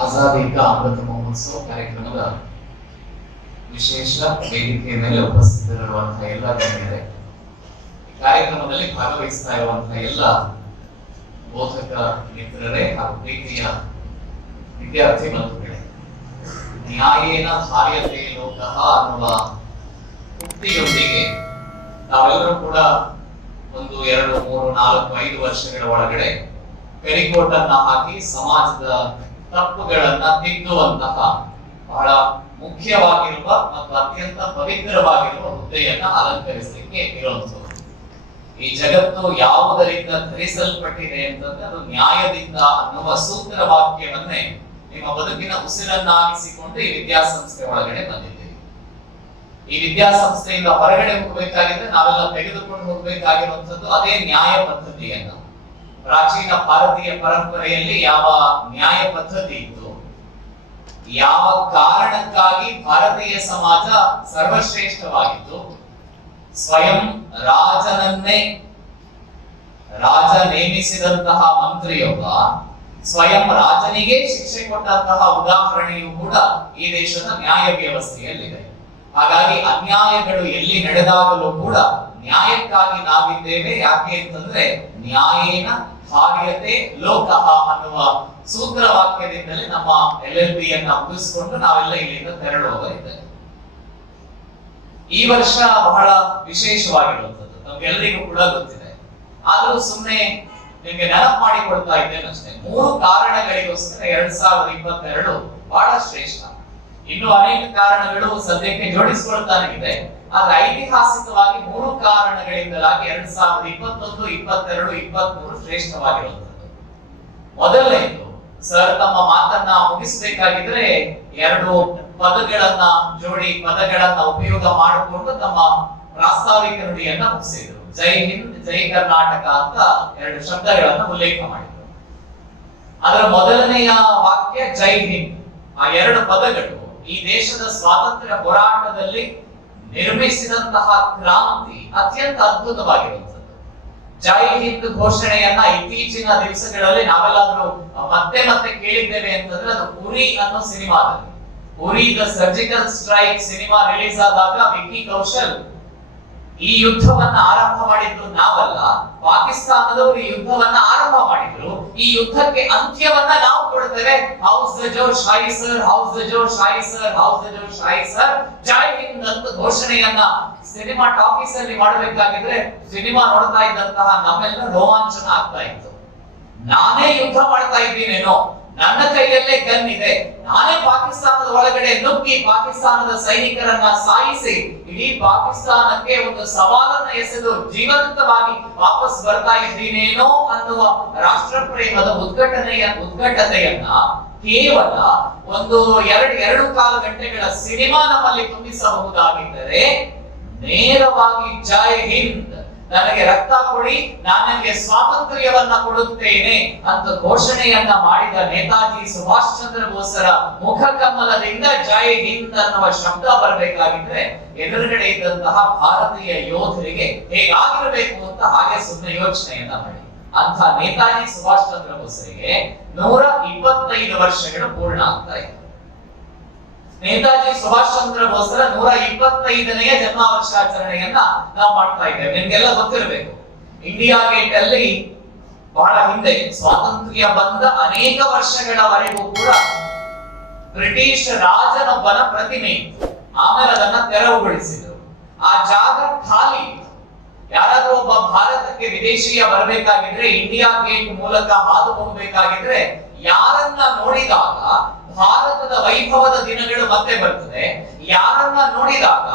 ಆಜಾದಿ ಕಾ ಅಮೃತ ಮಹೋತ್ಸವ ಕಾರ್ಯಕ್ರಮದ ವಿಶೇಷ ವೇದಿಕೆಯ ಮೇಲೆ ಉಪಸ್ಥಿತರಿರುವಂತಹ ಎಲ್ಲ ಗಣ್ಯರೇ, ಕಾರ್ಯಕ್ರಮದಲ್ಲಿ ಭಾಗವಹಿಸ್ತಾ ಇರುವಂತಹ ಎಲ್ಲ ಬೋಧಕ ಮಿತ್ರರೇ ಹಾಗೂ ಪ್ರೀತಿಯ ವಿದ್ಯಾರ್ಥಿ ಬಂಧುಗಳೇ, ನ್ಯಾಯೇನ ಧಾರ್ಯತೆ ಲೋಕಃ ಅನ್ನುವ ಉಕ್ತಿಯೊಂದಿಗೆ ನಾವೆಲ್ಲರೂ ಕೂಡ 1, 2, 3, 4, 5 ವರ್ಷಗಳ ಒಳಗಡೆ ಪೆರಿಕೋಟನ್ನ ಹಾಕಿ ಸಮಾಜದ ತಪ್ಪುಗಳನ್ನ ತಿದ್ದುವಂತಹ ಬಹಳ ಮುಖ್ಯವಾಗಿರುವ ಮತ್ತು ಅತ್ಯಂತ ಪವಿತ್ರವಾಗಿರುವ ಹುದ್ದೆಯನ್ನ ಅಲಂಕರಿಸಲಿಕ್ಕೆ ಇರುವಂಥದ್ದು. ಈ ಜಗತ್ತು ಯಾವುದರಿಂದ ಧರಿಸಲ್ಪಟ್ಟಿದೆ ಅಂತಂದ್ರೆ ಅದು ನ್ಯಾಯದಿಂದ ಅನ್ನುವ ಸೂತ್ರ ವಾಕ್ಯವನ್ನೇ ನಿಮ್ಮ ಬದುಕಿನ ಉಸಿರನ್ನಾಗಿಸಿಕೊಂಡು ಈ ವಿದ್ಯಾಸಂಸ್ಥೆ ಒಳಗಡೆ ಬಂದಿದ್ದೀವಿ. ಈ ವಿದ್ಯಾಸಂಸ್ಥೆಯಿಂದ ಹೊರಗಡೆ ಹೋಗಬೇಕಾಗಿದ್ರೆ ನಾವೆಲ್ಲ ತೆಗೆದುಕೊಂಡು ಹೋಗಬೇಕಾಗಿರುವಂತದ್ದು ಅದೇ ನ್ಯಾಯ ಪದ್ಧತಿಯನ್ನು. ಪ್ರಾಚೀನ ಭಾರತೀಯ ಪರಂಪರೆಯಲ್ಲಿ ಯಾವ ನ್ಯಾಯ ಪದ್ಧತಿ ಇತ್ತು, ಯಾವ ಕಾರಣಕ್ಕಾಗಿ ಭಾರತೀಯ ಸಮಾಜ ಸರ್ವಶ್ರೇಷ್ಠವಾಗಿತ್ತು, ಸ್ವಯಂ ರಾಜನನ್ನೇ ರಾಜ ನೇಮಿಸಿದಂತಹ ಮಂತ್ರಿಯೊಬ್ಬ ಸ್ವಯಂ ರಾಜನಿಗೆ ಶಿಕ್ಷೆ ಕೊಟ್ಟಂತಹ ಉದಾಹರಣೆಯು ಕೂಡ ಈ ದೇಶದ ನ್ಯಾಯ ವ್ಯವಸ್ಥೆಯಲ್ಲಿದೆ. ಹಾಗಾಗಿ ಅನ್ಯಾಯಗಳು ಎಲ್ಲಿ ನಡೆದಾಗಲೂ ಕೂಡ ನ್ಯಾಯಕ್ಕಾಗಿ ನಾವಿದ್ದೇವೆ. ಯಾಕೆ ಅಂತಂದ್ರೆ ನ್ಯಾಯೇನ ಧಾರ್ಯತೆ ಲೋಕಃ ಅನ್ನುವ ಸೂತ್ರ ವಾಕ್ಯದಿಂದಲೇ ನಮ್ಮ LLB ಯನ್ನ ಮುಗಿಸಿಕೊಂಡು ನಾವೆಲ್ಲ ಇಲ್ಲಿಂದ ತೆರಳುವವರಿದ್ದೇವೆ. ಈ ವರ್ಷ ಬಹಳ ವಿಶೇಷವಾಗಿರುವಂತದ್ದು ನಮ್ಗೆಲ್ಲರಿಗೂ ಕೂಡ ಗೊತ್ತಿದೆ. ಆದ್ರೂ ಸುಮ್ಮನೆ ನಿಮ್ಗೆ ನೆನಪು ಮಾಡಿಕೊಡ್ತಾ ಇದ್ದೇನೆ ಅಷ್ಟೇ. 3 ಕಾರಣಗಳಿಗೋಸ್ಕರ 2022 ಬಹಳ ಶ್ರೇಷ್ಠ. ಇನ್ನು ಅನೇಕ ಕಾರಣಗಳು ಸದ್ಯಕ್ಕೆ ಜೋಡಿಸಿಕೊಳ್ತಾನೆ ಇದೆ. ಆದ್ರೆ ಐತಿಹಾಸಿಕವಾಗಿ 3 ಕಾರಣಗಳಿಂದಾಗಿ 2021, 22, 23 ಶ್ರೇಷ್ಠವಾಗಿರುವಂತದ್ದು. ಮೊದಲನೇದು, ಸರ್ ತಮ್ಮ ಮಾತನ್ನ ಮುಗಿಸಬೇಕಾಗಿದ್ರೆ 2 ಪದಗಳನ್ನ ಜೋಡಿ ಪದಗಳನ್ನ ಉಪಯೋಗ ಮಾಡಿಕೊಂಡು ತಮ್ಮ ಪ್ರಾಸ್ತಾವಿಕ ನುಡಿಯನ್ನ ಮುಗಿಸಿದ್ರು. ಜೈ ಹಿಂದ್, ಜೈ ಕರ್ನಾಟಕ ಅಂತ 2 ಶಬ್ದಗಳನ್ನ ಉಲ್ಲೇಖ ಮಾಡಿದ್ರು. ಅದರ ಮೊದಲನೆಯ ವಾಕ್ಯ ಜೈ ಹಿಂದ್. ಆ 2 ಪದಗಳು ಈ ದೇಶದ ಸ್ವಾತಂತ್ರ್ಯ ಹೋರಾಟದಲ್ಲಿ ನಿರ್ಮಿಸಿದಂತಹ ಕ್ರಾಂತಿ ಅತ್ಯಂತ ಅದ್ಭುತವಾಗಿರುತ್ತದೆ. ಜೈ ಹಿಂದ್ ಘೋಷಣೆಯನ್ನ ಇತ್ತೀಚಿನ ದಿವಸಗಳಲ್ಲಿ ನಾವೆಲ್ಲಾದ್ರೂ ಮತ್ತೆ ಮತ್ತೆ ಕೇಳಿದ್ದೇವೆ ಅಂತಂದ್ರೆ ಅದು ಉರಿ ಅನ್ನೋ ಸಿನಿಮಾದಲ್ಲಿ. ಉರಿ the surgical strike cinema release ಆದಾಗ ವಿಕ್ಕಿ ಕೌಶಲ್ ಈ ಯುದ್ಧವನ್ನ ಆರಂಭ ಮಾಡಿದ್ರು ನಾವಲ್ಲ, ಪಾಕಿಸ್ತಾನದವರು ಈ ಯುದ್ಧವನ್ನ ಆರಂಭ ಮಾಡಿದ್ರು. ಈ ಯುದ್ಧಕ್ಕೆ ಅಂತ್ಯವನ್ನ ನಾವು ಕೊಡ್ತೇವೆ. How's the josh high sir, how's the josh high sir, how's the josh high sir, Jai Hind ಅಂತ ಘೋಷಣೆಯನ್ನ ಸಿನಿಮಾ ಟಾಕೀಸ್ ಅಲ್ಲಿ ಮಾಡಬೇಕಾಗಿದ್ರೆ ಸಿನಿಮಾ ನೋಡ್ತಾ ಇದ್ದಂತಹ ನಮ್ಮೆಲ್ಲ ರೋಮಾಂಚನ ಆಗ್ತಾ ಇತ್ತು. ನಾನೇ ಯುದ್ಧ ಮಾಡ್ತಾ ಇದ್ದೀನೇನೋ, ನನ್ನ ಕೈಯಲ್ಲೇ ಗನ್ ಇದೆ, ನಾನೇ ಪಾಕಿಸ್ತಾನದ ಒಳಗಡೆ ನುಗ್ಗಿ ಪಾಕಿಸ್ತಾನದ ಸೈನಿಕರನ್ನ ಸಾಯಿಸಿ ಇಡೀ ಪಾಕಿಸ್ತಾನಕ್ಕೆ ಒಂದು ಸವಾಲನ್ನ ಎಸೆದು ಜೀವಂತವಾಗಿ ವಾಪಸ್ ಬರ್ತಾ ಇದ್ದೀನೇನೋ ಅನ್ನುವ ರಾಷ್ಟ್ರ ಪ್ರೇಮದ ಉದ್ಘಟತೆಯನ್ನ ಕೇವಲ ಒಂದು 2 ಗಂಟೆಗಳ ಸಿನಿಮಾ ನಮ್ಮಲ್ಲಿ ತುಂಬಿಸಬಹುದಾಗಿದ್ದರೆ ನೇರವಾಗಿ ಜೈ ಹಿಂದ್, ನನಗೆ ರಕ್ತ ಕೊಡಿ, ನನಗೆ ಸ್ವಾತಂತ್ರ್ಯವನ್ನ ಕೊಡುತ್ತೇನೆ ಅಂತ ಘೋಷಣೆಯನ್ನ ಮಾಡಿದ ನೇತಾಜಿ ಸುಭಾಷ್ ಚಂದ್ರ ಬೋಸರ ಮುಖ ಕಮಲದಿಂದ ಜೈ ಹಿಂದ್ ಅನ್ನುವ ಶಬ್ದ ಬರಬೇಕಾಗಿದ್ರೆ ಎದುರುಗಡೆ ಇದ್ದಂತಹ ಭಾರತೀಯ ಯೋಧರಿಗೆ ಹೇಗಾಗಿರಬೇಕು ಅಂತ ಹಾಗೆ ಸುಮ್ಮನೆ ಯೋಚನೆಯನ್ನ ಮಾಡಿ. ಅಂತ ನೇತಾಜಿ ಸುಭಾಷ್ ಚಂದ್ರ ಬೋಸರಿಗೆ 125 ವರ್ಷಗಳು ಪೂರ್ಣ ಆಗ್ತಾ ಇದೆ. ನೇತಾಜಿ ಸುಭಾಷ್ ಚಂದ್ರ ಬೋಸರ 125ನೇ ಜನ್ಮ ವರ್ಷಾಚರಣೆಯನ್ನ ನಾವು ಮಾಡ್ತಾ ಇದ್ದೇವೆ. ನಿಮ್ಗೆಲ್ಲ ಗೊತ್ತಿರಬೇಕು, ಇಂಡಿಯಾ ಗೇಟ್ ಅಲ್ಲಿ ಬಹಳ ಹಿಂದೆ ಸ್ವಾತಂತ್ರ್ಯ ಬಂದ ಅನೇಕ ವರ್ಷಗಳವರೆಗೂ ಕೂಡ ಬ್ರಿಟಿಷ್ ರಾಜನೊಬ್ಬನ ಪ್ರತಿಮೆ ಇತ್ತು. ಆಮೇಲೆ ಅದನ್ನ ತೆರವುಗೊಳಿಸಿದ್ರು. ಆ ಜಾಗ ಖಾಲಿ ಇತ್ತು. ಯಾರಾದ್ರೂ ಒಬ್ಬ ಭಾರತಕ್ಕೆ ವಿದೇಶಿಯ ಬರಬೇಕಾಗಿದ್ರೆ ಇಂಡಿಯಾ ಗೇಟ್ ಮೂಲಕ ಹಾದು ಹೋಗಬೇಕಾಗಿದ್ರೆ ಯಾರನ್ನ ನೋಡಿದಾಗ ಭಾರತದ ವೈಭವದ ದಿನಗಳು ಮತ್ತೆ ಬರ್ತದೆ, ಯಾರನ್ನ ನೋಡಿದಾಗ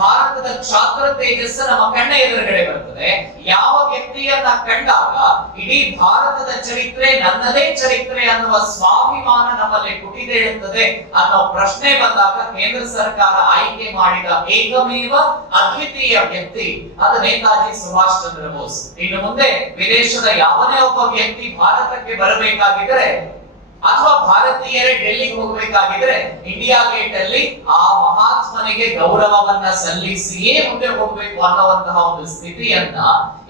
ಭಾರತದ ಕ್ಷಾತ್ರ ತೇಜಸ್ಸು ನಮ್ಮ ಕಣ್ಣ ಎದುರುಗಡೆ ಬರ್ತದೆ, ಯಾವ ವ್ಯಕ್ತಿಯನ್ನ ಕಂಡಾಗ ಇಡೀ ಭಾರತದ ಚರಿತ್ರೆ ನನ್ನದೇ ಚರಿತ್ರೆ ಅನ್ನುವ ಸ್ವಾಭಿಮಾನ ನಮ್ಮಲ್ಲಿ ಪುಟಿದೇಳುತ್ತದೆ ಅನ್ನೋ ಪ್ರಶ್ನೆ ಬಂದಾಗ ಕೇಂದ್ರ ಸರ್ಕಾರ ಆಯ್ಕೆ ಮಾಡಿದ ಏಕಮೇವ ಅದ್ವಿತೀಯ ವ್ಯಕ್ತಿ ಅದು ನೇತಾಜಿ ಸುಭಾಷ್ ಚಂದ್ರ ಬೋಸ್. ಇನ್ನು ಮುಂದೆ ವಿದೇಶದ ಯಾವನೇ ಒಬ್ಬ ವ್ಯಕ್ತಿ ಭಾರತಕ್ಕೆ ಬರಬೇಕಾಗಿದ್ರೆ ಅಥವಾ ಭಾರತೀಯರೇ ಡೆಲ್ಲಿಗೆ ಹೋಗಬೇಕಾಗಿದ್ರೆ ಇಂಡಿಯಾ ಗೇಟ್ ಅಲ್ಲಿ ಆ ಮಹಾತ್ಮನಿಗೆ ಗೌರವವನ್ನ ಸಲ್ಲಿಸಿಯೇ ಮುಂದೆ ಹೋಗ್ಬೇಕು ಅನ್ನುವಂತಹ ಒಂದು ಸ್ಥಿತಿಯನ್ನ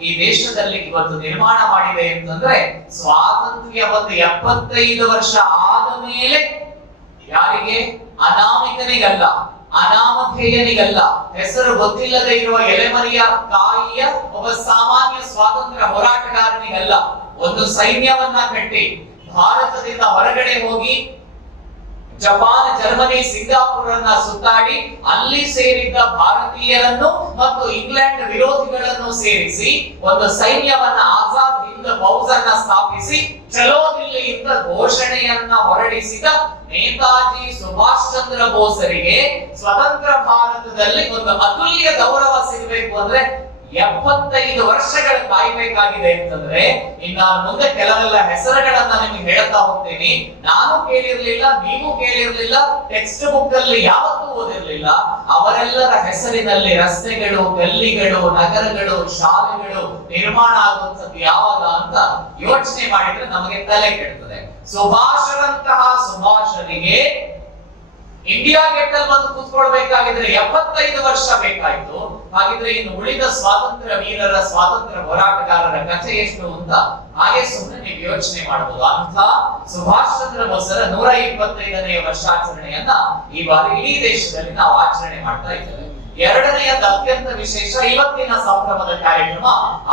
ಈ ದೇಶದಲ್ಲಿ ಇವತ್ತು ನಿರ್ಮಾಣ ಮಾಡಿದೆ ಅಂತಂದ್ರೆ ಸ್ವಾತಂತ್ರ್ಯ ಒಂದು 75 ವರ್ಷ ಆದ ಮೇಲೆ ಯಾರಿಗೆ ಅನಾಮಿಕನಿಗಲ್ಲ, ಅನಾಮಧೇಯನಿಗಲ್ಲ, ಹೆಸರು ಗೊತ್ತಿಲ್ಲದೆ ಇರುವ ಎಲೆಮರಿಯ ಕಾಯಿಯ ಒಬ್ಬ ಸಾಮಾನ್ಯ ಸ್ವಾತಂತ್ರ್ಯ ಹೋರಾಟಗಾರನಿಗಲ್ಲ, ಒಂದು ಸೈನ್ಯವನ್ನ ಕಟ್ಟಿ ಭಾರತದಿಂದ ಹೊರಗಡೆ ಹೋಗಿ ಜಪಾನ್, ಜರ್ಮನಿ, ಸಿಂಗಾಪುರನ್ನ ಸುತ್ತಾಡಿ ಅಲ್ಲಿ ಸೇರಿದ್ದ ಭಾರತೀಯರನ್ನು ಮತ್ತು ಇಂಗ್ಲೆಂಡ್ ವಿರೋಧಿಗಳನ್ನು ಸೇರಿಸಿ ಒಂದು ಸೈನ್ಯವನ್ನ ಆಜಾದ್ ಹಿಂದ್ ಫೌಜ್ ಅನ್ನ ಸ್ಥಾಪಿಸಿ ಚಲೋ ದಿಲ್ಲಿಯಿಂದ ಘೋಷಣೆಯನ್ನ ಹೊರಡಿಸಿದ ನೇತಾಜಿ ಸುಭಾಷ್ ಚಂದ್ರ ಬೋಸರಿಗೆ ಸ್ವತಂತ್ರ ಭಾರತದಲ್ಲಿ ಒಂದು ಅತುಲ್ಯ ಗೌರವ ಸಿಗಬೇಕು ಅಂದ್ರೆ 75 ವರ್ಷಗಳ ಕಾಯಬೇಕಾಗಿದೆ ಅಂತಂದ್ರೆ ಇನ್ನು ಮುಂದೆ ಕೆಲವೆಲ್ಲ ಹೆಸರುಗಳನ್ನ ನಿಮ್ಗೆ ಹೇಳ್ತಾ ಹೋಗ್ತೀನಿ. ನಾನು ಕೇಳಿರ್ಲಿಲ್ಲ, ನೀವು ಕೇಳಿರ್ಲಿಲ್ಲ, ಟೆಕ್ಸ್ಟ್ ಬುಕ್ ಅಲ್ಲಿ ಯಾವತ್ತೂ ಓದಿರ್ಲಿಲ್ಲ. ಅವರೆಲ್ಲರ ಹೆಸರಿನಲ್ಲಿ ರಸ್ತೆಗಳು, ಗಲ್ಲಿಗಳು, ನಗರಗಳು, ಶಾಲೆಗಳು ನಿರ್ಮಾಣ ಆಗುವಂಥದ್ದು ಯಾವಾಗ ಅಂತ ಯೋಚನೆ ಮಾಡಿದ್ರೆ ನಮಗೆ ತಲೆ ಕೆಡ್ತದೆ. ಸುಭಾಷರಂತಹ ಸುಭಾಷರಿಗೆ ಇಂಡಿಯಾ ಗೇಟ್ ಅಲ್ಲಿ ಬಂದು ಕೂತ್ಕೊಳ್ಬೇಕಾಗಿದ್ರೆ 75 ವರ್ಷ ಬೇಕಾಯ್ತು. ಹಾಗಿದ್ರೆ ಇನ್ನು ಉಳಿದ ಸ್ವಾತಂತ್ರ್ಯ ವೀರರ, ಸ್ವಾತಂತ್ರ್ಯ ಹೋರಾಟಗಾರರ ಕಥೆ ಎಷ್ಟು ಅಂತ ಹಾಗೆ ಸುಮ್ಮನೆ ನೀವು ಯೋಚನೆ ಮಾಡಬಹುದು. ಅಂತ ಸುಭಾಷ್ ಚಂದ್ರ ಬೋಸರ 125ನೇ ವರ್ಷಾಚರಣೆಯನ್ನ ಈ ಬಾರಿ ಇಡೀ ದೇಶದಲ್ಲಿ ನಾವು ಆಚರಣೆ ಮಾಡ್ತಾ ಇದ್ದೇವೆ. ಎರಡನೆಯದು ಅತ್ಯಂತ ವಿಶೇಷ, ಇವತ್ತಿನ ಸಂಭ್ರಮದ ಕಾರ್ಯಕ್ರಮ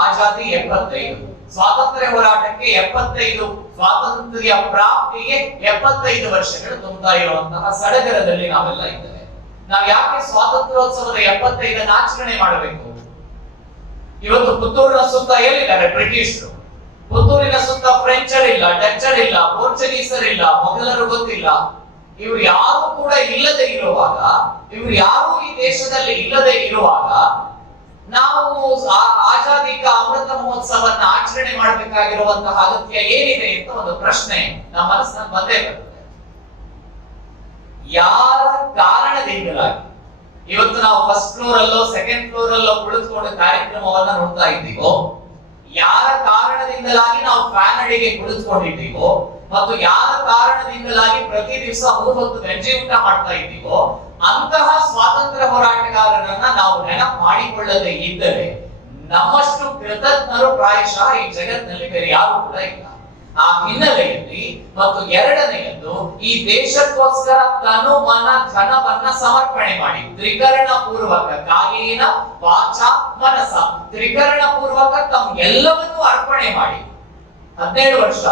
ಆಜಾದಿ 75. ಸ್ವಾತಂತ್ರ್ಯ ಹೋರಾಟಕ್ಕೆ 75, ಸ್ವಾತಂತ್ರ್ಯ ಪ್ರಾಪ್ತಿಗೆ 75 ವರ್ಷಗಳು ತುಂಬಾ ಇರುವಂತಹ ಸಡಗರದಲ್ಲಿ ನಾವೆಲ್ಲ ಇದ್ದೇವೆ. ನಾವು ಯಾಕೆ ಸ್ವಾತಂತ್ರ್ಯೋತ್ಸವದ 75ನ ಆಚರಣೆ ಮಾಡಬೇಕು? ಇವತ್ತು ಪುತ್ತೂರಿನ ಸುತ್ತ ಎಲ್ಲಿದ್ದಾರೆ ಬ್ರಿಟಿಷರು? ಪುತ್ತೂರಿನ ಸುತ್ತ ಫ್ರೆಂಚರ್ ಇಲ್ಲ, ಡಚ್ಚರ್ ಇಲ್ಲ, ಪೋರ್ಚುಗೀಸರ್ ಇಲ್ಲ, ಮೊಘಲರು ಗೊತ್ತಿಲ್ಲ. ಇವ್ರು ಯಾರು ಕೂಡ ಇಲ್ಲದೆ ಇರುವಾಗ, ಇವ್ರು ಯಾರು ಈ ದೇಶದಲ್ಲಿ ಇಲ್ಲದೆ ಇರುವಾಗ ನಾವು ಆಜಾದಿ ಕಾ ಅಮೃತ ಮಹೋತ್ಸವನ್ನ ಆಚರಣೆ ಮಾಡಬೇಕಾಗಿರುವಂತಹ ಅಗತ್ಯ ಏನಿದೆ ಅಂತ ಒಂದು ಪ್ರಶ್ನೆ ನಮ್ಮ ಮನಸ್ಸಿನಲ್ಲಿ ಬಂದೇ ಬರ್ತದೆ. ಯಾರ ಕಾರಣದಿಂದಾಗಿ ಇವತ್ತು ನಾವು ಫಸ್ಟ್ ಫ್ಲೋರ್ ಅಲ್ಲೋ ಸೆಕೆಂಡ್ ಫ್ಲೋರ್ ಅಲ್ಲೋ ಕುಳಿತುಕೊಂಡು ಕಾರ್ಯಕ್ರಮವನ್ನ ನೋಡ್ತಾ ಇದ್ದೀವೋ, ಯಾರ ಕಾರಣದಿಂದಲಾಗಿ ನಾವು ಫ್ಯಾನ್ ಅಡಿಗೆ ಕುಳಿತುಕೊಂಡಿದ್ದೀವೋ ಮತ್ತು ಯಾರ ಕಾರಣದಿಂದಲಾಗಿ ಪ್ರತಿ ದಿವಸ 3 ಹೊತ್ತು ಗಂಜಿ ಊಟ ಮಾಡ್ತಾ ಇದ್ದೀವೋ, ಅಂತಹ ಸ್ವಾತಂತ್ರ್ಯ ಹೋರಾಟಗಾರರನ್ನ ನಾವು ನೆನಪು ಮಾಡಿಕೊಳ್ಳದೆ ಇದ್ದರೆ ನಮ್ಮಷ್ಟು ಕೃತಜ್ಞರು ಪ್ರಾಯಶಃ ಈ ಜಗತ್ತಿನಲ್ಲಿ ಬೇರೆ ಯಾರು ಕೂಡ ಇಲ್ಲ. ಆ ಹಿನ್ನೆಲೆಯಲ್ಲಿ ಮತ್ತು ಎರಡನೆಯದು, ಈ ದೇಶಕ್ಕೋಸ್ಕರ ತನು ಮನ ಧನವನ್ನ ಸಮರ್ಪಣೆ ಮಾಡಿ ತ್ರಿಕರಣ ಪೂರ್ವಕ ಕಾಯೇನ ವಾಚ ಮನಸ ತ್ರಿಕರಣ ಪೂರ್ವಕ ತಮ್ಮ ಎಲ್ಲವನ್ನೂ ಅರ್ಪಣೆ ಮಾಡಿ 17 ವರ್ಷ,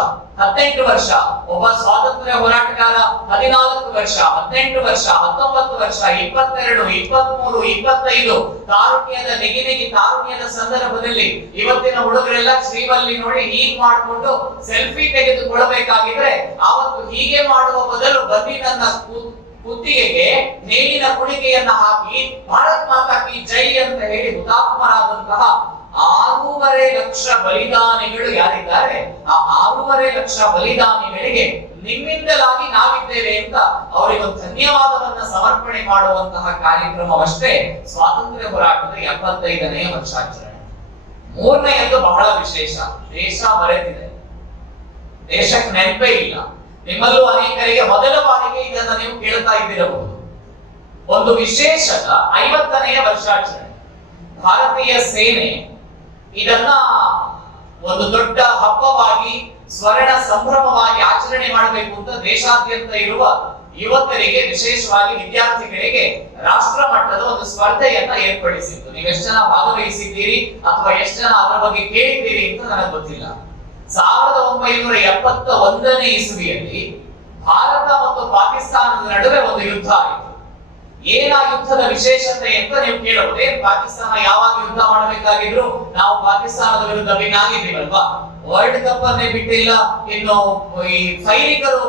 18 ವರ್ಷ, ಒಬ್ಬ ಸ್ವಾತಂತ್ರ್ಯ ಹೋರಾಟಗಾರ 14 ವರ್ಷ, 18 ವರ್ಷ, 19 ವರ್ಷ, 22, 23, 25 ತಾರುಣ್ಯದ ನೆಗಿನೆಗಿ ತಾರುಣ್ಯದ ಸಂದರ್ಭದಲ್ಲಿ ಇವತ್ತಿನ ಹುಡುಗರೆಲ್ಲ ಶ್ರೀವಲ್ಲಿ ನೋಡಿ ಹೀಗೆ ಮಾಡಿಕೊಂಡು ಸೆಲ್ಫಿ ತೆಗೆದುಕೊಳ್ಳಬೇಕಾಗಿದ್ರೆ ಅವತ್ತು ಹೀಗೆ ಮಾಡುವ ಬದಲು ಬನ್ನಿ ನನ್ನ ಕುತ್ತಿಗೆಗೆ ನೇಗಿನ ಕುಣಿಕೆಯನ್ನ ಹಾಕಿ ಭಾರತ್ ಮಾತಾ ಕಿ ಜೈ ಅಂತ ಹೇಳಿ ಹುತಾತ್ಮರಾದಂತಹ 6.5 ಲಕ್ಷ ಬಲಿದಾನಿಗಳು ಯಾರಿದ್ದಾರೆ, ಆ 6.5 ಲಕ್ಷ ಬಲಿದಾನಿಗಳಿಗೆ ನಿಮ್ಮಿಂದಲಾಗಿ ನಾವಿದ್ದೇವೆ ಅಂತ ಅವರಿಗೆ ಒಂದು ಧನ್ಯವಾದವನ್ನ ಸಮರ್ಪಣೆ ಮಾಡುವಂತಹ ಕಾರ್ಯಕ್ರಮವಷ್ಟೇ ಸ್ವಾತಂತ್ರ್ಯ ಹೋರಾಟದ 75ನೇ ವರ್ಷಾಚರಣೆ. ಮೂರನೆಯದು ಬಹಳ ವಿಶೇಷ, ದೇಶ ಮರೆತಿದೆ, ದೇಶಕ್ಕೆ ನೆನಪೇ ಇಲ್ಲ. ನಿಮ್ಮಲ್ಲೂ ಅನೇಕರಿಗೆ ಮೊದಲ ಬಾರಿಗೆ ಇದನ್ನ ನೀವು ಕೇಳ್ತಾ ಇದ್ದಿರಬಹುದು. ಒಂದು ವಿಶೇಷದ 50ನೇ ವರ್ಷಾಚರಣೆ. ಭಾರತೀಯ ಸೇನೆ ಇದನ್ನ ಒಂದು ದೊಡ್ಡ ಹಬ್ಬವಾಗಿ, ಸ್ವರ್ಣ ಸಂಭ್ರಮವಾಗಿ ಆಚರಣೆ ಮಾಡಬೇಕು ಅಂತ ದೇಶಾದ್ಯಂತ ಇರುವ ಯುವಕರಿಗೆ, ವಿಶೇಷವಾಗಿ ವಿದ್ಯಾರ್ಥಿಗಳಿಗೆ ರಾಷ್ಟ್ರ ಮಟ್ಟದ ಒಂದು ಸ್ಪರ್ಧೆಯನ್ನ ಏರ್ಪಡಿಸಿತ್ತು. ನೀವು ಎಷ್ಟು ಜನ ಭಾಗವಹಿಸಿದ್ದೀರಿ ಅಥವಾ ಎಷ್ಟು ಜನ ಅದರ ಬಗ್ಗೆ ಕೇಳಿದ್ದೀರಿ ಅಂತ ನನಗೆ ಗೊತ್ತಿಲ್ಲ. 1971ನೇ ಇಸವಿಯಲ್ಲಿ ಭಾರತ ಮತ್ತು ಪಾಕಿಸ್ತಾನದ ನಡುವೆ ಒಂದು ಯುದ್ಧ ಆಯಿತು. ಏನ ಯುದ್ಧದ ವಿಶೇಷತೆ ಅಂತ ನೀವು ಕೇಳಬಹುದೇ? ಪಾಕಿಸ್ತಾನ ಯಾವಾಗ ಯುದ್ಧ ಮಾಡಬೇಕಾಗಿದ್ರು ನಾವು ಪಾಕಿಸ್ತಾನದ ವಿರುದ್ಧ ಭಿನ್ನಾಗಿದ್ದೀವಲ್ವಾ? ವರ್ಲ್ಡ್ ಕಪ್ ಅನ್ನೇ ಬಿಟ್ಟಿಲ್ಲ, ಇನ್ನು ಈ ಸೈನಿಕರು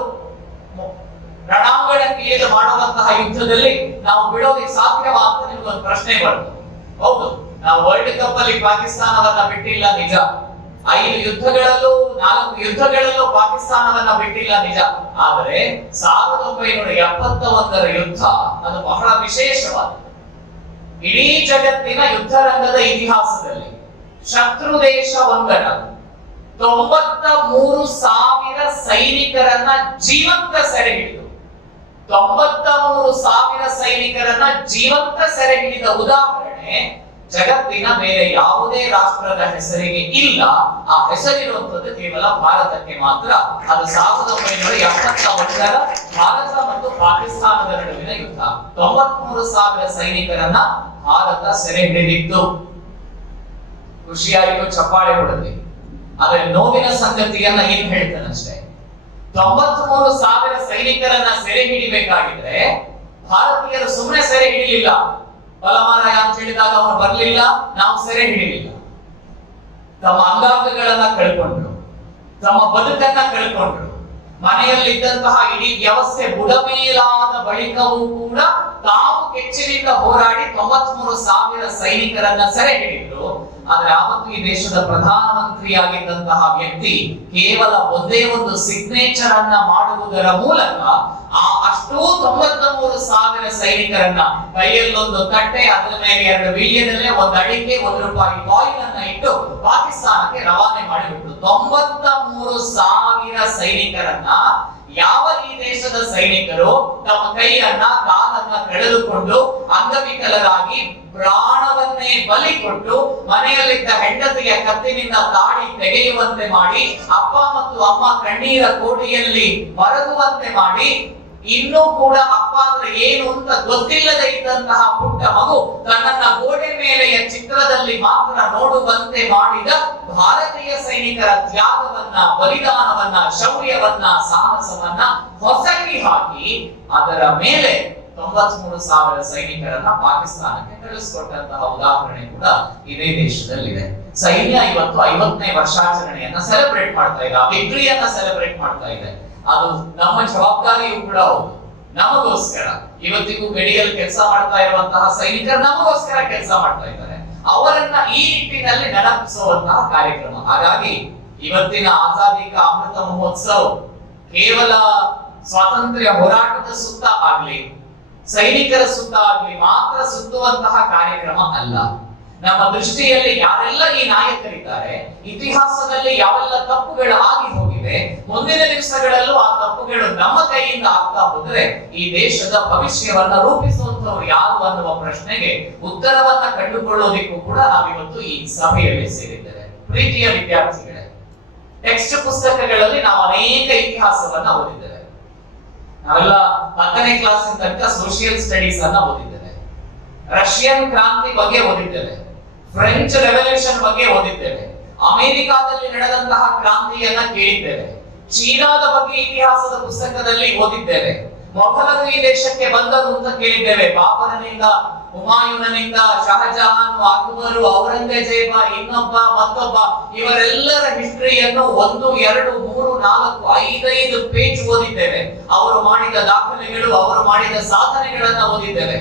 ರಣಾಂಗಣಕ್ಕೆ ಇಳಿದು ಮಾಡುವಂತಹ ಯುದ್ಧದಲ್ಲಿ ನಾವು ಬಿಡೋದಕ್ಕೆ ಸಾಧ್ಯವಾ ಅಂತ ನಿಮ್ಗೊಂದು ಪ್ರಶ್ನೆ ಬರ್ತದೆ. ಹೌದು, ನಾವು ವರ್ಲ್ಡ್ ಕಪ್ ಅಲ್ಲಿ ಪಾಕಿಸ್ತಾನವನ್ನ ಬಿಟ್ಟಿಲ್ಲ ನಿಜ, 5 ಯುದ್ಧಗಳಲ್ಲೂ 4 ಯುದ್ಧಗಳಲ್ಲೂ ಪಾಕಿಸ್ತಾನವನ್ನ ಬಿಟ್ಟಿಲ್ಲ ನಿಜ. ಆದರೆ 1971ರ ಯುದ್ಧ ಅದು ಬಹಳ ವಿಶೇಷವಾದ, ಇಡೀ ಜಗತ್ತಿನ ಯುದ್ಧ ರಂಗದ ಇತಿಹಾಸದಲ್ಲಿ ಶತ್ರು ದೇಶ ಒಂದರ 93,000 ಸೈನಿಕರನ್ನ ಜೀವಂತ ಸೆರೆ ಹಿಡಿದು 93,000 ಸೈನಿಕರನ್ನ ಜೀವಂತ ಸೆರೆ ಹಿಡಿದ ಉದಾಹರಣೆ ಜಗತ್ತಿನ ಬೇರೆ ಯಾವುದೇ ರಾಷ್ಟ್ರದ ಹೆಸರಿಗೆ ಇಲ್ಲ. ಆ ಹೆಸರಿರುವಂತದ್ದು ಕೇವಲ ಭಾರತಕ್ಕೆ ಮಾತ್ರ. ಅದು 1971ರ ಭಾರತ ಮತ್ತು ಪಾಕಿಸ್ತಾನದ ನಡುವಿನ ಯುದ್ಧ. 93,000 ಸೈನಿಕರನ್ನ ಭಾರತ ಸೆರೆ ಹಿಡಿದಿತ್ತು. ಖುಷಿಯಾಗಿಯೂ ಚಪ್ಪಾಳೆ ಹೊಡೆದ್ವಿ. ಆದ್ರೆ ನೋವಿನ ಸಂಗತಿಯನ್ನ ಏನ್ ಹೇಳ್ತಾನಷ್ಟೇ, 93,000 ಸೈನಿಕರನ್ನ ಸೆರೆ ಹಿಡಿಬೇಕಾಗಿದ್ರೆ ಭಾರತೀಯರು ಸುಮ್ಮನೆ ಸೆರೆ ಹಿಡಿಲಿಲ್ಲ. ಬಲಮಾರಾಯ ಅಂತ ಹೇಳಿದಾಗ ಅವರು ಬರ್ಲಿಲ್ಲ, ನಾವು ಸೆರೆ ಹಿಡಿಲಿಲ್ಲ. ತಮ್ಮ ಅಂಗಾಂಗಗಳನ್ನ ಕಳ್ಕೊಂಡ್ರು, ತಮ್ಮ ಬದುಕನ್ನ ಕಳ್ಕೊಂಡ್ರು. ಮನೆಯಲ್ಲಿದ್ದಂತಹ ಇಡೀ ವ್ಯವಸ್ಥೆ ಬುಡಮೇಲಾದ ಬಳಿಕವೂ ಕೂಡ ತಾವು ಕೆಚ್ಚಲಿಂದ ಹೋರಾಡಿ 93,000 ಸೈನಿಕರನ್ನ ಸೆರೆ ಹಿಡಿದ್ರು. ಆದ್ರೆ ಆವತ್ತು ಈ ದೇಶದ ಪ್ರಧಾನಮಂತ್ರಿಯಾಗಿದ್ದಂತಹ ವ್ಯಕ್ತಿ ಕೇವಲ ಒಂದೇ ಒಂದು ಸಿಗ್ನೇಚರ್ ಅನ್ನ ಮಾಡುವುದರ ಮೂಲಕ ಆ ಅಷ್ಟೂ 93,000 ಸೈನಿಕರನ್ನ ಕೈಯಲ್ಲೊಂದು ತಟ್ಟೆ, ಅದರ ಮೇಲೆ 2 ಬಿಲಿಯನ್ ಒಂದು ಅಡಿಕೆ, ₹1 ಕಾಯಿನ್ ಅನ್ನ ಇಟ್ಟು ಪಾಕಿಸ್ತಾನಕ್ಕೆ ರವಾನೆ ಮಾಡಿಬಿಟ್ಟು 93,000 ಸೈನಿಕರನ್ನ ಯಾವ ಈ ದೇಶದ ಸೈನಿಕರು ತಮ್ಮ ಕೈಯನ್ನ ಕಾಲನ್ನ ಕಳೆದುಕೊಂಡು ಅಂಗವಿಕಲರಾಗಿ ಪ್ರಾಣವನ್ನೇ ಬಲಿ ಕೊಟ್ಟು ಮನೆಯಲ್ಲಿದ್ದ ಹೆಂಡತಿಯ ಕತ್ತಿನಿಂದ ತಾಡಿ ತೆಗೆಯುವಂತೆ ಮಾಡಿ, ಅಪ್ಪ ಮತ್ತು ಅಮ್ಮ ಕಣ್ಣೀರ ಕೋಟಿಯಲ್ಲಿ ಮರಗುವಂತೆ ಮಾಡಿ, ಇನ್ನೂ ಕೂಡ ಅಪ್ಪ ಅಂದ್ರೆ ಏನು ಅಂತ ಗೊತ್ತಿಲ್ಲದೆ ಇದ್ದಂತಹ ಪುಟ್ಟ ಮಗು ತನ್ನನ್ನ ಗೋಡೆ ಮೇಲೆಯ ಚಿತ್ರದಲ್ಲಿ ಮಾತ್ರ ನೋಡುವಂತೆ ಮಾಡಿದ ಭಾರತೀಯ ಸೈನಿಕರ ತ್ಯಾಗವನ್ನ, ಬಲಿದಾನವನ್ನ, ಶೌರ್ಯವನ್ನ, ಸಾಹಸವನ್ನ ಹೊಸಕಿ ಹಾಕಿ ಅದರ ಮೇಲೆ 93,000 ಸೈನಿಕರನ್ನ ಪಾಕಿಸ್ತಾನಕ್ಕೆ ಕಳಿಸಿಕೊಟ್ಟಂತಹ ಉದಾಹರಣೆ ಕೂಡ ಇದೇ ದೇಶದಲ್ಲಿದೆ. ಸೈನ್ಯ ಇವತ್ತು 50ನೇ ವರ್ಷಾಚರಣೆಯನ್ನ ಸೆಲೆಬ್ರೇಟ್ ಮಾಡ್ತಾ ಇದೆ, ವಿಕ್ಟರಿಯನ್ನ ಸೆಲೆಬ್ರೇಟ್ ಮಾಡ್ತಾ ಇದೆ. ಅದು ನಮ್ಮ ಜವಾಬ್ದಾರಿಯೂ ಕೂಡ ಹೌದು. ನಮಗೋಸ್ಕರ ಇವತ್ತಿಗೂ ಗಡಿಯಲ್ಲಿ ಕೆಲಸ ಮಾಡ್ತಾ ಇರುವಂತಹ ಸೈನಿಕರು ನಮಗೋಸ್ಕರ ಕೆಲಸ ಮಾಡ್ತಾ ಇದ್ದಾರೆ. ಅವರನ್ನ ಈ ನಿಟ್ಟಿನಲ್ಲಿ ನೆನಪಿಸುವಂತಹ ಕಾರ್ಯಕ್ರಮ. ಹಾಗಾಗಿ ಇವತ್ತಿನ ಆಜಾದಿ ಕಾ ಅಮೃತ ಮಹೋತ್ಸವ ಕೇವಲ ಸ್ವಾತಂತ್ರ್ಯ ಹೋರಾಟದ ಸುತ್ತ ಆಗ್ಲಿ, ಸೈನಿಕರ ಸುತ್ತ ಆಗ್ಲಿ ಮಾತ್ರ ಸುತ್ತುವಂತಹ ಕಾರ್ಯಕ್ರಮ ಅಲ್ಲ. ನಮ್ಮ ದೃಷ್ಟಿಯಲ್ಲಿ ಯಾರೆಲ್ಲ ಈ ನಾಯಕರಿದ್ದಾರೆ, ಇತಿಹಾಸದಲ್ಲಿ ಯಾವೆಲ್ಲ ತಪ್ಪುಗಳು ಆಗಿ ಹೋಗಿವೆ, ಮುಂದಿನ ದಿವಸಗಳಲ್ಲೂ ಆ ತಪ್ಪುಗಳು ನಮ್ಮ ಕೈಯಿಂದ ಆಗ್ತಾ ಹೋದರೆ ಈ ದೇಶದ ಭವಿಷ್ಯವನ್ನ ರೂಪಿಸುವಂತವರು ಯಾರು ಅನ್ನುವ ಪ್ರಶ್ನೆಗೆ ಉತ್ತರವನ್ನ ಕಂಡುಕೊಳ್ಳೋದಿಕ್ಕೂ ಕೂಡ ನಾವಿವತ್ತು ಈ ಸಭೆಯಲ್ಲಿ ಸೇರಿದ್ದೇವೆ. ಪ್ರೀತಿಯ ವಿದ್ಯಾರ್ಥಿಗಳೇ, ಟೆಕ್ಸ್ಟ್ ಪುಸ್ತಕಗಳಲ್ಲಿ ನಾವು ಅನೇಕ ಇತಿಹಾಸವನ್ನ ಓದಿದ್ದೇವೆ. ನಾವೆಲ್ಲ 10ನೇ ಕ್ಲಾಸ್ ತನಕ ಸೋಷಿಯಲ್ ಸ್ಟಡೀಸ್ ಅನ್ನ ಓದಿದ್ದೇವೆ. ರಷ್ಯನ್ ಕ್ರಾಂತಿ ಬಗ್ಗೆ ಓದಿದ್ದೇವೆ, ಫ್ರೆಂಚ್ ರೆವಲ್ಯೂಷನ್ ಬಗ್ಗೆ ಓದಿದ್ದೇವೆ, ಅಮೆರಿಕಾದಲ್ಲಿ ನಡೆದಂತಹ ಕ್ರಾಂತಿಯನ್ನ ಕೇಳಿದ್ದೇವೆ, ಚೀನಾದ ಬಗ್ಗೆ ಇತಿಹಾಸದ ಪುಸ್ತಕದಲ್ಲಿ ಓದಿದ್ದೇವೆ, ಮೊಘಲರು ಈ ದೇಶಕ್ಕೆ ಬಂದರು ಅಂತ ಕೇಳಿದ್ದೇವೆ. ಬಾಬರನಿಂದ, ಹುಮಾಯೂನನಿಂದ, ಶಹಜಹಾನ್, ಅಕ್ಬರು, ಔರಂಗಜೇಬ, ಇನ್ನೊಬ್ಬ ಮತ್ತೊಬ್ಬ, ಇವರೆಲ್ಲರ ಹಿಸ್ಟರಿಯನ್ನು 1, 2, 3, 4, 5 ಪೇಜ್ ಓದಿದ್ದೇವೆ. ಅವರು ಮಾಡಿದ ದಾಖಲೆಗಳು, ಅವರು ಮಾಡಿದ ಸಾಧನೆಗಳನ್ನ ಓದಿದ್ದೇವೆ.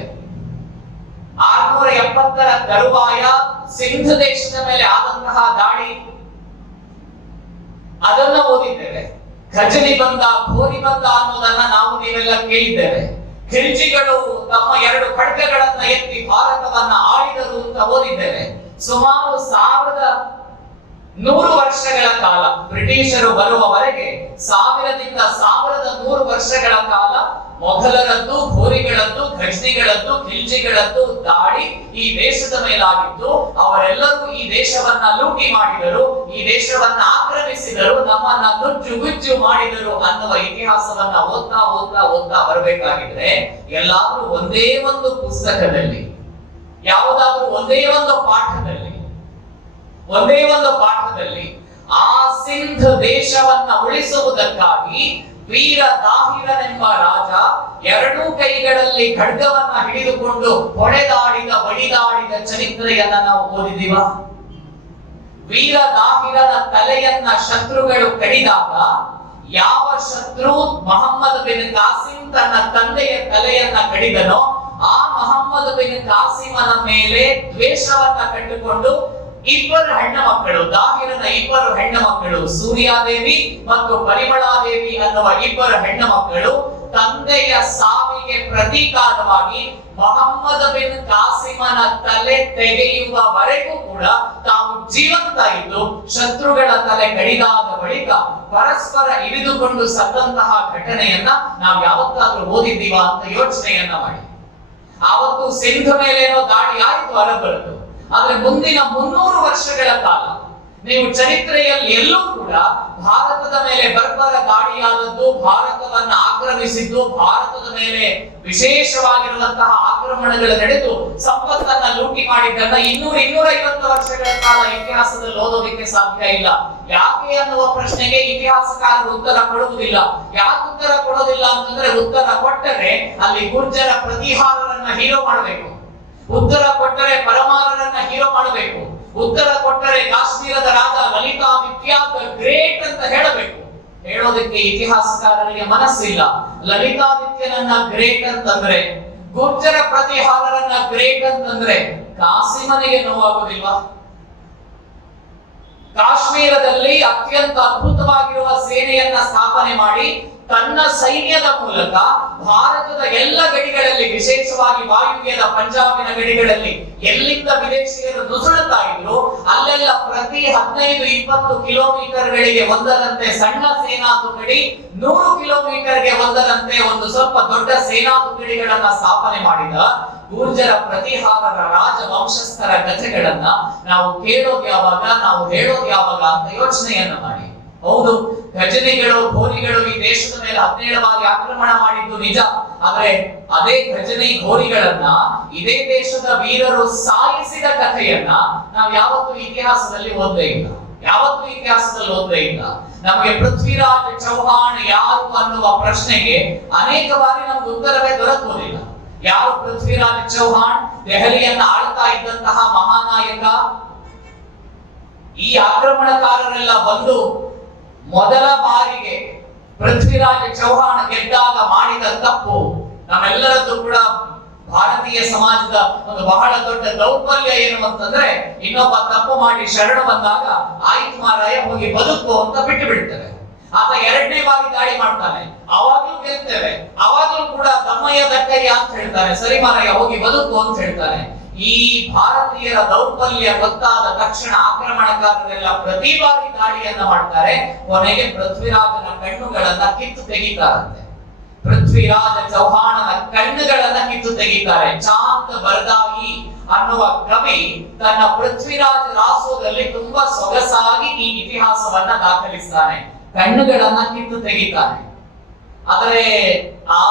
670ರ ತರುವಾಯ ಸಿಂಧ್ ದೇಶದ ಮೇಲೆ ಆದಂತಹ ದಾಳಿ ಅದನ್ನ ಓದಿದ್ದೇವೆ. ಖಜನಿ ಬಂದ, ಘೋರಿ ಬಂದ ಅನ್ನೋದನ್ನ ನಾವು ನೀವೆಲ್ಲ ಕೇಳಿದ್ದೇವೆ. ಖಿಲ್ಜಿಗಳು ತಮ್ಮ 2 ಖಡ್ಗಗಳನ್ನ ಎತ್ತಿ ಭಾರತವನ್ನ ಆಳಿದರು ಅಂತ ಓದಿದ್ದೇವೆ. ಸುಮಾರು 1100 ವರ್ಷಗಳ ಕಾಲ ಬ್ರಿಟಿಷರು ಬರುವವರೆಗೆ 1000ದಿಂದ 1100 ವರ್ಷಗಳ ಕಾಲ ಮೊಘಲರದ್ದು, ಘೋರಿಗಳದ್ದು, ಘಜ್ನಿಗಳದ್ದು, ಖಿಲ್ಜಿಗಳದ್ದು ದಾಳಿ ಈ ದೇಶದ ಮೇಲಾಗಿದ್ದು, ಅವರೆಲ್ಲರೂ ಈ ದೇಶವನ್ನ ಲೂಟಿ ಮಾಡಿದರು, ಈ ದೇಶವನ್ನ ಆಕ್ರಮಿಸಿದರು, ನಮ್ಮನ್ನ ನುಜ್ಜು ಮಾಡಿದರು ಅನ್ನುವ ಇತಿಹಾಸವನ್ನ ಓದ್ತಾ ಓದ್ತಾ ಓದ್ತಾ ಬರಬೇಕಾಗಿದ್ರೆ ಎಲ್ಲಾದ್ರೂ ಒಂದೇ ಒಂದು ಪುಸ್ತಕದಲ್ಲಿ, ಯಾವುದಾದ್ರೂ ಒಂದೇ ಒಂದು ಪಾಠದಲ್ಲಿ ಆ ಸಿಂಧ್ ದೇಶವನ್ನ ಉಳಿಸುವುದಕ್ಕಾಗಿ ವೀರ ದಾಹಿರನೆಂಬ ರಾಜ 2 ಕೈಗಳಲ್ಲಿ ಖಡ್ಗವನ್ನ ಹಿಡಿದುಕೊಂಡು ಬಡಿದಾಡಿದ ಚರಿತ್ರೆಯನ್ನ ನಾವು ಓದಿದೀವ. ವೀರ ದಾಹಿರನ ತಲೆಯನ್ನ ಶತ್ರುಗಳು ಕಡಿದಾಗ ಯಾವ ಶತ್ರು ಮಹಮ್ಮದ್ ಬಿನ್ ಕಾಸಿಂ ತನ್ನ ತಂದೆಯ ತಲೆಯನ್ನ ಕಡಿದನೋ ಆ ಮಹಮ್ಮದ್ ಬಿನ್ ಕಾಸಿಮನ ಮೇಲೆ ದ್ವೇಷವನ್ನ ಕಟ್ಟಿಕೊಂಡು 2 ಹೆಣ್ಣು ಮಕ್ಕಳು, ದಾಹಿರನ 2 ಹೆಣ್ಣು ಮಕ್ಕಳು, ಸೂರ್ಯಾದೇವಿ ಮತ್ತು ಪರಿಮಳಾದೇವಿ ಅನ್ನುವ 2 ಹೆಣ್ಣು ಮಕ್ಕಳು ತಂದೆಯ ಸಾವಿಗೆ ಪ್ರತೀಕಾರವಾಗಿ ಮೊಹಮ್ಮದ್ ಬಿನ್ ಕಾಸಿಮನ ತಲೆ ತೆಗೆಯುವವರೆಗೂ ಕೂಡ ತಾವು ಜೀವಂತ ಇದ್ದು ಶತ್ರುಗಳ ತಲೆ ಕಡಿದಾದ ಬಳಿಕ ಪರಸ್ಪರ ಇಳಿದುಕೊಂಡು ಸತ್ತಂತಹ ಘಟನೆಯನ್ನ ನಾವು ಯಾವತ್ತಾದ್ರೂ ಓದಿದ್ದೀವ ಅಂತ ಯೋಚನೆಯನ್ನ ಮಾಡಿ. ಆವತ್ತು ಸಿಂಧು ಮೇಲೇನೋ ದಾಳಿ ಆಯ್ತು ಅರಬ್ಬರದ್ದು, ಆದ್ರೆ ಮುಂದಿನ 300 ವರ್ಷಗಳ ಕಾಲ ನೀವು ಚರಿತ್ರೆಯಲ್ಲಿ ಎಲ್ಲೂ ಕೂಡ ಭಾರತದ ಮೇಲೆ ಬರ್ಬರ ದಾಳಿಯಾದದ್ದು, ಭಾರತವನ್ನ ಆಕ್ರಮಿಸಿದ್ದು, ಭಾರತದ ಮೇಲೆ ವಿಶೇಷವಾಗಿರುವಂತಹ ಆಕ್ರಮಣಗಳು ನಡೆದು ಸಂಪತ್ತನ್ನ ಲೂಟಿ ಮಾಡಿದ್ದನ್ನ 200-250 ವರ್ಷಗಳ ಕಾಲ ಇತಿಹಾಸದಲ್ಲಿ ಓದೋದಕ್ಕೆ ಸಾಧ್ಯ ಇಲ್ಲ. ಯಾಕೆ ಅನ್ನುವ ಪ್ರಶ್ನೆಗೆ ಇತಿಹಾಸಕಾರರು ಉತ್ತರ ಕೊಡುವುದಿಲ್ಲ. ಯಾಕೆ ಉತ್ತರ ಕೊಡೋದಿಲ್ಲ ಅಂತಂದ್ರೆ, ಉತ್ತರ ಕೊಟ್ಟರೆ ಅಲ್ಲಿ ಗುರ್ಜರ ಪ್ರತಿಹಾರರನ್ನ ಹೀರೋ ಮಾಡಬೇಕು, ಉತ್ತರ ಕೊಟ್ಟರೆ ಪರಮಾರರನ್ನ ಹೀರೋ ಮಾಡಬೇಕು, ಉತ್ತರ ಕೊಟ್ಟರೆ ಕಾಶ್ಮೀರದ ರಾಜ ಲಲಿತಾದಿತ್ಯ ದ ಗ್ರೇಟ್ ಅಂತ ಹೇಳಬೇಕು. ಹೇಳೋದಕ್ಕೆ ಇತಿಹಾಸಕಾರರಿಗೆ ಮನಸ್ಸಿಲ್ಲ. ಲಲಿತಾದಿತ್ಯನನ್ನ ಗ್ರೇಟ್ ಅಂತಂದ್ರೆ, ಗುರ್ಜರ ಪ್ರತಿಹಾರರನ್ನ ಗ್ರೇಟ್ ಅಂತಂದ್ರೆ ಕಾಸಿಮನಿಗೆ ನೋವಾಗುವುದಿಲ್ವಾ? ಕಾಶ್ಮೀರದಲ್ಲಿ ಅತ್ಯಂತ ಅದ್ಭುತವಾಗಿರುವ ಸೇನೆಯನ್ನ ಸ್ಥಾಪನೆ ಮಾಡಿ ತನ್ನ ಸೈನ್ಯದ ಮೂಲಕ ಭಾರತದ ಎಲ್ಲ ಗಡಿಗಳಲ್ಲಿ, ವಿಶೇಷವಾಗಿ ವಾಯುವ್ಯದ ಪಂಜಾಬಿನ ಗಡಿಗಳಲ್ಲಿ ಎಲ್ಲಿಂದ ವಿದೇಶಿಯರು ನುಸುಳುತ್ತಾ ಇದ್ರು ಅಲ್ಲೆಲ್ಲ ಪ್ರತಿ 15-20 ಕಿಲೋಮೀಟರ್ಗಳಿಗೆ ಒಂದರಂತೆ ಸಣ್ಣ ಸೇನಾ ತುಕಡಿ, 100 ಕಿಲೋಮೀಟರ್ಗೆ ಒಂದರಂತೆ ಒಂದು ಸ್ವಲ್ಪ ದೊಡ್ಡ ಸೇನಾ ತುಕಡಿಗಳನ್ನ ಸ್ಥಾಪನೆ ಮಾಡಿದ ಗುರ್ಜರ ಪ್ರತಿಹಾರರ ರಾಜವಂಶಸ್ಥರ ಕಥೆಗಳನ್ನ ನಾವು ಕೇಳೋದು ಯಾವಾಗ, ನಾವು ಹೇಳೋದು ಯಾವಾಗ ಅಂತ ಯೋಚನೆಯನ್ನ ಮಾಡಿ. ಹೌದು, ಘಜನಿಗಳು, ಘೋರಿಗಳು ಈ ದೇಶದ ಮೇಲೆ 17 ಬಾರಿ ಆಕ್ರಮಣ ಮಾಡಿದ್ದು ನಿಜ. ಆದ್ರೆ ಅದೇ ಘಜನಿ ಘೋರಿಗಳನ್ನ ಇದೇ ದೇಶದ ವೀರರು ಸಾಯಿಸಿದ ಕಥೆಯನ್ನ ನಾವು ಯಾವತ್ತೂ ಇತಿಹಾಸದಲ್ಲಿ ಓದಲೇ ಇಲ್ಲ, ಯಾವತ್ತೂ ಇತಿಹಾಸದಲ್ಲಿ ಓದಲೇ ಇಲ್ಲ. ನಮಗೆ ಪೃಥ್ವಿರಾಜ್ ಚೌಹಾಣ್ ಯಾರು ಅನ್ನುವ ಪ್ರಶ್ನೆಗೆ ಅನೇಕ ಬಾರಿ ನಮ್ಗೆ ಉತ್ತರವೇ ದೊರಕುವುದಿಲ್ಲ. ಯಾರು ಪೃಥ್ವಿರಾಜ್ ಚೌಹಾಣ್? ದೆಹಲಿಯನ್ನ ಆಳ್ತಾ ಇದ್ದಂತಹ ಮಹಾನಾಯಕ. ಈ ಆಕ್ರಮಣಕಾರರೆಲ್ಲ ಬಂದು ಮೊದಲ ಬಾರಿಗೆ ಪೃಥ್ವಿರಾಜ್ ಚೌಹಾಣ್ ಗೆದ್ದಾಗ ಮಾಡಿದ ತಪ್ಪು ನಮ್ಮೆಲ್ಲರದ್ದು ಕೂಡ ಭಾರತೀಯ ಸಮಾಜದ ಒಂದು ಬಹಳ ದೊಡ್ಡ ದೌರ್ಬಲ್ಯ ಏನು ಅಂತಂದ್ರೆ, ಇನ್ನೊಬ್ಬ ತಪ್ಪು ಮಾಡಿ ಶರಣ ಬಂದಾಗ ಆಯ್ತು ಮಾರಾಯ ಹೋಗಿ ಬದುಕು ಅಂತ ಬಿಟ್ಟು ಬಿಡ್ತೇವೆ. ಆತ 2ನೇ ಬಾರಿ ದಾಳಿ ಮಾಡ್ತಾನೆ, ಅವಾಗ್ಲೂ ಗೆಲ್ತೇವೆ, ಅವಾಗ್ಲೂ ಕೂಡ ದಮ್ಮಯ್ಯ ದಕ್ಕಯ್ಯ ಅಂತ ಹೇಳ್ತಾನೆ, ಸರಿ ಮಾರಾಯ ಹೋಗಿ ಬದುಕು ಅಂತ ಹೇಳ್ತಾನೆ. ಈ ಭಾರತೀಯರ ದೌರ್ಬಲ್ಯ ಗೊತ್ತಾದ ತಕ್ಷಣ ಆಕ್ರಮಣಕಾರರೆಲ್ಲ ಪ್ರತಿ ಬಾರಿ ದಾಳಿಯನ್ನ ಮಾಡ್ತಾರೆ. ಕೊನೆಗೆ ಪೃಥ್ವಿರಾಜನ ಕಣ್ಣುಗಳನ್ನ ಕಿತ್ತು ತೆಗಿತಾರಂತೆ. ಪೃಥ್ವಿರಾಜ ಚೌಹಾಣನ ಕಣ್ಣುಗಳನ್ನ ಕಿತ್ತು ತೆಗಿತಾರೆ. ಚಾಂದ್ ಬರ್ದಾಯಿ ಅನ್ನುವ ಕವಿ ತನ್ನ ಪೃಥ್ವಿರಾಜ ರಾಸೋದಲ್ಲಿ ತುಂಬಾ ಸೊಗಸಾಗಿ ಈ ಇತಿಹಾಸವನ್ನ ದಾಖಲಿಸ್ತಾನೆ. ಕಣ್ಣುಗಳನ್ನ ಕಿತ್ತು ತೆಗಿತಾನೆ. ಆದರೆ ಆ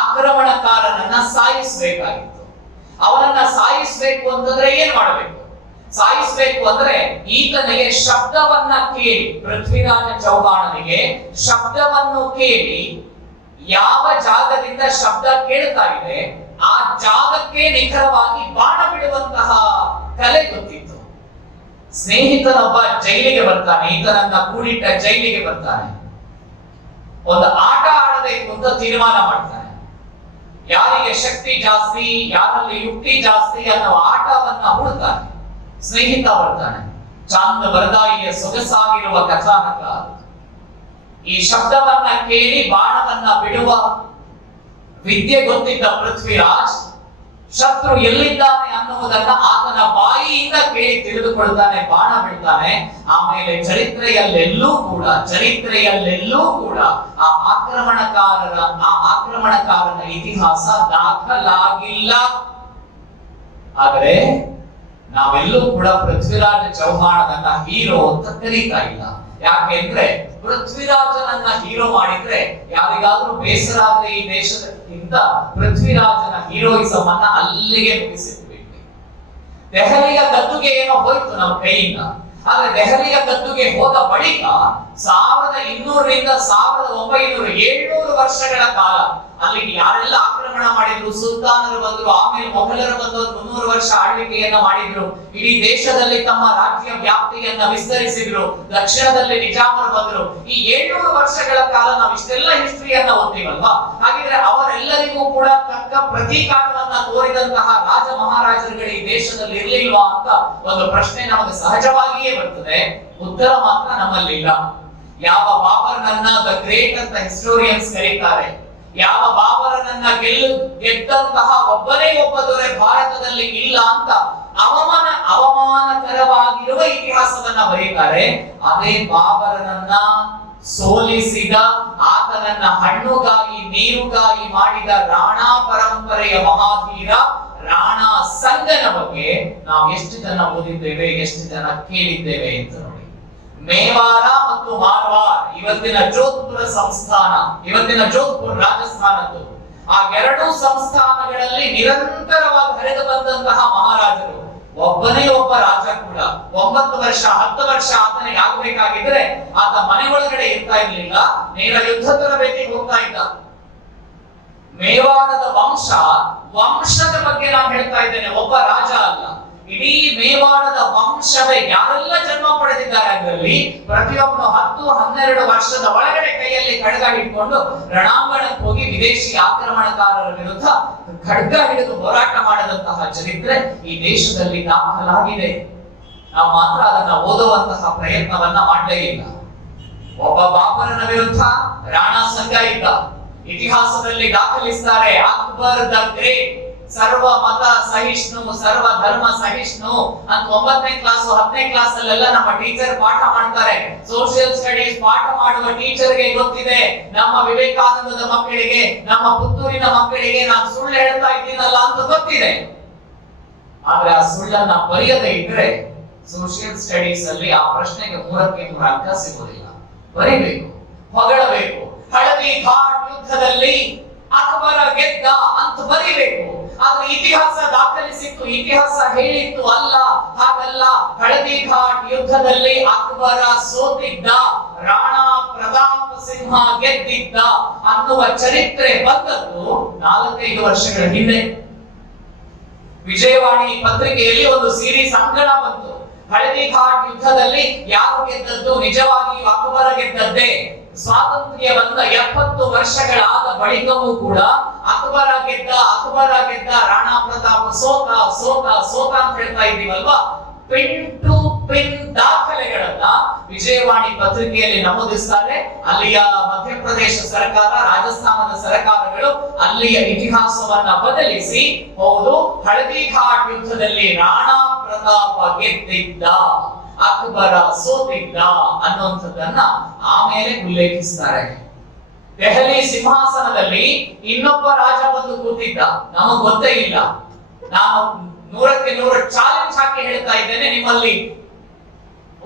ಆಕ್ರಮಣಕಾರನನ್ನ ಸಾಯಿಸಬೇಕಾಗಿತ್ತು. ಅವನನ್ನ ಸಾಯಿಸಬೇಕು ಅಂತಂದ್ರೆ ಏನ್ ಮಾಡಬೇಕು? ಸಾಯಿಸಬೇಕು ಅಂದ್ರೆ ಈತನಿಗೆ ಶಬ್ದವನ್ನ ಕೇಳಿ, ಪೃಥ್ವಿರಾಜ ಚೌಹಾಣನಿಗೆ ಶಬ್ದವನ್ನು ಕೇಳಿ ಯಾವ ಜಾಗದಿಂದ ಶಬ್ದ ಕೇಳ್ತಾ ಇದೆ ಆ ಜಾಗಕ್ಕೆ ನಿಖರವಾಗಿ ಬಾಣ ಬಿಡುವಂತಹ ಕಲೆ ಗೊತ್ತಿತ್ತು. ಸ್ನೇಹಿತನೊಬ್ಬ ಜೈಲಿಗೆ ಬರ್ತಾನೆ, ಈತನನ್ನ ಕೂಡಿಟ್ಟ ಜೈಲಿಗೆ ಬರ್ತಾನೆ. ಒಂದು ಆಟ ಆಡಬೇಕು ಅಂತ ತೀರ್ಮಾನ ಮಾಡ್ತಾನೆ. ಯಾರಿಗೆ ಶಕ್ತಿ ಜಾಸ್ತಿ, ಯಾರಲ್ಲಿ ಯುಕ್ತಿ ಜಾಸ್ತಿ ಅನ್ನೋ ಆಟವನ್ನ ಹುಡುಕ್ತಾನೆ. ಸ್ನೇಹಿತ ಬರ್ತಾನೆ, ಚಾಂದ್ ಬರ್ದಾಯಿಯ ಸೊಗಸಾಗಿರುವ ಕಥಾನಕ. ಈ ಶಬ್ದವನ್ನ ಕೇಳಿ ಬಾಣವನ್ನ ಬಿಡುವ ವಿದ್ಯೆ ಗೊತ್ತಿದ್ದ ಪೃಥ್ವಿರಾಜ್ ಶತ್ರು ಎಲ್ಲಿದ್ದಾನೆ ಅನ್ನುವುದನ್ನ ಆತನ ಬಾಯಿಯಿಂದ ಕೇಳಿ ತಿಳಿದುಕೊಳ್ತಾನೆ, ಬಾಣ ಬಿಡ್ತಾನೆ. ಆಮೇಲೆ ಚರಿತ್ರೆಯಲ್ಲೆಲ್ಲೂ ಕೂಡ ಆ ಆಕ್ರಮಣಕಾರನ ಇತಿಹಾಸ ದಾಖಲಾಗಿಲ್ಲ. ಆದರೆ ನಾವೆಲ್ಲೂ ಕೂಡ ಪೃಥ್ವಿರಾಜ ಚೌಹಾಣನನ್ನ ಹೀರೋ ಅಂತ ಕರೀತಾ ಇಲ್ಲ. ಯಾಕೆಂದ್ರೆ ಪೃಥ್ವಿರಾಜನನ್ನ ಹೀರೋ ಮಾಡಿದ್ರೆ ಯಾರಿಗಾದ್ರೂ ಬೇಸರ ಆದ್ರೆ ಈ ದೇಶದಿಂದ ಪೃಥ್ವಿರಾಜನ ಹೀರೋಯಿಸಂ ಅನ್ನ ಅಲ್ಲಿಗೆ ಮುಗಿಸಿದ್ಬಿಟ್ವಿ. ದೆಹಲಿಯ ಗದ್ದುಗೆ ಏನೋ ಹೋಯ್ತು ನಮ್ಮ ಕೈಯಿಂದ. ಆದ್ರೆ ದೆಹಲಿಯ ಗದ್ದುಗೆ ಹೋದ ಬಳಿಕ 1200ರಿಂದ 1900 ವರ್ಷಗಳ ಕಾಲ ಅಲ್ಲಿಗೆ ಯಾರೆಲ್ಲ ಆಕ್ರಮಣ ಮಾಡಿದ್ರು, ಸುಲ್ತಾನರು ಬಂದ್ರು, ಆಮೇಲೆ ಮೊಘಲರು ಬಂದು 300 ವರ್ಷ ಆಳ್ವಿಕೆಯನ್ನ ಮಾಡಿದ್ರು, ಇಡೀ ದೇಶದಲ್ಲಿ ತಮ್ಮ ರಾಜ್ಯ ವ್ಯಾಪ್ತಿಯನ್ನ ವಿಸ್ತರಿಸಿದ್ರು, ದಕ್ಷಿಣದಲ್ಲಿ ನಿಜಾಮರು ಬಂದ್ರು. ಈ 700 ವರ್ಷಗಳ ಕಾಲ ನಾವು ಇಷ್ಟೆಲ್ಲ ಹಿಸ್ಟ್ರಿಯನ್ನ ಓದ್ತೀವಲ್ವಾ? ಹಾಗಿದ್ರೆ ಅವರೆಲ್ಲರಿಗೂ ಕೂಡ ತಕ್ಕ ಪ್ರತೀಕಾರವನ್ನ ತೋರಿದಂತಹ ರಾಜ ಮಹಾರಾಜರುಗಳು ಈ ದೇಶದಲ್ಲಿ ಇರ್ಲಿಲ್ವಾ ಅಂತ ಒಂದು ಪ್ರಶ್ನೆ ನಮಗೆ ಸಹಜವಾಗಿಯೇ ಬರ್ತದೆ. ಉತ್ತರ ಮಾತ್ರ ನಮ್ಮಲ್ಲಿಲ್ಲ. ಯಾವ ಬಾಬರ್ನನ್ನ ದ ಗ್ರೇಟ್ ಅಂತ ಹಿಸ್ಟೋರಿಯನ್ಸ್ ಕರೀತಾರೆ, ಯಾವ ಬಾಬರನನ್ನ ಗೆದ್ದಂತಹ ಒಬ್ಬನೇ ಒಬ್ಬ ದೊರೆ ಭಾರತದಲ್ಲಿ ಇಲ್ಲ ಅಂತ ಅವಮಾನಕರವಾಗಿರುವ ಇತಿಹಾಸವನ್ನ ಬರೀತಾರೆ. ಅದೇ ಬಾಬರನನ್ನ ಸೋಲಿಸಿದ, ಆತನನ್ನ ಹಣ್ಣುಗಾಗಿ ನೀರುಗಾಗಿ ಮಾಡಿದ ರಾಣಾ ಪರಂಪರೆಯ ಮಹಾವೀರ ರಾಣಾ ಸಂಗನ ಬಗ್ಗೆ ನಾವು ಎಷ್ಟು ಜನ ಓದಿದ್ದೇವೆ, ಎಷ್ಟು ಜನ ಕೇಳಿದ್ದೇವೆ ಅಂತ ನೋಡಿ. ಮೇವಾರ ಮತ್ತು ಮಾರ್ವಾರ್, ಇವತ್ತಿನ ಜೋಧ್ಪುರ ಸಂಸ್ಥಾನ, ಇವತ್ತಿನ ಜೋಧ್ಪುರ್ ರಾಜಸ್ಥಾನದ್ದು, ಆ ಎರಡೂ ಸಂಸ್ಥಾನಗಳಲ್ಲಿ ನಿರಂತರವಾಗಿ ಹರಿದು ಬಂದಂತಹ ಮಹಾರಾಜರು. ಒಬ್ಬನೇ ಒಬ್ಬ ರಾಜ ಕೂಡ 9 ವರ್ಷ 10 ವರ್ಷ ಆತನಿಗೆ ಆಗಬೇಕಾಗಿದ್ರೆ ಆತ ಮನೆ ಒಳಗಡೆ ಇರ್ತಾ ಇರ್ಲಿಲ್ಲ, ನೇರ ಯುದ್ಧ ತರಬೇತಿಗೆ ಹೋಗ್ತಾ ಇದ್ದ. ಮೇವಾಡದ ವಂಶದ ಬಗ್ಗೆ ನಾನು ಹೇಳ್ತಾ ಇದ್ದೇನೆ, ಒಬ್ಬ ರಾಜ ಅಲ್ಲ. ಇಡೀ ಮೇವಾಡದ ವಂಶವೇ ಯಾರೆಲ್ಲ ಜನ್ಮ ಪಡೆದಿದ್ದಾರೆ ಅದರಲ್ಲಿ ಪ್ರತಿಯೊಬ್ಬನು 10-12 ವರ್ಷದ ಒಳಗಡೆ ಕೈಯಲ್ಲಿ ಖಡ್ಗ ಹಿಡ್ಕೊಂಡು ರಣಾಂಗಣಕ್ಕೆ ಹೋಗಿ ವಿದೇಶಿ ಆಕ್ರಮಣಕಾರರ ವಿರುದ್ಧ ಖಡ್ಗ ಹಿಡಿದು ಹೋರಾಟ ಮಾಡದಂತಹ ಚರಿತ್ರೆ ಈ ದೇಶದಲ್ಲಿ ದಾಖಲಾಗಿದೆ. ನಾವು ಮಾತ್ರ ಅದನ್ನ ಓದುವಂತಹ ಪ್ರಯತ್ನವನ್ನ ಮಾಡಲೇ ಇಲ್ಲ. ಒಬ್ಬ ಬಾಬರನ ವಿರುದ್ಧ ರಾಣಾ ಸಂಗ ಇದ್ದ. ಇತಿಹಾಸದಲ್ಲಿ ದಾಖಲಿಸ್ತಾರೆ, ಅಕ್ಬರ್ ದ ಗ್ರೇಟ್, ಸರ್ವ ಮತ ಸಹಿಷ್ಣು, ಸರ್ವ ಧರ್ಮ ಸಹಿಷ್ಣು ಅಂತ 9ನೇ ಕ್ಲಾಸ್ 10ನೇ ಕ್ಲಾಸ್ ಅಲ್ಲೆಲ್ಲ ನಮ್ಮ ಟೀಚರ್ ಪಾಠ ಮಾಡ್ತಾರೆ. ಸೋಷಿಯಲ್ ಸ್ಟಡೀಸ್ ಪಾಠ ಮಾಡುವ ಟೀಚರ್ಗೆ ಗೊತ್ತಿದೆ, ನಮ್ಮ ವಿವೇಕಾನಂದದ ಮಕ್ಕಳಿಗೆ, ನಮ್ಮ ಪುತ್ತೂರಿನ ಮಕ್ಕಳಿಗೆ ನಾನು ಸುಳ್ಳು ಹೇಳ್ತಾ ಇದ್ದೀನಲ್ಲ ಅಂತ ಗೊತ್ತಿದೆ. ಆದ್ರೆ ಆ ಸುಳ್ಳನ್ನ ಬರೆಯದೇ ಇದ್ರೆ ಸೋಷಿಯಲ್ ಸ್ಟಡೀಸ್ ಅಲ್ಲಿ ಆ ಪ್ರಶ್ನೆಗೆ 3ಕ್ಕೆ 3 ಅಂಕ ಸಿಗೋದಿಲ್ಲ. ಬರೀಬೇಕು, ಹೊಗಳಬೇಕು. ಹಳದಿ ಘಾಟ್ ಯುದ್ಧದಲ್ಲಿ ಅಕ್ಬರ ಗೆದ್ದ ಅಂತ ಬರೀಬೇಕು. ಆದ್ರೆ ಇತಿಹಾಸ ದಾಖಲಿಸಿತ್ತು, ಇತಿಹಾಸ ಹೇಳಿತ್ತು ಅಲ್ಲ, ಹಾಗಲ್ಲ. ಹಳದಿ ಘಾಟ್ ಯುದ್ಧದಲ್ಲಿ ಅಕ್ಬರ ಸೋತಿದ್ದ, ರಾಣಾ ಪ್ರತಾಪ ಸಿಂಹ ಗೆದ್ದಿದ್ದ ಅನ್ನುವ ಚರಿತ್ರೆ ಬಂದದ್ದು 4-5 ವರ್ಷಗಳ ಹಿಂದೆ. ವಿಜಯವಾಣಿ ಪತ್ರಿಕೆಯಲ್ಲಿ ಒಂದು ಸೀರೀಸ್ ಅಂಕಣ ಬಂತು. ಹಳದಿ ಘಾಟ್ ಯುದ್ಧದಲ್ಲಿ ಯಾರು ಗೆದ್ದದ್ದು? ನಿಜವಾಗಿಯೂ ಅಕ್ಬರ ಗೆದ್ದದ್ದೇ. ಸ್ವಾತಂತ್ರ್ಯ ಬಂದ 70 ವರ್ಷಗಳಾದ ಬಳಿಕವೂ ಕೂಡ ಅಕ್ಬರ ಗೆದ್ದ, ರಾಣಾ ಪ್ರತಾಪ್ ಸೋತ ಅಂತ ಹೇಳ್ತಾ ಇದ್ದೀವಲ್ವಾ. ಪಿನ್ ಟು ಪಿನ್ ದಾಖಲೆಗಳನ್ನ ವಿಜಯವಾಣಿ ಪತ್ರಿಕೆಯಲ್ಲಿ ನಮೂದಿಸ್ತಾರೆ. ಅಲ್ಲಿಯ ಮಧ್ಯಪ್ರದೇಶ ಸರ್ಕಾರ, ರಾಜಸ್ಥಾನದ ಸರ್ಕಾರಗಳು ಅಲ್ಲಿಯ ಇತಿಹಾಸವನ್ನ ಬದಲಿಸಿ, ಹೌದು ಹಳದಿ ಘಾಟ್ ಯುದ್ಧದಲ್ಲಿ ರಾಣಾ ಪ್ರತಾಪ ಗೆದ್ದಿದ್ದ, ಅಕ್ಬರ ಸೋತಿದ್ದ ಅನ್ನುವಂಥದ್ದನ್ನ ಆಮೇಲೆ ಉಲ್ಲೇಖಿಸ್ತಾರೆ. ದೆಹಲಿ ಸಿಂಹಾಸನದಲ್ಲಿ ಇನ್ನೊಬ್ಬ ರಾಜ ಬಂದು ಕೂತಿದ್ದ, ನಮಗ್ ಗೊತ್ತೇ ಇಲ್ಲ. ನಾನು 100ಕ್ಕೆ 100 ಚಾಲೆಂಜ್ ಹಾಕಿ ಹೇಳ್ತಾ ಇದ್ದೇನೆ, ನಿಮ್ಮಲ್ಲಿ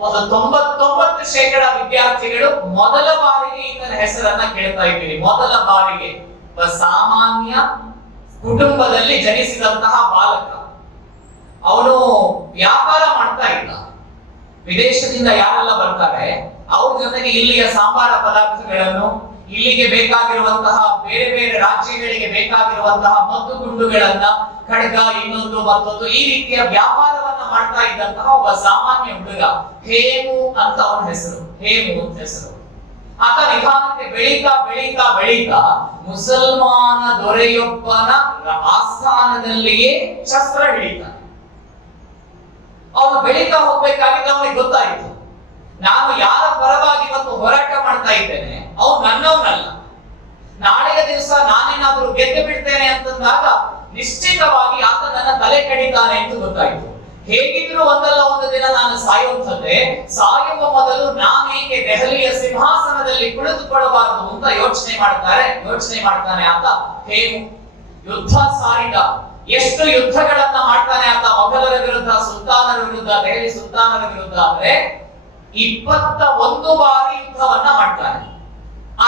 99% ವಿದ್ಯಾರ್ಥಿಗಳು ಮೊದಲ ಬಾರಿಗೆ ಈತನ ಹೆಸರನ್ನ ಕೇಳ್ತಾ ಇದ್ದೀರಿ. ಮೊದಲ ಬಾರಿಗೆ ಒಬ್ಬ ಸಾಮಾನ್ಯ ಕುಟುಂಬದಲ್ಲಿ ಜನಿಸಿದಂತಹ ಬಾಲಕ, ಅವನು ವ್ಯಾಪಾರ ಮಾಡ್ತಾ ಇದ್ದ. ವಿದೇಶದಿಂದ ಯಾರೆಲ್ಲ ಬರ್ತಾರೆ ಅವ್ರ ಜೊತೆಗೆ ಇಲ್ಲಿಯ ಸಾಂಬಾರ ಪದಾರ್ಥಗಳನ್ನು, ಇಲ್ಲಿಗೆ ಬೇಕಾಗಿರುವಂತಹ ಬೇರೆ ಬೇರೆ ರಾಜ್ಯಗಳಿಗೆ ಬೇಕಾಗಿರುವಂತಹ ಮದ್ದು ಗುಂಡುಗಳನ್ನ, ಖಡ್ಗ, ಇನ್ನೊಂದು ಮತ್ತೊಂದು, ಈ ರೀತಿಯ ವ್ಯಾಪಾರವನ್ನ ಮಾಡ್ತಾ ಇದ್ದಂತಹ ಒಬ್ಬ ಸಾಮಾನ್ಯ ಹುಡುಗ. ಹೇಮು ಅಂತ ಅವನ ಹೆಸರು, ಹೇಮು ಅಂತ ಹೆಸರು. ಆತ ನಿಧಾನಕ್ಕೆ ಬೆಳೀತಾ ಮುಸಲ್ಮಾನ ದೊರೆಯೊಬ್ಬನ ಆಸ್ಥಾನದಲ್ಲಿಯೇ ಶಸ್ತ್ರ ಹಿಡಿತಾನೆ. ಅವನು ಬೆಳೀತಾ ಹೋಗ್ಬೇಕಾಗಿದ್ದು ಅವನಿಗೆ ಗೊತ್ತಾಯಿತು, ನಾನು ಯಾರ ಪರವಾಗಿ ಇವತ್ತು ಹೋರಾಟ ಮಾಡ್ತಾ ಇದ್ದೇನೆ ಅವನು ನನ್ನವನಲ್ಲ. ನಾಳೆಯ ದಿವಸ ನಾನೇನಾದ್ರೂ ಗೆದ್ದು ಬಿಡ್ತೇನೆ ಅಂತಂದಾಗ ನಿಶ್ಚಿತವಾಗಿ ಆತ ನನ್ನ ತಲೆ ಕಡಿತಾನೆ ಅಂತ ಗೊತ್ತಾಯ್ತು. ಹೇಗಿದ್ರು ಒಂದಲ್ಲ ಒಂದು ದಿನ ನಾನು ಸಾಯುವಂಥದ್ದೇ, ಸಾಯುವ ಮೊದಲು ನಾನೇಕೆ ದೆಹಲಿಯ ಸಿಂಹಾಸನದಲ್ಲಿ ಕುಳಿತುಕೊಳ್ಳಬಾರದು ಅಂತ ಯೋಚನೆ ಮಾಡ್ತಾನೆ ಆತ ಹೇಮು. ಯುದ್ಧ ಸಾರಿದ, ಎಷ್ಟು ಯುದ್ಧಗಳನ್ನ ಮಾಡ್ತಾನೆ ಆತ ಮೊಘಲರ ವಿರುದ್ಧ, ಸುಲ್ತಾನರ ವಿರುದ್ಧ, ದೆಹಲಿ ಸುಲ್ತಾನರ ವಿರುದ್ಧ. ಅಂದ್ರೆ 21 ಬಾರಿ ಯುದ್ಧವನ್ನ ಮಾಡ್ತಾನೆ.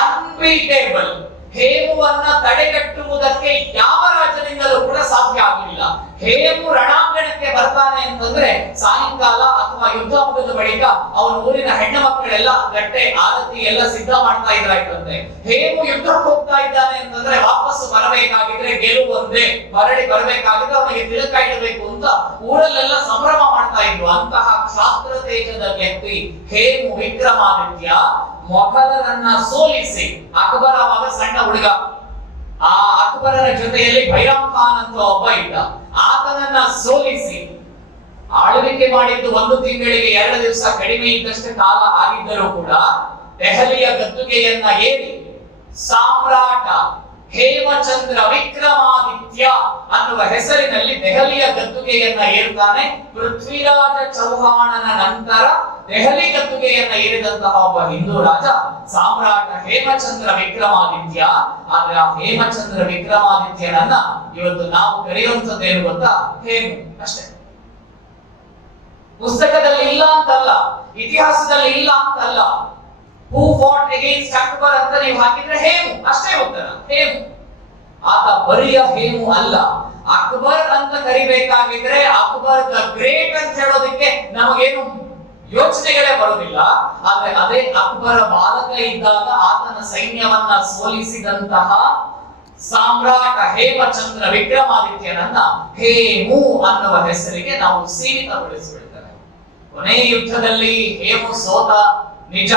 ಅನ್ಬೀಟೇಬಲ್. ಹೇಮುವನ್ನ ತಡೆಗಟ್ಟುವುದಕ್ಕೆ ಯಾವ ರಾಜನಿಂದಲೂ ಕೂಡ ಸಾಧ್ಯ ಆಗಲಿಲ್ಲ. ಹೇಮು ರಣಾಂಗಣಕ್ಕೆ ಬರ್ತಾನೆ ಅಂತಂದ್ರೆ ಸಾಯಂಕಾಲ ಅಥವಾ ಯುದ್ಧ ಮುಗಿದ ಬಳಿಕ ಅವನ ಊರಿನ ಹೆಣ್ಣು ಮಕ್ಕಳೆಲ್ಲ ಗಟ್ಟೆ ಆರತಿ ಎಲ್ಲ ಸಿದ್ಧ ಮಾಡ್ತಾ ಇದ್ರಾಯ್ತಂತೆ. ಹೇಮು ಯುದ್ಧಕ್ಕೆ ಹೋಗ್ತಾ ಇದ್ದಾನೆ ಅಂತಂದ್ರೆ ವಾಪಸ್ ಬರಬೇಕಾಗಿದ್ರೆ ಗೆಲುವು ಒಂದೇ, ಮರಳಿ ಬರಬೇಕಾಗಿದ್ರೆ ಅವನಿಗೆ ತಿಲಕ ಇಡಬೇಕು ಅಂತ ಊರಲ್ಲೆಲ್ಲ ಸಂಭ್ರಮ ಮಾಡ್ತಾ ಇದ್ರು. ಅಂತಹ ಕ್ಷಾತ್ರ ತೇಜದ ವ್ಯಕ್ತಿ ಹೇಮು ವಿಕ್ರಮಾದಿತ್ಯ ಮೊಘಲರನ್ನ ಸೋಲಿಸಿ, ಅಕ್ಬರ ಅವಾಗ ಸಣ್ಣ ಹುಡುಗ, ಆ ಅಕ್ಬರನ ಜೊತೆಯಲ್ಲಿ ಭೈರಾಮ್ ಖಾನ್ ಅಂತ ಒಬ್ಬ ಇದ್ದ, ಆತನನ್ನ ಸೋಲಿಸಿ ಆಳ್ವಿಕೆ ಮಾಡಿದ್ದು 1 ತಿಂಗಳಿಗೆ 2 ದಿವಸ ಕಡಿಮೆ ಇದ್ದಷ್ಟು ಕಾಲ ಆಗಿದ್ದರೂ ಕೂಡ ದೆಹಲಿಯ ಗದ್ದುಗೆಯನ್ನ ಏರಿ ಸಾಮ್ರಾಟ ಹೇಮಚಂದ್ರ ವಿಕ್ರಮಾದಿತ್ಯ ಅನ್ನುವ ಹೆಸರಿನಲ್ಲಿ ದೆಹಲಿಯ ಗದ್ದುಗೆಯನ್ನ ಏರ್ತಾನೆ. ಪೃಥ್ವಿರಾಜ ಚೌಹಾಣನ ನಂತರ ದೆಹಲಿ ಗದ್ದುಗೆಯನ್ನ ಏರಿದಂತಹ ಒಬ್ಬ ಹಿಂದೂ ರಾಜ ಸಾಮ್ರಾಟ ಹೇಮಚಂದ್ರ ವಿಕ್ರಮಾದಿತ್ಯ. ಆದ್ರೆ ಆ ಹೇಮಚಂದ್ರ ವಿಕ್ರಮಾದಿತ್ಯನನ್ನ ಇವತ್ತು ನಾವು ಕರೆಯುವಂಥದ್ದು ಏನು ಗೊತ್ತಾ? ಹೇಮು ಅಷ್ಟೇ. ಪುಸ್ತಕದಲ್ಲಿ ಇಲ್ಲ ಅಂತಲ್ಲ, ಇತಿಹಾಸದಲ್ಲಿ ಇಲ್ಲ ಅಂತಲ್ಲ. ಹೂ ಫಾಟ್ ಅಗೇನ್ಸ್ಟ್ ಅಕ್ಬರ್ ಅಂತ ನೀವು ಹಾಕಿದ್ರೆ ಹೇಮು ಅಷ್ಟೇ ಉತ್ತರ, ಹೇಮು. ಆತ ಬರಿಯ ಹೇಮು ಅಲ್ಲ. ಅಕ್ಬರ್ ಅಂತ ಕರಿಬೇಕಾಗಿದ್ರೆ ಅಕ್ಬರ್ ದ ಗ್ರೇಟ್ ಅಂತ ಹೇಳೋದಕ್ಕೆ ನಮಗೇನು ಯೋಚನೆಗಳೇ ಬರೋದಿಲ್ಲ. ಆದ್ರೆ ಅದೇ ಅಕ್ಬರ ಬಾಲಕ ಇದ್ದಾಗ ಆತನ ಸೈನ್ಯವನ್ನ ಸೋಲಿಸಿದಂತಹ ಸಾಮ್ರಾಟ ಹೇಮಚಂದ್ರ ವಿಕ್ರಮಾದಿತ್ಯನನ್ನ ಹೇಮು ಅನ್ನುವ ಹೆಸರಿಗೆ ನಾವು ಸೀಮಿತಗೊಳಿಸಿಬಿಡ್ತೇವೆ. ಕೊನೆ ಯುದ್ಧದಲ್ಲಿ ಹೇಮು ಸೋತ ನಿಜ,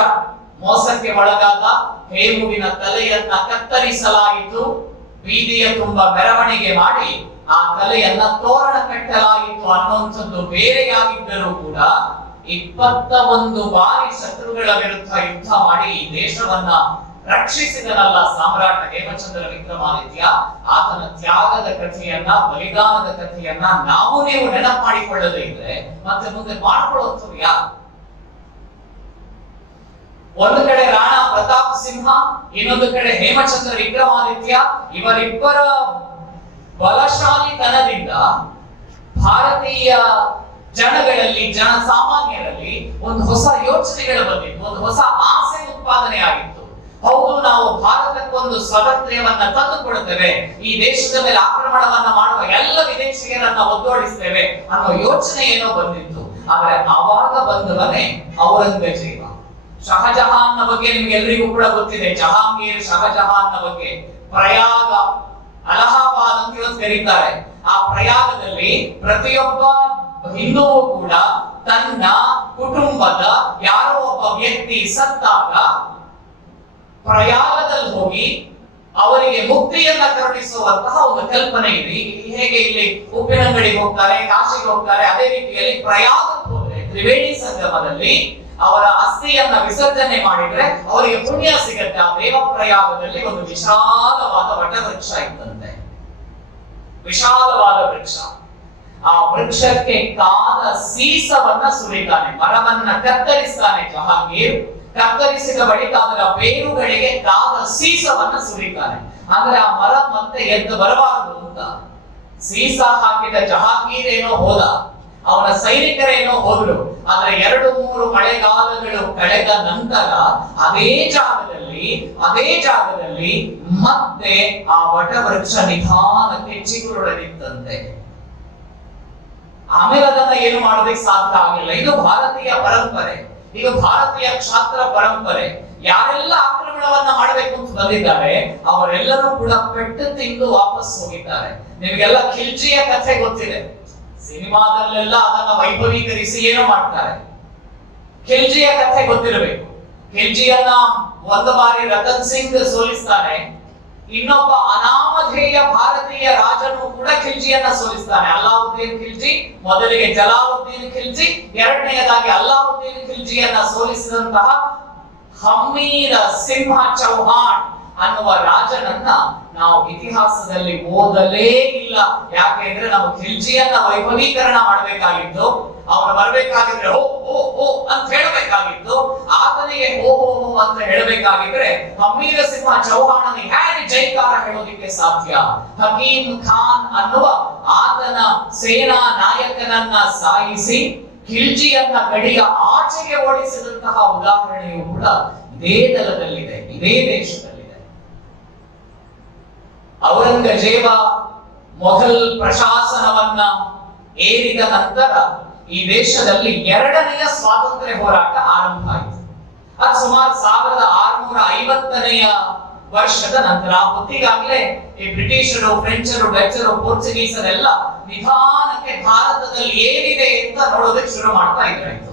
ಮೋಸಕ್ಕೆ ಒಳಗಾದ. ಹೇಮುವಿನ ತಲೆಯನ್ನ ಕತ್ತರಿಸಲಾಯಿತು, ಬೀದಿಯ ತುಂಬ ಮೆರವಣಿಗೆ ಮಾಡಿ ಆ ತಲೆಯನ್ನ ತೋರಣ ಕಟ್ಟಲಾಯಿತು ಅನ್ನುವಂಥದ್ದು ಬೇರೆಯಾಗಿದ್ದರೂ ಕೂಡ 21 ಬಾರಿ ಶತ್ರುಗಳ ವಿರುದ್ಧ ಯುದ್ಧ ಮಾಡಿ ಈ ದೇಶವನ್ನ ರಕ್ಷಿಸಿದನಲ್ಲ ಸಾಮ್ರಾಟ ಹೇಮಚಂದ್ರ ವಿಕ್ರಮಾದಿತ್ಯ. ಆತನ ತ್ಯಾಗದ ಕಥೆಯನ್ನ, ಬಲಿದಾನದ ಕಥೆಯನ್ನ ನಾವು ನೀವು ನೆನಪು ಮಾಡಿಕೊಳ್ಳದೇ ಇದ್ರೆ ಮತ್ತೆ ಮುಂದೆ ಮಾಡ್ಕೊಳ್ಳುವಂಥವ್ರು ಯಾರು? ಒಂದು ಕಡೆ ರಾಣಾ ಪ್ರತಾಪ್ ಸಿಂಹ, ಇನ್ನೊಂದು ಕಡೆ ಹೇಮಚಂದ್ರ ವಿಕ್ರಮಾದಿತ್ಯ. ಇವರಿಬ್ಬರ ಬಲಶಾಲಿತನದಿಂದ ಭಾರತೀಯ ಜನಗಳಲ್ಲಿ, ಜನಸಾಮಾನ್ಯರಲ್ಲಿ ಒಂದು ಹೊಸ ಯೋಚನೆಗಳು ಬಂದಿತ್ತು, ಒಂದು ಹೊಸ ಆಸೆ ಉತ್ಪಾದನೆ ಆಗಿತ್ತು. ಹೌದು, ನಾವು ಭಾರತಕ್ಕೊಂದು ಸ್ವಾತಂತ್ರ್ಯವನ್ನ ತಂದುಕೊಡುತ್ತೇವೆ, ಈ ದೇಶದ ಮೇಲೆ ಆಕ್ರಮಣವನ್ನ ಮಾಡುವ ಎಲ್ಲ ವಿದೇಶಿಗರನ್ನ ಒದ್ದೋಡಿಸ್ತೇವೆ ಅನ್ನೋ ಯೋಚನೆ ಏನೋ ಬಂದಿತ್ತು. ಆದ್ರೆ ಆವಾಗ ಬಂದವನೇ ಔರಂಗಜೇಬ. ಶಹಜಹಾನ್ನ ಬಗ್ಗೆ ನಿಮ್ಗೆಲ್ಲರಿಗೂ ಕೂಡ ಗೊತ್ತಿದೆ. ಜಹಾಂಗೀರ್ ಶಹಜಹಾನ್ನ ಬಗ್ಗೆ ಪ್ರಯಾಗ, ಅಲಹಾಬಾದ್ ಅಂತ ಇವತ್ತು ಕರೀತಾರೆ. ಆ ಪ್ರಯಾಗದಲ್ಲಿ ಪ್ರತಿಯೊಬ್ಬ ಹಿಂದೂವು ಕೂಡ ತನ್ನ ಕುಟುಂಬದ ಯಾರೋ ಒಬ್ಬ ವ್ಯಕ್ತಿ ಸತ್ತಾಗ ಪ್ರಯಾಗದಲ್ಲಿ ಹೋಗಿ ಅವರಿಗೆ ಮುಕ್ತಿಯನ್ನ ಕರುಣಿಸುವಂತಹ ಒಂದು ಕಲ್ಪನೆ ಇದೆ. ಹೇಗೆ ಇಲ್ಲಿ ಉಪ್ಪಿನಂಗಡಿಗೆ ಹೋಗ್ತಾರೆ, ಕಾಶಿಗೆ ಹೋಗ್ತಾರೆ, ಅದೇ ರೀತಿಯಲ್ಲಿ ಪ್ರಯಾಗಕ್ಕೆ ಹೋದ್ರೆ ತ್ರಿವೇಣಿ ಸಂಗಮದಲ್ಲಿ ಅವರ ಅಸ್ಥಿಯನ್ನ ವಿಸರ್ಜನೆ ಮಾಡಿದ್ರೆ ಅವರಿಗೆ ಪುಣ್ಯ ಸಿಗತ್ತೆ. ಆ ದೇವಪ್ರಯಾಗದಲ್ಲಿ ಒಂದು ವಿಶಾಲವಾದ ವಟವೃಕ್ಷ ಇತ್ತಂತೆ, ವಿಶಾಲವಾದ ವೃಕ್ಷ. ಆ ವೃಕ್ಷಕ್ಕೆ ಕಾದ ಸೀಸವನ್ನ ಸುರಿತಾನೆ, ಮರವನ್ನ ಕತ್ತರಿಸ್ತಾನೆ ಜಹಾಂಗೀರ್. ಕತ್ತರಿಸಿದ ಬಳಿಕ ಅದರ ಬೇರುಗಳಿಗೆ ಕಾದ ಸೀಸವನ್ನ ಸುರಿತಾನೆ. ಅಂದ್ರೆ ಆ ಮರ ಮತ್ತೆ ಎದ್ದು ಬರಬಾರದು ಅಂತ. ಸೀಸ ಹಾಕಿದ ಜಹಾಂಗೀರ್ ಏನೋ ಹೋದ, ಅವನ ಸೈನಿಕರೇನೋ ಹೋದ್ರು. ಆದ್ರೆ 2-3 ಮಳೆಗಾಲಗಳು ಕಳೆದ ನಂತರ ಅದೇ ಜಾಗದಲ್ಲಿ ಮತ್ತೆ ಆ ವಟವೃಕ್ಷ ನಿಧಾನಕ್ಕೆ ಚಿಗುರೊಡೆದಿತ್ತಂತೆ. ಆಮೇಲೆ ಅದನ್ನ ಏನು ಮಾಡೋದಕ್ಕೆ ಸಾಧ್ಯ ಆಗಿಲ್ಲ. ಇದು ಭಾರತೀಯ ಪರಂಪರೆ, ಇದು ಭಾರತೀಯ ಕ್ಷಾತ್ರ ಪರಂಪರೆ. ಯಾರೆಲ್ಲ ಆಕ್ರಮಣವನ್ನ ಮಾಡಬೇಕು ಅಂತ ಬಂದಿದ್ದಾರೆ ಅವರೆಲ್ಲರೂ ಕೂಡ ಪೆಟ್ಟು ತಿಂದು ವಾಪಸ್ ಹೋಗಿದ್ದಾರೆ. ನಿಮಗೆಲ್ಲ ಖಿಲ್ಜಿಯ ಕಥೆ ಗೊತ್ತಿದೆ. ಸಿನಿಮಾದಲ್ಲೆಲ್ಲ ಅದನ್ನ ವೈಭವೀಕರಿಸಿ ಏನೋ ಮಾಡ್ತಾರೆ. ಖಿಲ್ಜಿಯ ಕಥೆ ಗೊತ್ತಿರಬೇಕು. ಖಿಲ್ಜಿಯನ್ನ ಒಂದು ಬಾರಿ ರತನ್ ಸಿಂಗ್ ಸೋಲಿಸ್ತಾನೆ, ಇನ್ನೊಬ್ಬ ಅನಾಮಧೇಯ ಭಾರತೀಯ ರಾಜನು ಕೂಡ ಖಿಲ್ಜಿಯನ್ನ ಸೋಲಿಸ್ತಾನೆ. ಅಲ್ಲಾವುದ್ದೀನ್ ಖಿಲ್ಜಿ, ಮೊದಲಿಗೆ ಜಲಾಲುದ್ದೀನ್ ಖಿಲ್ಜಿ, ಎರಡನೆಯದಾಗಿ ಅಲ್ಲಾವುದ್ದೀನ್ ಖಿಲ್ಜಿಯನ್ನ ಸೋಲಿಸಿದಂತಹ ಹಮ್ಮೀರ ಸಿಂಹ ಚೌಹಾಣ್ ಅನ್ನುವ ರಾಜನನ್ನ ನಾವು ಇತಿಹಾಸದಲ್ಲಿ ಓದಲೇ ಇಲ್ಲ. ಯಾಕೆಂದ್ರೆ ನಾವು ಖಿಲ್ಜಿಯನ್ನ ವೈಭವೀಕರಣ ಮಾಡಬೇಕಾಗಿತ್ತು. ಅವನು ಬರ್ಬೇಕಾಗಿದ್ರೆ ಹೋ ಹೋ ಹೋ ಅಂತ ಹೇಳಬೇಕಾಗಿತ್ತು. ಆತನಿಗೆ ಹೋ ಹೋ ಹೋ ಅಂತ ಹೇಳಬೇಕಾಗಿದ್ರೆ ಹಮ್ಮೀರ ಸಿಂಹ ಚೌಹಾಣನಿಗೆ ಹೇಗೆ ಜೈಕಾರ ಹೇಳೋದಿಕ್ಕೆ ಸಾಧ್ಯ? ಹಕೀಂ ಖಾನ್ ಅನ್ನುವ ಆತನ ಸೇನಾ ನಾಯಕನನ್ನ ಸಾಯಿಸಿ ಖಿಲ್ಜಿಯನ್ನ ಗಡಿಯ ಆಚೆಗೆ ಓಡಿಸಿದಂತಹ ಉದಾಹರಣೆಯು ಕೂಡ ಇದೇ ನೆಲದಲ್ಲಿದೆ, ಇದೇ ದೇಶದಲ್ಲಿದೆ. ಔರಂಗಜೇಬ ಮೊಘಲ್ ಪ್ರಶಾಸನವನ್ನ ಏರಿದ ನಂತರ ಈ ದೇಶದಲ್ಲಿ 2ನೆಯ ಸ್ವಾತಂತ್ರ್ಯ ಹೋರಾಟ ಆರಂಭ ಆಯಿತು. ಅದು ಸುಮಾರು 1650ನೆಯ ವರ್ಷದ ನಂತರ. ಹೊತ್ತಿಗಾಗಲೇ ಈ ಬ್ರಿಟಿಷರು, ಫ್ರೆಂಚರು, ಡಚ್ಚರು, ಪೋರ್ಚುಗೀಸರೆಲ್ಲ ನಿಧಾನಕ್ಕೆ ಭಾರತದಲ್ಲಿ ಏನಿದೆ ಅಂತ ನೋಡೋದಕ್ಕೆ ಶುರು ಮಾಡ್ತಾ ಇದ್ದಾಯಿತು.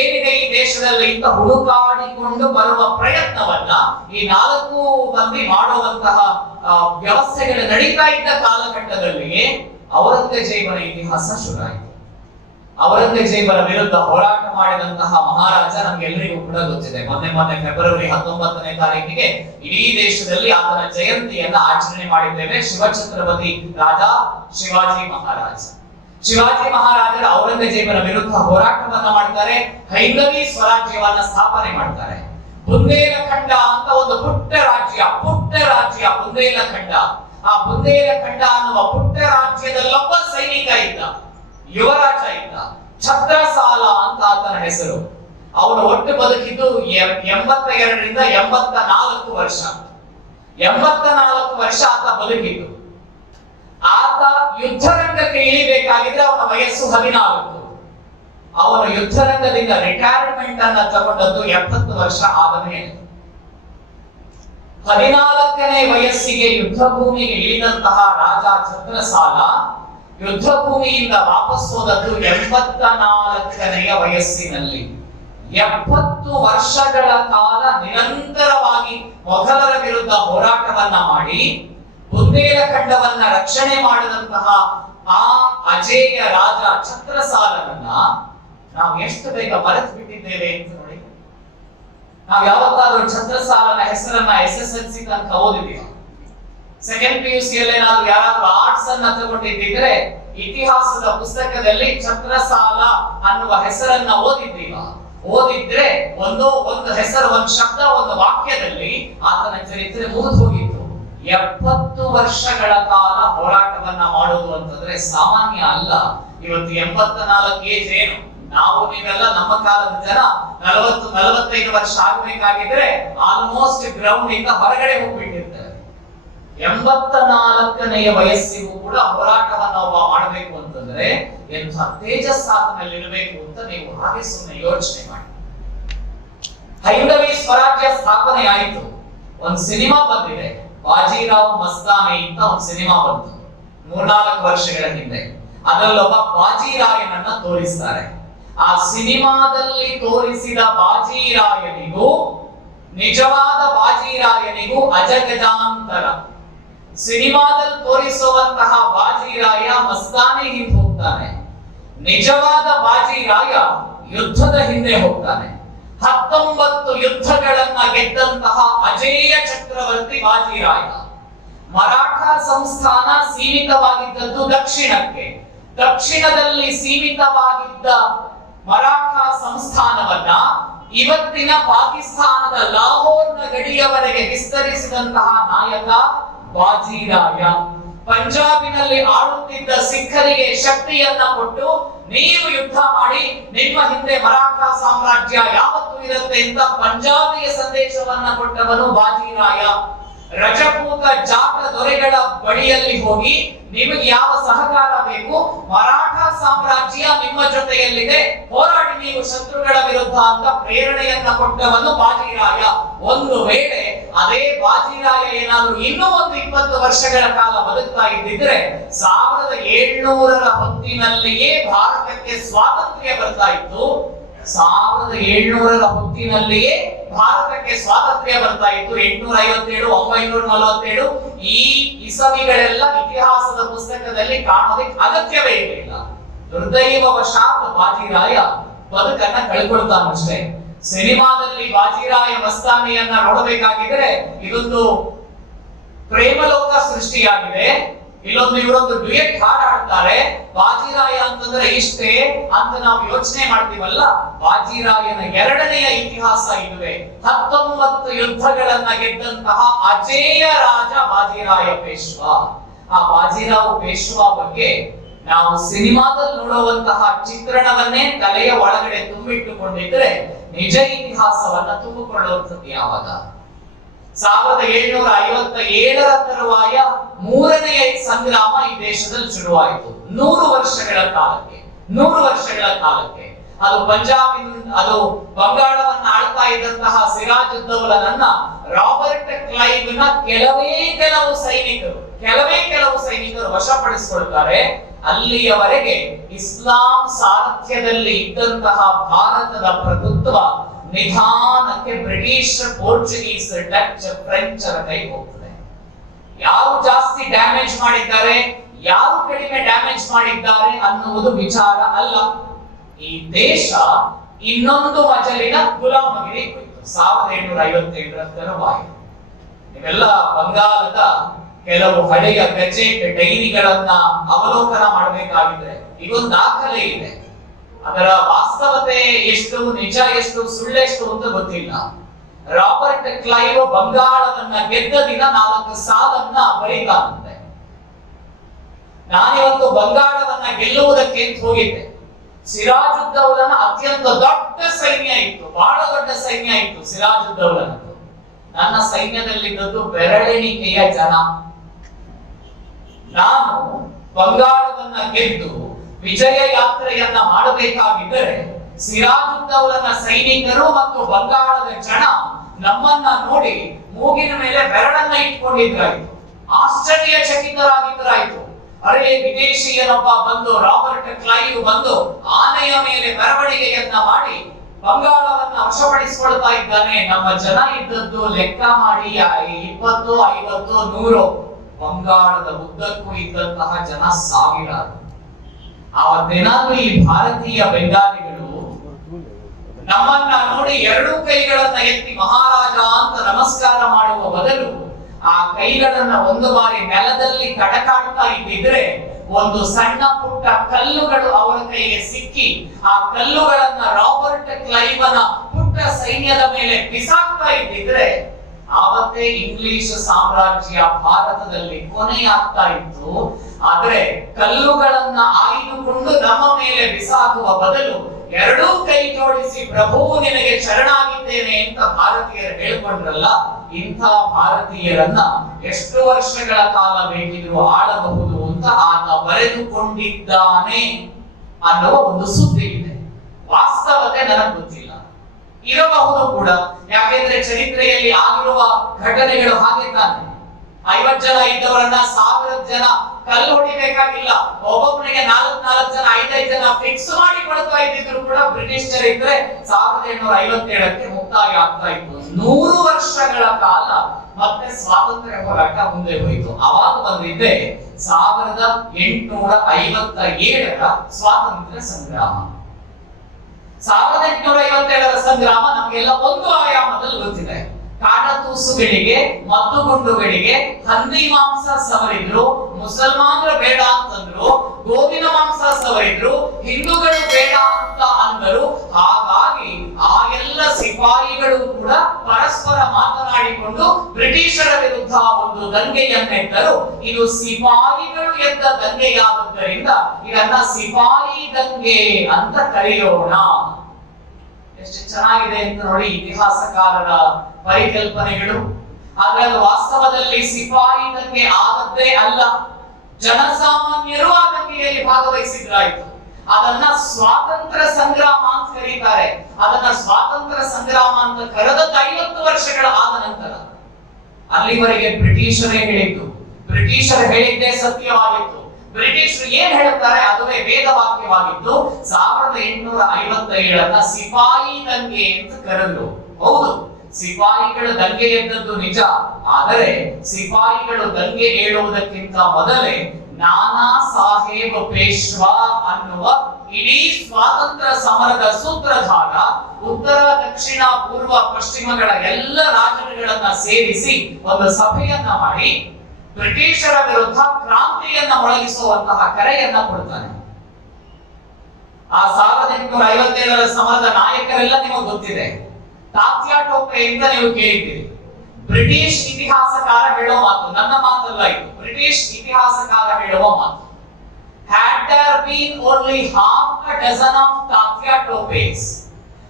ಏನಿದೆ ಈ ದೇಶದಲ್ಲಿ ಅಂತ ಹುಡುಕಾಡಿಕೊಂಡು ಬರುವ ಪ್ರಯತ್ನವನ್ನ ಈ 4 ಮಂದಿ ಮಾಡುವಂತಹ ವ್ಯವಸ್ಥೆಗಳು ನಡೀತಾ ಇದ್ದ ಕಾಲಘಟ್ಟದಲ್ಲಿಯೇ ಔರಂಗಜೇಬನ ಇತಿಹಾಸ ಶುರುವಾಯಿತು. ಔರಂಗಜೇಬರ ವಿರುದ್ಧ ಹೋರಾಟ ಮಾಡಿದಂತಹ ಮಹಾರಾಜ ನಮ್ಗೆಲ್ಲರಿಗೂ ಕೂಡ ಗೊತ್ತಿದೆ. ಮೊನ್ನೆ ಫೆಬ್ರವರಿ 19ನೇ ತಾರೀಕಿಗೆ ಇಡೀ ದೇಶದಲ್ಲಿ ಆತನ ಜಯಂತಿಯನ್ನ ಆಚರಣೆ ಮಾಡಿದ್ದೇವೆ. ಶಿವಛತ್ರಪತಿ ರಾಜ ಶಿವಾಜಿ ಮಹಾರಾಜ. ಶಿವಾಜಿ ಮಹಾರಾಜರ ಔರಂಗಜೇಬರ ವಿರುದ್ಧ ಹೋರಾಟವನ್ನ ಮಾಡ್ತಾರೆ. ಹೈಂದವಿ ಸ್ವರಾಜ್ಯವನ್ನ ಸ್ಥಾಪನೆ ಮಾಡ್ತಾರೆ. ಬುಂದೇಲಖಂಡ ಅಂತ ಒಂದು ಪುಟ್ಟ ರಾಜ್ಯ ಬುಂದೇಲಖಂಡ. ಆ ಬುಂದೇಲಖಂಡ ಅನ್ನುವ ಪುಟ್ಟ ರಾಜ್ಯದಲ್ಲೊಬ್ಬ ಸೈನಿಕ ಇದ್ದ, ಯುವರಾಜ ಇದ್ದ, ಛತ್ರಸಾಲ ಅಂತ ಆತನ ಹೆಸರು. ಅವನು ಒಟ್ಟು ಬದುಕಿದ್ದು 82ರಿಂದ 84 ವರ್ಷ. 84 ವರ್ಷ ಆತ ಬದುಕಿದ್ದು. ಆತ ಯುದ್ಧರಂಗಕ್ಕೆ ಇಳಿಬೇಕಾಗಿದ್ರೆ ಅವನ ವಯಸ್ಸು 14. ಅವನು ಯುದ್ಧರಂಗದಿಂದ ರಿಟೈರ್ಮೆಂಟ್ ಅನ್ನ ತಗೊಂಡದ್ದು 70 ವರ್ಷ ಆದ ಮೇಲೆ. 14ನೇ ವಯಸ್ಸಿಗೆ ಯುದ್ಧ ಭೂಮಿಗೆ ಇಳಿದಂತಹ ರಾಜ ಛತ್ರಸಾಲ ಯುದ್ಧ ಭೂಮಿಯಿಂದ ವಾಪಸ್ ಹೋದದ್ದು 84ನೇ ವಯಸ್ಸಿನಲ್ಲಿ. 70 ವರ್ಷಗಳ ಕಾಲ ನಿರಂತರವಾಗಿ ಮೊಘಲರ ವಿರುದ್ಧ ಹೋರಾಟವನ್ನ ಮಾಡಿ ಬುಂದೇಲಖಂಡವನ್ನ ರಕ್ಷಣೆ ಮಾಡಿದಂತಹ ಆ ಅಜೇಯ ರಾಜ ಛತ್ರಸಾಲನನ್ನ ನಾವು ಎಷ್ಟು ಬೇಗ ಮರೆತು ಬಿಟ್ಟಿದ್ದೇವೆ ಅಂತ ನೋಡಿ. ನಾವು ಯಾವತ್ತಾದ್ರೂ ಛತ್ರಸಾಲನ ಹೆಸರನ್ನ SSLC ತನಕ ಓದಿದೀವ? ಸೆಕೆಂಡ್ PUC ಯಲ್ಲಿ ಏನಾದ್ರು ಯಾರಾದ್ರೂ ಆರ್ಟ್ಸ್ ಅನ್ನ ತಗೊಂಡಿದ್ದಿದ್ರೆ ಇತಿಹಾಸದ ಪುಸ್ತಕದಲ್ಲಿ ಛತ್ರಸಾಲ ಅನ್ನುವ ಹೆಸರನ್ನ ಓದಿದ್ರೆ ಒಂದು ಹೆಸರು, ಒಂದು ಶಬ್ದ, ಒಂದು ವಾಕ್ಯದಲ್ಲಿ ಆತನ ಚರಿತ್ರೆ ಮುಗಿದು ಹೋಗಿತ್ತು. 70 ವರ್ಷಗಳ ಕಾಲ ಹೋರಾಟವನ್ನ ಮಾಡೋದು ಅಂತಂದ್ರೆ ಸಾಮಾನ್ಯ ಅಲ್ಲ. ಇವತ್ತು 84 ಏಜ್ ಏನು? ನಾವು ನೀವೆಲ್ಲ ನಮ್ಮ ಕಾಲದ ಜನ 40-45 ವರ್ಷ ಆಗಬೇಕಾಗಿದ್ರೆ ಆಲ್ಮೋಸ್ಟ್ ಗ್ರೌಂಡ್ ಇಂದ ಹೊರಗಡೆ ಹೋಗ್ಬಿಟ್ಟಿರ್ತಾರೆ. 84ನೇ ವಯಸ್ಸಿಗೂ ಕೂಡ ಹೋರಾಟವನ್ನ ಒಬ್ಬ ಮಾಡಬೇಕು ಅಂತಂದ್ರೆ ಎಂಥ ತೇಜಸ್ ಆತನಲ್ಲಿ ಇರಬೇಕು ಅಂತ ನೀವು ಹಾಗೆ ಸುಮ್ಮನೆ ಯೋಚನೆ ಮಾಡಿ. ಹೈಂದವಿ ಸ್ವರಾಜ್ಯ ಸ್ಥಾಪನೆ ಆಯಿತು. ಒಂದು ಸಿನಿಮಾ ಬಂದಿದೆ, ಬಾಜಿರಾವ್ ಮಸ್ತಾನಿ ಅಂತ ಒಂದು ಸಿನಿಮಾ ಬಂತು 3-4 ವರ್ಷಗಳ ಹಿಂದೆ. ಅದರಲ್ಲೊಬ್ಬ ಬಾಜಿರಾಯನನ್ನ ತೋರಿಸ್ತಾರೆ. ಆ ಸಿನಿಮಾದಲ್ಲಿ ತೋರಿಸಿದ ಬಾಜಿರಾಯನಿಗೂ ನಿಜವಾದ ಬಾಜಿರಾಯನಿಗೂ ಅಜಗಜಾಂತರ. ಸಿನಿಮಾದಲ್ಲಿ ತೋರಿಸುವಂತಹ ಬಾಜಿರಾಯ ಮಸ್ತಾನಿ ಹಿಂದೆ ಹೋಗ್ತಾನೆ, ನಿಜವಾದ ಬಾಜಿರಾಯ ಯುದ್ಧದ ಹಿಂದೆ ಹೋಗ್ತಾನೆ. 19 ಯುದ್ಧಗಳನ್ನ ಗೆದ್ದಂತಹ ಅಜೇಯ ಚಕ್ರವರ್ತಿ ಬಾಜಿರಾಯ. ಮರಾಠ ಸಂಸ್ಥಾನ ಸೀಮಿತವಾಗಿದ್ದದ್ದು ದಕ್ಷಿಣಕ್ಕೆ. ದಕ್ಷಿಣದಲ್ಲಿ ಸೀಮಿತವಾಗಿದ್ದ ಮರಾಠ ಸಂಸ್ಥಾನವನ್ನ ಇವತ್ತಿನ ಪಾಕಿಸ್ತಾನದ ಲಾಹೋರ್ನ ಗಡಿಯವರೆಗೆ ವಿಸ್ತರಿಸಿದಂತಹ ನಾಯಕ ಬಾಜಿರಾಯ. ಪಂಜಾಬಿನಲ್ಲಿ ಆಳುತ್ತಿದ್ದ ಸಿಖ್ಖರಿಗೆ ಶಕ್ತಿಯನ್ನ ಕೊಟ್ಟು ನೀವು ಯುದ್ಧ ಮಾಡಿ, ನಿಮ್ಮ ಹಿಂದೆ ಮರಾಠ ಸಾಮ್ರಾಜ್ಯ ಯಾವತ್ತೂ ಇರುತ್ತೆ ಅಂತ ಪಂಜಾಬಿಗೆ ಸಂದೇಶವನ್ನ ಕೊಟ್ಟವನು ಬಾಜಿರಾಯ. ರಜಪೂತ ಜಾಟ ದೊರೆಗಳ ಬಳಿಯಲ್ಲಿ ಹೋಗಿ ನಿಮಗೆ ಯಾವ ಸಹಕಾರ ಬೇಕು, ಮರಾಠ ಸಾಮ್ರಾಜ್ಯ ನಿಮ್ಮ ಜೊತೆಯಲ್ಲಿದೆ, ಹೋರಾಡಿ ನೀವು ಶತ್ರುಗಳ ವಿರುದ್ಧ ಅಂತ ಪ್ರೇರಣೆಯನ್ನ ಕೊಟ್ಟವನು ಬಾಜಿರಾಯ. ಒಂದು ವೇಳೆ ಅದೇ ಬಾಜಿರಾಯ ಏನಾದ್ರೂ ಇನ್ನೂ ಒಂದು 20 ವರ್ಷಗಳ ಕಾಲ ಬದುಕ್ತಾ ಇದ್ದಿದ್ರೆ 1700ರ ಹೊತ್ತಿನಲ್ಲಿಯೇ ಭಾರತಕ್ಕೆ ಸ್ವಾತಂತ್ರ್ಯ ಬರ್ತಾ ಇತ್ತು. 1700ರ ಹೊತ್ತಿನಲ್ಲಿಯೇ ಭಾರತಕ್ಕೆ ಸ್ವಾತಂತ್ರ್ಯ ಬರ್ತಾ ಇತ್ತು. 857, 947 ಈ ಇಸವಿಗಳೆಲ್ಲ ಇತಿಹಾಸದ ಪುಸ್ತಕದಲ್ಲಿ ಕಾಣೋದಕ್ಕೆ ಅಗತ್ಯವೇ ಇರಲಿಲ್ಲ. ದುರ್ದೈವವಶಾತ್ ಬಾಜಿರಾಯ ಬದುಕನ್ನ ಕಳ್ಕೊಳ್ತಾನಷ್ಟೇ. ಸಿನಿಮಾದಲ್ಲಿ ಬಾಜಿರಾಯ ಮಸ್ತಾನಿಯನ್ನ ನೋಡಬೇಕಾಗಿದ್ರೆ ಇದೊಂದು ಪ್ರೇಮಲೋಕ ಸೃಷ್ಟಿಯಾಗಿದೆ. ಇವರೊಂದು ಡ್ಯುಯೆಟ್ ಹಾಡಾಡ್ತಾರೆ. ಬಾಜಿರಾಯ ಅಂತಂದ್ರೆ ಇಷ್ಟೇ ಅಂತ ನಾವು ಯೋಚನೆ ಮಾಡ್ತೀವಲ್ಲ, ಬಾಜಿರಾಯನ 2ನೆಯ ಇತಿಹಾಸ ಇದುವೆ. 19 ಯುದ್ಧಗಳನ್ನ ಗೆದ್ದಂತಹ ಅಜೇಯ ರಾಜ ಬಾಜಿರಾಯ ಪೇಶ್ವಾ. ಆ ಬಾಜಿರಾವ್ ಪೇಶ್ವಾ ಬಗ್ಗೆ ನಾವು ಸಿನಿಮಾದಲ್ಲಿ ನೋಡುವಂತಹ ಚಿತ್ರಣವನ್ನೇ ತಲೆಯ ಒಳಗಡೆ ತುಂಬಿಟ್ಟುಕೊಂಡಿದ್ರೆ ನಿಜ ಇತಿಹಾಸವನ್ನ ತುಂಬಿಕೊಳ್ಳುವಂಥದ್ದು ಯಾವಾಗ? 1757ರ ತರುವಾಯ 3ನೇ ಸಂಗ್ರಾಮ ಈ ದೇಶದಲ್ಲಿ ಶುರುವಾಯಿತು. 100 ವರ್ಷಗಳ ಕಾಲಕ್ಕೆ ಅದು ಅದು ಬಂಗಾಳವನ್ನ ಆಳ್ತಾ ಇದ್ದಂತಹ ಸಿರಾಜುದ್ದೌಲನನ್ನ ರಾಬರ್ಟ್ ಕ್ಲೈವ್ನ ಕೆಲವೇ ಕೆಲವು ಸೈನಿಕರು ವಶಪಡಿಸಿಕೊಳ್ತಾರೆ. ಅಲ್ಲಿಯವರೆಗೆ ಇಸ್ಲಾಂ ಸಾರಥ್ಯದಲ್ಲಿ ಇದ್ದಂತಹ ಭಾರತದ ಪ್ರಭುತ್ವ ನಿಧಾನಕ್ಕೆ ಬ್ರಿಟಿಷ್, ಪೋರ್ಚುಗೀಸ್, ಡಚ್, ಫ್ರೆಂಚರ ಕೈ ಹೋಗ್ತದೆ. ಯಾರು ಜಾಸ್ತಿ ಡ್ಯಾಮೇಜ್ ಮಾಡಿದ್ದಾರೆ, ಯಾರು ಕಡಿಮೆ ಡ್ಯಾಮೇಜ್ ಮಾಡಿದ್ದಾರೆ ಅನ್ನುವುದು ವಿಚಾರ ಅಲ್ಲ. ಈ ದೇಶ ಇನ್ನೊಂದು ಮಜಲಿನ ಗುಲಾಮಗಿರಿ ಹೋಯಿತು. 1757 ತರುವಾಯ ನೀವೆಲ್ಲ ಬಂಗಾಳದ ಕೆಲವು ಹಳೆಯ ಗೆಜೆಟ್ ಡೈರಿಗಳನ್ನ ಅವಲೋಕನ ಮಾಡಬೇಕಾಗಿದ್ರೆ ಇದೊಂದು ದಾಖಲೆ ಇದೆ. ಅದರ ವಾಸ್ತವತೆ ಎಷ್ಟು, ನಿಜ ಎಷ್ಟು, ಸುಳ್ಳೆಷ್ಟು ಅಂತ ಗೊತ್ತಿಲ್ಲ. ರಾಬರ್ಟ್ ಕ್ಲೈವ್ ಬಂಗಾಳವನ್ನ ಗೆದ್ದ ದಿನ 4 ಸಾಲನ್ನ ಬರೀತಾನಂತೆ. ನಾನಿವತ್ತು ಬಂಗಾಳವನ್ನ ಗೆಲ್ಲುವುದಕ್ಕೆ ಹೋಗಿದ್ದೆ. ಸಿರಾಜುದ್ದೌಲನ ಅತ್ಯಂತ ದೊಡ್ಡ ಸೈನ್ಯ ಇತ್ತು, ಬಹಳ ದೊಡ್ಡ ಸೈನ್ಯ ಇತ್ತು ಸಿರಾಜುದ್ದೌಲನದ್ದು. ನನ್ನ ಸೈನ್ಯದಲ್ಲಿದ್ದದ್ದು ಬೆರಳೆಣಿಕೆಯ ಜನ. ನಾನು ಬಂಗಾಳವನ್ನ ಗೆದ್ದು ವಿಜಯ ಯಾತ್ರೆಯನ್ನ ಮಾಡಬೇಕಾಗಿದ್ದರೆ ಸಿರಾಜುದ್ದೌಲನ ಸೈನಿಕರು ಮತ್ತು ಬಂಗಾಳದ ಜನ ನಮ್ಮನ್ನ ನೋಡಿ ಮೂಗಿನ ಮೇಲೆ ಬೆರಳನ್ನ ಇಟ್ಕೊಂಡಿದ್ರಾಯ್ತು, ಆಶ್ಚರ್ಯಚಕಿತರಾಗಿದ್ದರಾಯ್ತು. ಅರೆ, ವಿದೇಶಿಯನೊಬ್ಬ ಬಂದು, ರಾಬರ್ಟ್ ಕ್ಲೈವ್ ಬಂದು ಆನೆಯ ಮೇಲೆ ಮೆರವಣಿಗೆಯನ್ನ ಮಾಡಿ ಬಂಗಾಳವನ್ನ ವಶಪಡಿಸಿಕೊಳ್ತಾ ಇದ್ದಾನೆ. ನಮ್ಮ ಜನ ಇದ್ದದ್ದು ಲೆಕ್ಕ ಮಾಡಿ 20, 50, 100. ಬಂಗಾಳದ ಉದ್ದಕ್ಕೂ ಇದ್ದಂತಹ ಜನ ಸಾವಿರಾರು. ಆವತ್ತೇನಾದ್ರೂ ಈ ಭಾರತೀಯ ಬೆಂಗಾಲಿಗಳು ನಮ್ಮನ್ನ ನೋಡಿ 2 ಕೈಗಳನ್ನ ಎತ್ತಿ ಮಹಾರಾಜ ಅಂತ ನಮಸ್ಕಾರ ಮಾಡುವ ಬದಲು ಆ ಕೈಗಳನ್ನ ಒಂದು ಬಾರಿ ನೆಲದಲ್ಲಿ ಕಡಕಾಡ್ತಾ ಇದ್ದಿದ್ರೆ ಒಂದು ಸಣ್ಣ ಪುಟ್ಟ ಕಲ್ಲುಗಳು ಅವರ ಕೈಗೆ ಸಿಕ್ಕಿ ಆ ಕಲ್ಲುಗಳನ್ನ ರಾಬರ್ಟ್ ಕ್ಲೈವನ ಪುಟ್ಟ ಸೈನ್ಯದ ಮೇಲೆ ಬಿಸಾಕ್ತಾ ಇದ್ದಿದ್ರೆ ಆವತ್ತೇ ಇಂಗ್ಲಿಷ್ ಸಾಮ್ರಾಜ್ಯ ಭಾರತದಲ್ಲಿ ಕೊನೆಯಾಗ್ತಾ ಇತ್ತು. ಆದ್ರೆ ಕಲ್ಲುಗಳನ್ನ ಆಯ್ದುಕೊಂಡು ನಮ್ಮ ಮೇಲೆ ಬಿಸಾಕುವ ಬದಲು 2 ಕೈ ಜೋಡಿಸಿ ಪ್ರಭು ನಿನಗೆ ಶರಣಾಗಿದ್ದೇನೆ ಅಂತ ಭಾರತೀಯರು ಹೇಳ್ಕೊಂಡ್ರಲ್ಲ, ಇಂಥ ಭಾರತೀಯರನ್ನ ಎಷ್ಟು ವರ್ಷಗಳ ಕಾಲ ಬೇಕಿದ್ರು ಆಳಬಹುದು ಅಂತ ಆತ ಬರೆದುಕೊಂಡಿದ್ದಾನೆ ಅನ್ನುವ ಒಂದು ಸುದ್ದಿ ಇದೆ. ವಾಸ್ತವತೆ ನನಗೆ ಗೊತ್ತಿಲ್ಲ, ಇರಬಹುದು ಕೂಡ. ಯಾಕೆಂದ್ರೆ ಚರಿತ್ರೆಯಲ್ಲಿ ಆಗಿರುವ ಘಟನೆಗಳು ಹಾಗೆ ತಾನೆ. 50 ಜನ ಇದ್ದವರನ್ನ 1000 ಜನ ಕಲ್ಲು ಹೊಡಿಬೇಕಾಗಿಲ್ಲ, ಒಬ್ಬೊಬ್ಬನಿಗೆ 4 ಜನ 5 ಜನ ಫಿಕ್ಸ್ ಮಾಡಿ ಕೊಡ್ತಾ ಇದ್ದಿದ್ರು ಕೂಡ ಬ್ರಿಟಿಷರು ಇದ್ರೆ 1757ಕ್ಕೆ ಮುಕ್ತಾಯ ಆಗ್ತಾ ಇತ್ತು. 100 ವರ್ಷಗಳ ಕಾಲ ಮತ್ತೆ ಸ್ವಾತಂತ್ರ್ಯ ಹೋರಾಟ ಮುಂದೆ ಹೋಯಿತು. ಅವಾಗ ಬಂದಿದ್ದೆ 1857ರ ಸ್ವಾತಂತ್ರ್ಯ ಸಂಗ್ರಾಮ. 1857ರ ಸಂಗ್ರಾಮ ನಮಗೆಲ್ಲ ಒಂದು ಆಯಾಮದಲ್ಲಿ ಗೊತ್ತಿದೆ. ಕಾಡತೂಸುಗಳಿಗೆ, ಮದ್ದುಗುಂಡುಗಳಿಗೆ ಹಂದಿ ಮಾಂಸ ಸವರಿದ್ರು, ಮುಸಲ್ಮಾನರು ಬೇಡ ಅಂತಂದ್ರು, ಗೋವಿನ ಮಾಂಸ ಸವರಿದ್ರು, ಹಿಂದೂಗಳು ಬೇಡ ಅಂತ ಅಂದರು. ಹಾಗಾಗಿ ಆ ಎಲ್ಲ ಸಿಪಾಯಿಗಳು ಕೂಡ ಪರಸ್ಪರ ಮಾತನಾಡಿಕೊಂಡು ಬ್ರಿಟಿಷರ ವಿರುದ್ಧ ಒಂದು ದಂಗೆಯನ್ನೆದ್ದರು. ಇದು ಸಿಪಾಯಿಗಳು ಎದ್ದ ದಂಗೆಯಾದದ್ದರಿಂದ ಇದನ್ನ ಸಿಪಾಯಿ ದಂಗೆ ಅಂತ ಕರೆಯೋಣ. ಎಷ್ಟು ಚೆನ್ನಾಗಿದೆ ಅಂತ ನೋಡಿ ಇತಿಹಾಸಕಾರರ ಪರಿಕಲ್ಪನೆಗಳು. ಆದ್ರೆ ಅದು ವಾಸ್ತವದಲ್ಲಿ ಸಿಪಾಯಿ ದಂಗೆ ಆದದ್ದೇ ಅಲ್ಲ, ಜನಸಾಮಾನ್ಯರು ಆ ದಂಗೆಯಲ್ಲಿ ಭಾಗವಹಿಸಿದ್ರಾಯ್ತು. ಅದನ್ನ ಸ್ವಾತಂತ್ರ್ಯ ಸಂಗ್ರಾಮ ಅಂತ ಕರೀತಾರೆ. ಅದನ್ನ ಸ್ವಾತಂತ್ರ್ಯ ಸಂಗ್ರಾಮ ಅಂತ ಕರೆದದ್ದು 50 ವರ್ಷಗಳ ಆದ ನಂತರ. ಅಲ್ಲಿವರೆಗೆ ಬ್ರಿಟಿಷರೇ ಹೇಳಿದ್ದು, ಬ್ರಿಟಿಷರು ಹೇಳಿದ್ದೇ ಸತ್ಯವಾಗಿತ್ತು. ಬ್ರಿಟಿಷರು ಏನ್ ಹೇಳ್ತಾರೆ ಅದುವೇ ವೇದವಾಕ್ಯವಾಗಿದ್ದು 1857ನ್ನ ಸಿಪಾಯಿ ದಂಗೆ ಅಂತ ಕರೆದ್ರು. ಹೌದು, ಸಿಪಾಯಿಗಳು ದಂಗೆ ಎದ್ದದ್ದು ನಿಜ. ಆದರೆ ಸಿಪಾಯಿಗಳು ದಂಗೆ ಏಳುವುದಕ್ಕಿಂತ ಮೊದಲೇ ನಾನಾ ಸಾಹೇಬ್ ಪೇಶ್ವಾ ಅನ್ನುವ ಇಡೀ ಸ್ವಾತಂತ್ರ್ಯ ಸಮರದ ಸೂತ್ರಧಾರ ಉತ್ತರ, ದಕ್ಷಿಣ, ಪೂರ್ವ, ಪಶ್ಚಿಮಗಳ ಎಲ್ಲ ರಾಜ್ಯಗಳನ್ನ ಸೇರಿಸಿ ಒಂದು ಸಭೆಯನ್ನ ಮಾಡಿ ಬ್ರಿಟಿಷರ ವಿರುದ್ಧ ಕ್ರಾಂತಿಯನ್ನ ಮೊಳಗಿಸುವಂತಹ ಕರೆಯನ್ನ ಕೊಡ್ತಾನೆ. ಆ 1857ರ ಸಮರದ ನಾಯಕರೆಲ್ಲ ನಿಮಗೆ ಗೊತ್ತಿದೆ. ತಾತ್ಯಾ ಟೋಪೆ ಅಂತ ನೀವು ಕೇಳಿದ್ದೀರಿ. ಬ್ರಿಟಿಷ್ ಇತಿಹಾಸಕಾರ ಹೇಳೋ ಮಾತು, ನನ್ನ ಮಾತಲ್ಲ ಇದು, ಬ್ರಿಟಿಷ್ ಇತಿಹಾಸಕಾರ ಹೇಳುವ ಮಾತು. Had there been only half a dozen of Tatya Topes,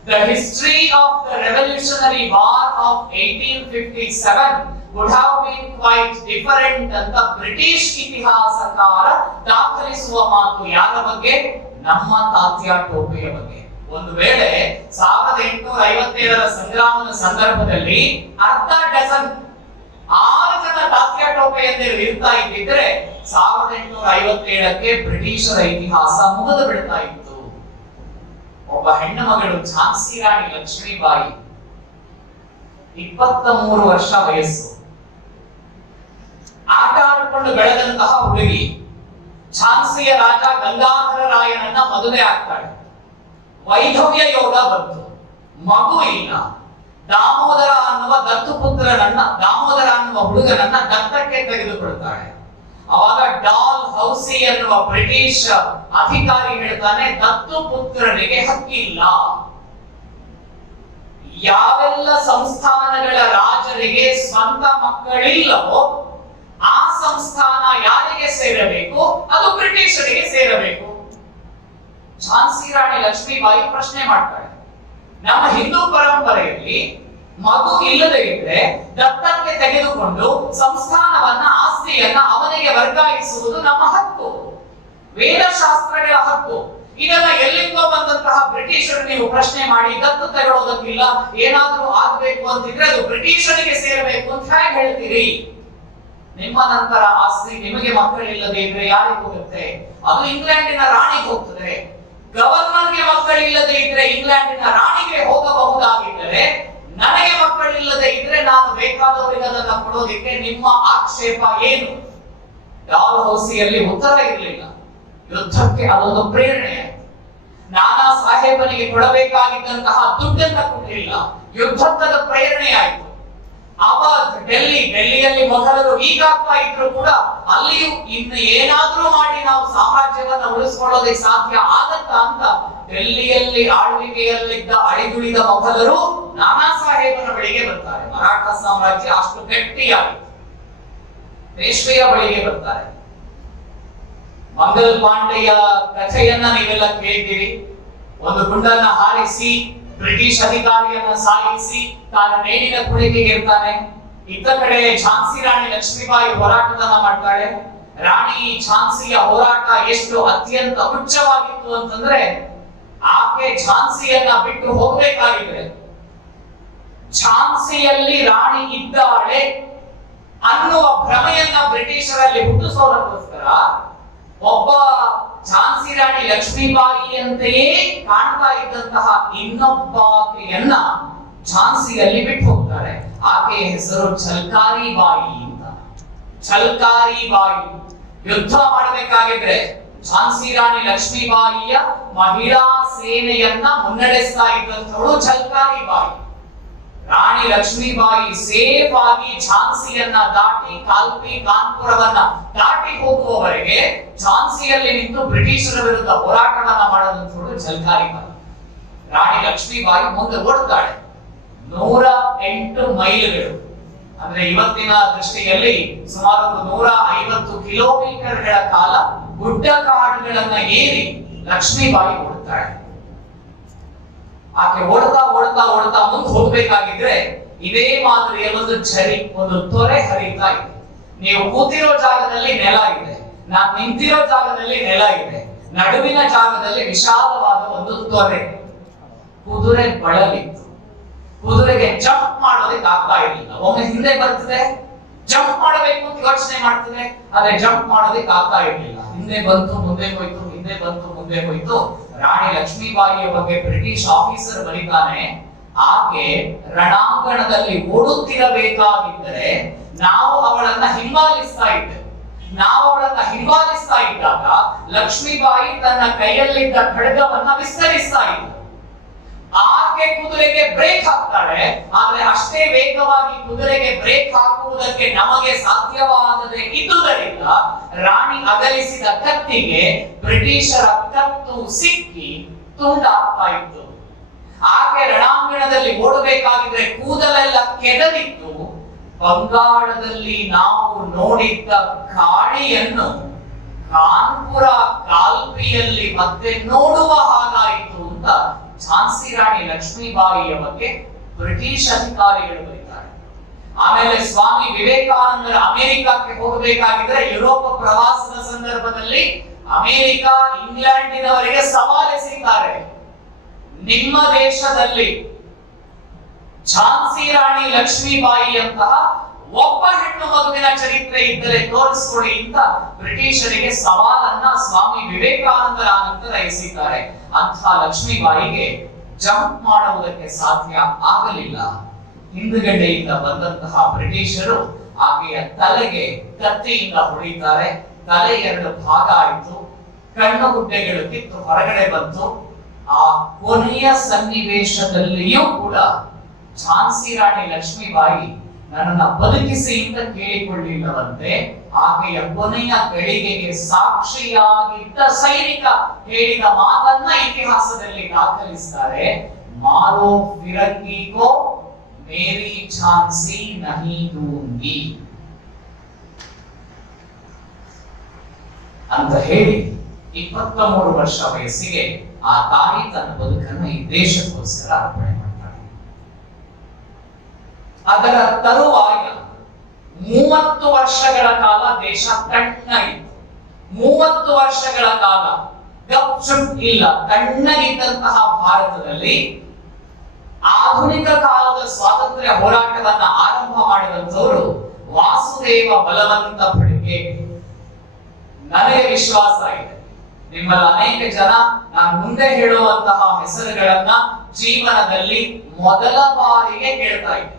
the history of the Revolutionary War of 1857 would have been quite different ಅಂತ ಬ್ರಿಟಿಷ್ ಇತಿಹಾಸಕಾರ ದಾಖಲಿಸುವ ಮಾತು ಯಾರ ಬಗ್ಗೆ? ನಮ್ಮ ತಾತ್ಯಾ ಟೋಪೆಯ ಬಗ್ಗೆ. ಒಂದು ವೇಳೆ 1857ರ ಸಂಗ್ರಾಮದ ಸಂದರ್ಭದಲ್ಲಿ ಅರ್ಧ ಡಜನ್ 6 ಜನ ತಾತ್ಯಾ ಟೋಪೆಯಂದಿರು ಇರ್ತಾ ಇದ್ದಿದ್ರೆ 1857ಕ್ಕೆ ಬ್ರಿಟಿಷರ ಇತಿಹಾಸ ಮುಗಿದು ಬಿಡ್ತಾ ಇತ್ತು. ಒಬ್ಬ ಹೆಣ್ಣು ಮಗಳು ಝಾನ್ಸಿ ರಾಣಿ ಲಕ್ಷ್ಮೀಬಾಯಿ, 23 ವರ್ಷ ವಯಸ್ಸು, ಆಟ ಆಡಿಕೊಂಡು ಬೆಳೆದಂತಹ ಹುಡುಗಿ ಝಾನ್ಸಿಯ ರಾಜ ಗಂಗಾಧರ ರಾಯನನ್ನ ಮದುವೆ ಆಗ್ತಾಳೆ. ವೈಧವ್ಯ ಯೋಗ ಬಂತು, ಮಗು ಇಲ್ಲ. ದಾಮೋದರ ಅನ್ನುವ ದಾಮೋದರ ಅನ್ನುವ ಹುಡುಗನನ್ನ ದತ್ತಕ್ಕೆ ತೆಗೆದುಕೊಳ್ತಾಳೆ. ಅವಾಗ ಡಾಲ್ ಹೌಸಿ ಎನ್ನುವ ಬ್ರಿಟಿಷ್ ಅಧಿಕಾರಿ ಹೇಳ್ತಾನೆ, ದತ್ತು ಪುತ್ರನಿಗೆ ಹಕ್ಕಿಲ್ಲ. ಯಾವೆಲ್ಲ ಸಂಸ್ಥಾನಗಳ ರಾಜರಿಗೆ ಸ್ವಂತ ಮಕ್ಕಳಿಲ್ಲವೋ ಆ ಸಂಸ್ಥಾನ ಯಾರಿಗೆ ಸೇರಬೇಕು? ಅದು ಬ್ರಿಟಿಷರಿಗೆ ಸೇರಬೇಕು. ಝಾನ್ಸಿ ರಾಣಿ ಲಕ್ಷ್ಮೀಬಾಯಿ ಪ್ರಶ್ನೆ ಮಾಡ್ತಾಳೆ, ನಮ್ಮ ಹಿಂದೂ ಪರಂಪರೆಯಲ್ಲಿ ಮಗು ಇಲ್ಲದೆ ಇದ್ರೆ ದತ್ತಕ್ಕೆ ತೆಗೆದುಕೊಂಡು ಸಂಸ್ಥಾನವನ್ನ, ಆಸ್ತಿಯನ್ನ ಅವನಿಗೆ ವರ್ಗಾಯಿಸುವುದು ನಮ್ಮ ಹಕ್ಕು, ವೇದಶಾಸ್ತ್ರಗಳ ಹಕ್ಕು. ಇದನ್ನ ಎಲ್ಲಿಂದೋ ಬಂದಂತಹ ಬ್ರಿಟಿಷರು ನೀವು ಪ್ರಶ್ನೆ ಮಾಡಿ ದತ್ತು ತಗೊಳ್ಳೋದಕ್ಕಿಲ್ಲ, ಏನಾದ್ರೂ ಆಗ್ಬೇಕು ಅಂತಿದ್ರೆ ಅದು ಬ್ರಿಟಿಷರಿಗೆ ಸೇರಬೇಕು ಅಂತ ಹೇಗೆ ಹೇಳ್ತೀರಿ? ನಿಮ್ಮ ನಂತರ ಆಸ್ತಿ ನಿಮಗೆ ಮಕ್ಕಳಿಲ್ಲದೆ ಇದ್ರೆ ಯಾರಿಗೆ ಹೋಗುತ್ತೆ? ಅದು ಇಂಗ್ಲೆಂಡಿನ ರಾಣಿಗೆ ಹೋಗ್ತದೆ. ಗವರ್ನರ್ಗೆ ಮಕ್ಕಳಿಲ್ಲದೆ ಇದ್ರೆ ಇಂಗ್ಲೆಂಡಿನ ರಾಣಿಗೆ ಹೋಗಬಹುದಾಗಿದ್ದರೆ, ನನಗೆ ಮಕ್ಕಳಿಲ್ಲದೆ ಇದ್ರೆ ನಾನು ಬೇಕಾದವರಿಗೆ ಅದನ್ನ ಕೊಡೋದಿಕ್ಕೆ ನಿಮ್ಮ ಆಕ್ಷೇಪ ಏನು? ಡಾಲ್ ಹೌಸಿಯಲ್ಲಿ ಉತ್ತರ ಇರಲಿಲ್ಲ. ಯುದ್ಧಕ್ಕೆ ಅದೊಂದು ಪ್ರೇರಣೆ. ನಾನಾ ಸಾಹೇಬನಿಗೆ ಕೊಡಬೇಕಾಗಿದ್ದಂತಹ ದುಡ್ಡನ್ನ ಕೊಡಲಿಲ್ಲ, ಯುದ್ಧದ ಪ್ರೇರಣೆ ಆಯಿತು. ಅವಧ್, ಡೆಲ್ಲಿಯಲ್ಲಿ ಮೊಘಲರು ಹೀಗಾಗ್ತಾ ಇದ್ರು ಕೂಡ ಅಲ್ಲಿಯೂ ಇನ್ನು ಏನಾದ್ರೂ ಮಾಡಿ ನಾವು ಸಾಮ್ರಾಜ್ಯವನ್ನ ಉಳಿಸ್ಕೊಳ್ಳೋದಕ್ಕೆ ಸಾಧ್ಯ ಆಗತ್ತಾ ಅಂತ ಡೆಲ್ಲಿಯಲ್ಲಿ ಆಳ್ವಿಕೆಯಲ್ಲಿದ್ದ ಅಳಿದುಳಿದ ಮೊಘಲರು ನಾನಾ ಸಾಹೇಬನ ಬಳಿಗೆ ಬರ್ತಾರೆ. ಮರಾಠ ಸಾಮ್ರಾಜ್ಯ ಅಷ್ಟು ಗಟ್ಟಿಯಾಗಿತ್ತು. ಪೇಶ್ವೆಯ ಬಳಿಗೆ ಬರ್ತಾರೆ. ಮಂಗಲ್ ಪಾಂಡೆಯ ಕಥೆಯನ್ನ ನೀವೆಲ್ಲ ಕೇಳಿದ್ದೀರಿ. ಒಂದು ಗುಂಡನ್ನ ಹಾರಿಸಿ ಬ್ರಿಟಿಷ್ ಅಧಿಕಾರಿಯನ್ನ ಸಾಯಿಸಿ ತಾನು ನೇಣಿನ ಕುಳಿಗೆಗೆ ಇರ್ತಾನೆ. ಇತ್ತ ಕಡೆ ಝಾನ್ಸಿ ರಾಣಿ ಲಕ್ಷ್ಮೀಬಾಯಿ ಹೋರಾಟವನ್ನ ಮಾಡ್ತಾಳೆ. ರಾಣಿ ಝಾನ್ಸಿಯ ಹೋರಾಟ ಎಷ್ಟು ಅತ್ಯಂತ ಉಚ್ಚವಾಗಿತ್ತು ಅಂತಂದ್ರೆ, ಆಕೆ ಝಾನ್ಸಿಯನ್ನ ಬಿಟ್ಟು ಹೋಗ್ಬೇಕಾಗಿದ್ರೆ, ಝಾನ್ಸಿಯಲ್ಲಿ ರಾಣಿ ಇದ್ದಾಳೆ ಅನ್ನುವ ಭ್ರಮೆಯನ್ನ ಬ್ರಿಟಿಷರಲ್ಲಿ ಹುಟ್ಟಿಸೋದಕ್ಕೋಸ್ಕರ ಒಬ್ಬ ಝಾನ್ಸಿ ರಾಣಿ ಲಕ್ಷ್ಮೀಬಾಯಿಯಂತೆಯೇ ಕಾಣ್ತಾ ಇದ್ದಂತಹ ಇನ್ನೊಬ್ಬಾಕೆಯನ್ನ ಝಾನ್ಸಿಯಲ್ಲಿ ಬಿಟ್ಟು ಹೋಗ್ತಾರೆ. ಆಕೆಯ ಹೆಸರು ಝಲ್ಕಾರಿ ಬಾಯಿ ಅಂತ. ಝಲ್ಕಾರಿ ಬಾಯಿ ಯುದ್ಧ ಮಾಡಬೇಕಾಗಿದ್ರೆ ಝಾನ್ಸಿ ರಾಣಿ ಲಕ್ಷ್ಮೀಬಾಯಿಯ ಮಹಿಳಾ ಸೇನೆಯನ್ನ ಮುನ್ನಡೆಸ್ತಾ ಇದ್ದಂಥವಳು ಝಲ್ಕಾರಿ ಬಾಯಿ. ರಾಣಿ ಲಕ್ಷ್ಮೀಬಾಯಿ ಸೇಫ್ ಆಗಿ ಝಾನ್ಸಿಯನ್ನ ದಾಟಿ ಕಾಲ್ಪಿ ಕಾನ್ಪುರವನ್ನ ದಾಟಿ ಹೋಗುವವರೆಗೆ ಝಾನ್ಸಿಯಲ್ಲಿ ನಿಂತು ಬ್ರಿಟಿಷರ ವಿರುದ್ಧ ಹೋರಾಟವನ್ನ ಮಾಡೋದಂಥವಳು ಝಲ್ಕಾರಿ ಬಾಯಿ. ರಾಣಿ ಲಕ್ಷ್ಮೀಬಾಯಿ ಮುಂದೆ ಓಡ್ತಾಳೆ. 108 ಮೈಲುಗಳು, ಅಂದ್ರೆ ಇವತ್ತಿನ ದೃಷ್ಟಿಯಲ್ಲಿ ಸುಮಾರು 150 ಕಿಲೋಮೀಟರ್ಗಳ ಕಾಲ ಗುಡ್ಡ ಕಾಡುಗಳನ್ನ ಏರಿ ಲಕ್ಷ್ಮೀಬಾಯಿ ಓಡ್ತಾಳೆ. ಆಕೆ ಓಡ್ತಾ ಓಡ್ತಾ ಓಡ್ತಾ ಮುಂದೆ ಹೋಗ್ಬೇಕಾಗಿದ್ರೆ ಇದೇ ಮಾದರಿಯ ಒಂದು ಝರಿ, ಒಂದು ತೊರೆ ಹರಿತಾ ಇದೆ. ನೀವು ಕೂತಿರೋ ಜಾಗದಲ್ಲಿ ನೆಲ ಇದೆ, ನಾನ್ ನಿಂತಿರೋ ಜಾಗದಲ್ಲಿ ನೆಲ ಇದೆ, ನಡುವಿನ ಜಾಗದಲ್ಲಿ ವಿಶಾಲವಾದ ಒಂದು ತೊರೆ. ಕುದುರೆ ಬಳಲಿತ್ತು. ಕುದುರೆಗೆ ಜಂಪ್ ಮಾಡೋದಕ್ಕೆ ಆಗ್ತಾ ಇರಲಿಲ್ಲ. ಒಮ್ಮೆ ಹಿಂದೆ ಬರ್ತದೆ, ಜಂಪ್ ಮಾಡಬೇಕು ಅಂತ ಯೋಚನೆ ಮಾಡ್ತದೆ, ಆದ್ರೆ ಜಂಪ್ ಮಾಡೋದಕ್ಕೆ ಆಗ್ತಾ ಇರಲಿಲ್ಲ. ಹಿಂದೆ ಬಂತು, ಮುಂದೆ ಹೋಯ್ತು, ಹಿಂದೆ ಬಂತು, ಮುಂದೆ ಹೋಯ್ತು. ರಾಣಿ ಲಕ್ಷ್ಮೀಬಾಯಿಯ ಬಗ್ಗೆ ಬ್ರಿಟಿಷ್ ಆಫೀಸರ್ ಬರೀತಾನೆ, ಆಕೆ ರಣಾಂಗಣದಲ್ಲಿ ಓಡುತ್ತಿರಬೇಕಾಗಿದ್ದರೆ ನಾವು ಅವಳನ್ನ ಹಿಂಬಾಲಿಸ್ತಾ ಇದ್ದೇವೆ. ನಾವು ಅವಳನ್ನ ಹಿಂಬಾಲಿಸ್ತಾ ಇದ್ದಾಗ ಲಕ್ಷ್ಮೀಬಾಯಿ ತನ್ನ ಕೈಯಲ್ಲಿದ್ದ ಖಡ್ಗವನ್ನ ವಿಸ್ತರಿಸ್ತಾ ಇದ್ದ. ಆಕೆ ಕುದುರೆಗೆ ಬ್ರೇಕ್ ಹಾಕ್ತಾಳೆ, ಆದ್ರೆ ಅಷ್ಟೇ ವೇಗವಾಗಿ ಕುದುರೆಗೆ ಬ್ರೇಕ್ ಹಾಕುವುದಕ್ಕೆ ನಮಗೆ ಸಾಧ್ಯವಾಗದೆ ಇದ್ದುದರಿಂದ ರಾಣಿ ಅಗಲಿಸಿದ ಕತ್ತಿಗೆ ಬ್ರಿಟಿಷರ ಕತ್ತು ಸಿಕ್ಕಿ ತುಂಡಾಗ್ತಾ ಇತ್ತು. ಆಕೆ ರಣಾಂಗಣದಲ್ಲಿ ಓಡಬೇಕಾಗಿದ್ರೆ ಕೂದಲೆಲ್ಲ ಕೆದರಿತ್ತು. ಬಂಗಾಳದಲ್ಲಿ ನಾವು ನೋಡಿದ್ದ ಕಾಳಿಯನ್ನು ಕಾನ್ಪುರ ಕಾಲ್ಪಿಯಲ್ಲಿ ಮತ್ತೆ ನೋಡುವ ಹಾಗಾಯಿತು ಅಂತ ಝಾನ್ಸಿ ರಾಣಿ ಲಕ್ಷ್ಮೀಬಾಯಿಯ ಬಗ್ಗೆ ಬ್ರಿಟಿಷ್ ಅಧಿಕಾರಿಗಳು ಬರೀತಾರೆ. ಆಮೇಲೆ ಸ್ವಾಮಿ ವಿವೇಕಾನಂದರ ಅಮೆರಿಕಕ್ಕೆ ಹೋಗಬೇಕಾಗಿದ್ರೆ ಯುರೋಪ್ ಪ್ರವಾಸದ ಸಂದರ್ಭದಲ್ಲಿ ಅಮೆರಿಕ ಇಂಗ್ಲೆಂಡಿನವರಿಗೆ ಸವಾಲೆಸೆಯುತ್ತಾರೆ. ನಿಮ್ಮ ದೇಶದಲ್ಲಿ ಝಾನ್ಸಿ ರಾಣಿ ಲಕ್ಷ್ಮೀಬಾಯಿಯಂತಹ ಒಬ್ಬ ಹೆಣ್ಣು ಮಗುವಿನ ಚರಿತ್ರೆ ಇದ್ದರೆ ತೋರಿಸ್ಕೊಡಿ ಅಂತ ಬ್ರಿಟಿಷರಿಗೆ ಸವಾಲನ್ನ ಸ್ವಾಮಿ ವಿವೇಕಾನಂದರ ನಂತರ ಎಸೆಯುತ್ತಾರೆ. ಅಂಥ ಲಕ್ಷ್ಮೀಬಾಯಿಗೆ ಜಂಪ್ ಮಾಡುವುದಕ್ಕೆ ಸಾಧ್ಯ ಆಗಲಿಲ್ಲ. ಹಿಂದುಗಡೆಯಿಂದ ಬಂದಂತಹ ಬ್ರಿಟಿಷರು ಆಕೆಯ ತಲೆಗೆ ಕತ್ತಿಯಿಂದ ಹೊಡೆಯುತ್ತಾರೆ. ತಲೆ 2 ಭಾಗ ಆಯಿತು. ಕಣ್ಣು ಗುಡ್ಡೆಗಳು ಕಿತ್ತು ಹೊರಗಡೆ ಬಂತು. ಆ ಕೊನೆಯ ಸನ್ನಿವೇಶದಲ್ಲಿಯೂ ಕೂಡ ಝಾನ್ಸಿ ರಾಣಿ ಲಕ್ಷ್ಮೀಬಾಯಿ ನನ್ನನ್ನ ಬದುಕಿಸಿ ಅಂತ ಕೇಳಿಕೊಳ್ಳಿಲ್ಲವಂತೆ. ಆಕೆಯ ಕೊನೆಯ ಗಳಿಗೆಗೆ ಸಾಕ್ಷಿಯಾಗಿದ್ದ ಸೈನಿಕ ಹೇಳಿದ ಮಾತನ್ನ ಇತಿಹಾಸದಲ್ಲಿ ದಾಖಲಿಸ್ತಾರೆ. ಮಾರೋ ಫಿರಂಗಿ ಕೋ ಮೇರಿ ಝಾನ್ಸಿ ನಹಿ ದೂಂಗಿ ಅಂತ ಹೇಳಿ 23 ವರ್ಷ ವಯಸ್ಸಿಗೆ ಆ ತಾಯಿ ತನ್ನ ಬದುಕನ್ನು ಈ ದೇಶಕ್ಕೋಸ್ಕರ ಅರ್ಪಣೆ ಮಾಡ್ತಾಳೆ. ಅದರ ತರುವಾಯ 30 ವರ್ಷಗಳ ಕಾಲ ದೇಶ ತಣ್ಣಗಿತ್ತು. 30 ವರ್ಷಗಳ ಕಾಲ ಗಪ್ಚುಪ್ ಇಲ್ಲ, ತಣ್ಣಗಿದ್ದಂತಹ ಭಾರತದಲ್ಲಿ ಆಧುನಿಕ ಕಾಲದ ಸ್ವಾತಂತ್ರ್ಯ ಹೋರಾಟವನ್ನ ಆರಂಭ ಮಾಡಿದಂತವರು ವಾಸುದೇವ ಬಲವಂತ ಫಡ್ಕೆ. ನನಗೆ ವಿಶ್ವಾಸ ಇದೆ ನಿಮ್ಮಲ್ಲಿ ಅನೇಕ ಜನ ನಾನು ಮುಂದೆ ಹೇಳುವಂತಹ ಹೆಸರುಗಳನ್ನ ಜೀವನದಲ್ಲಿ ಮೊದಲ ಬಾರಿಗೆ ಕೇಳ್ತಾ ಇದ್ದೆ.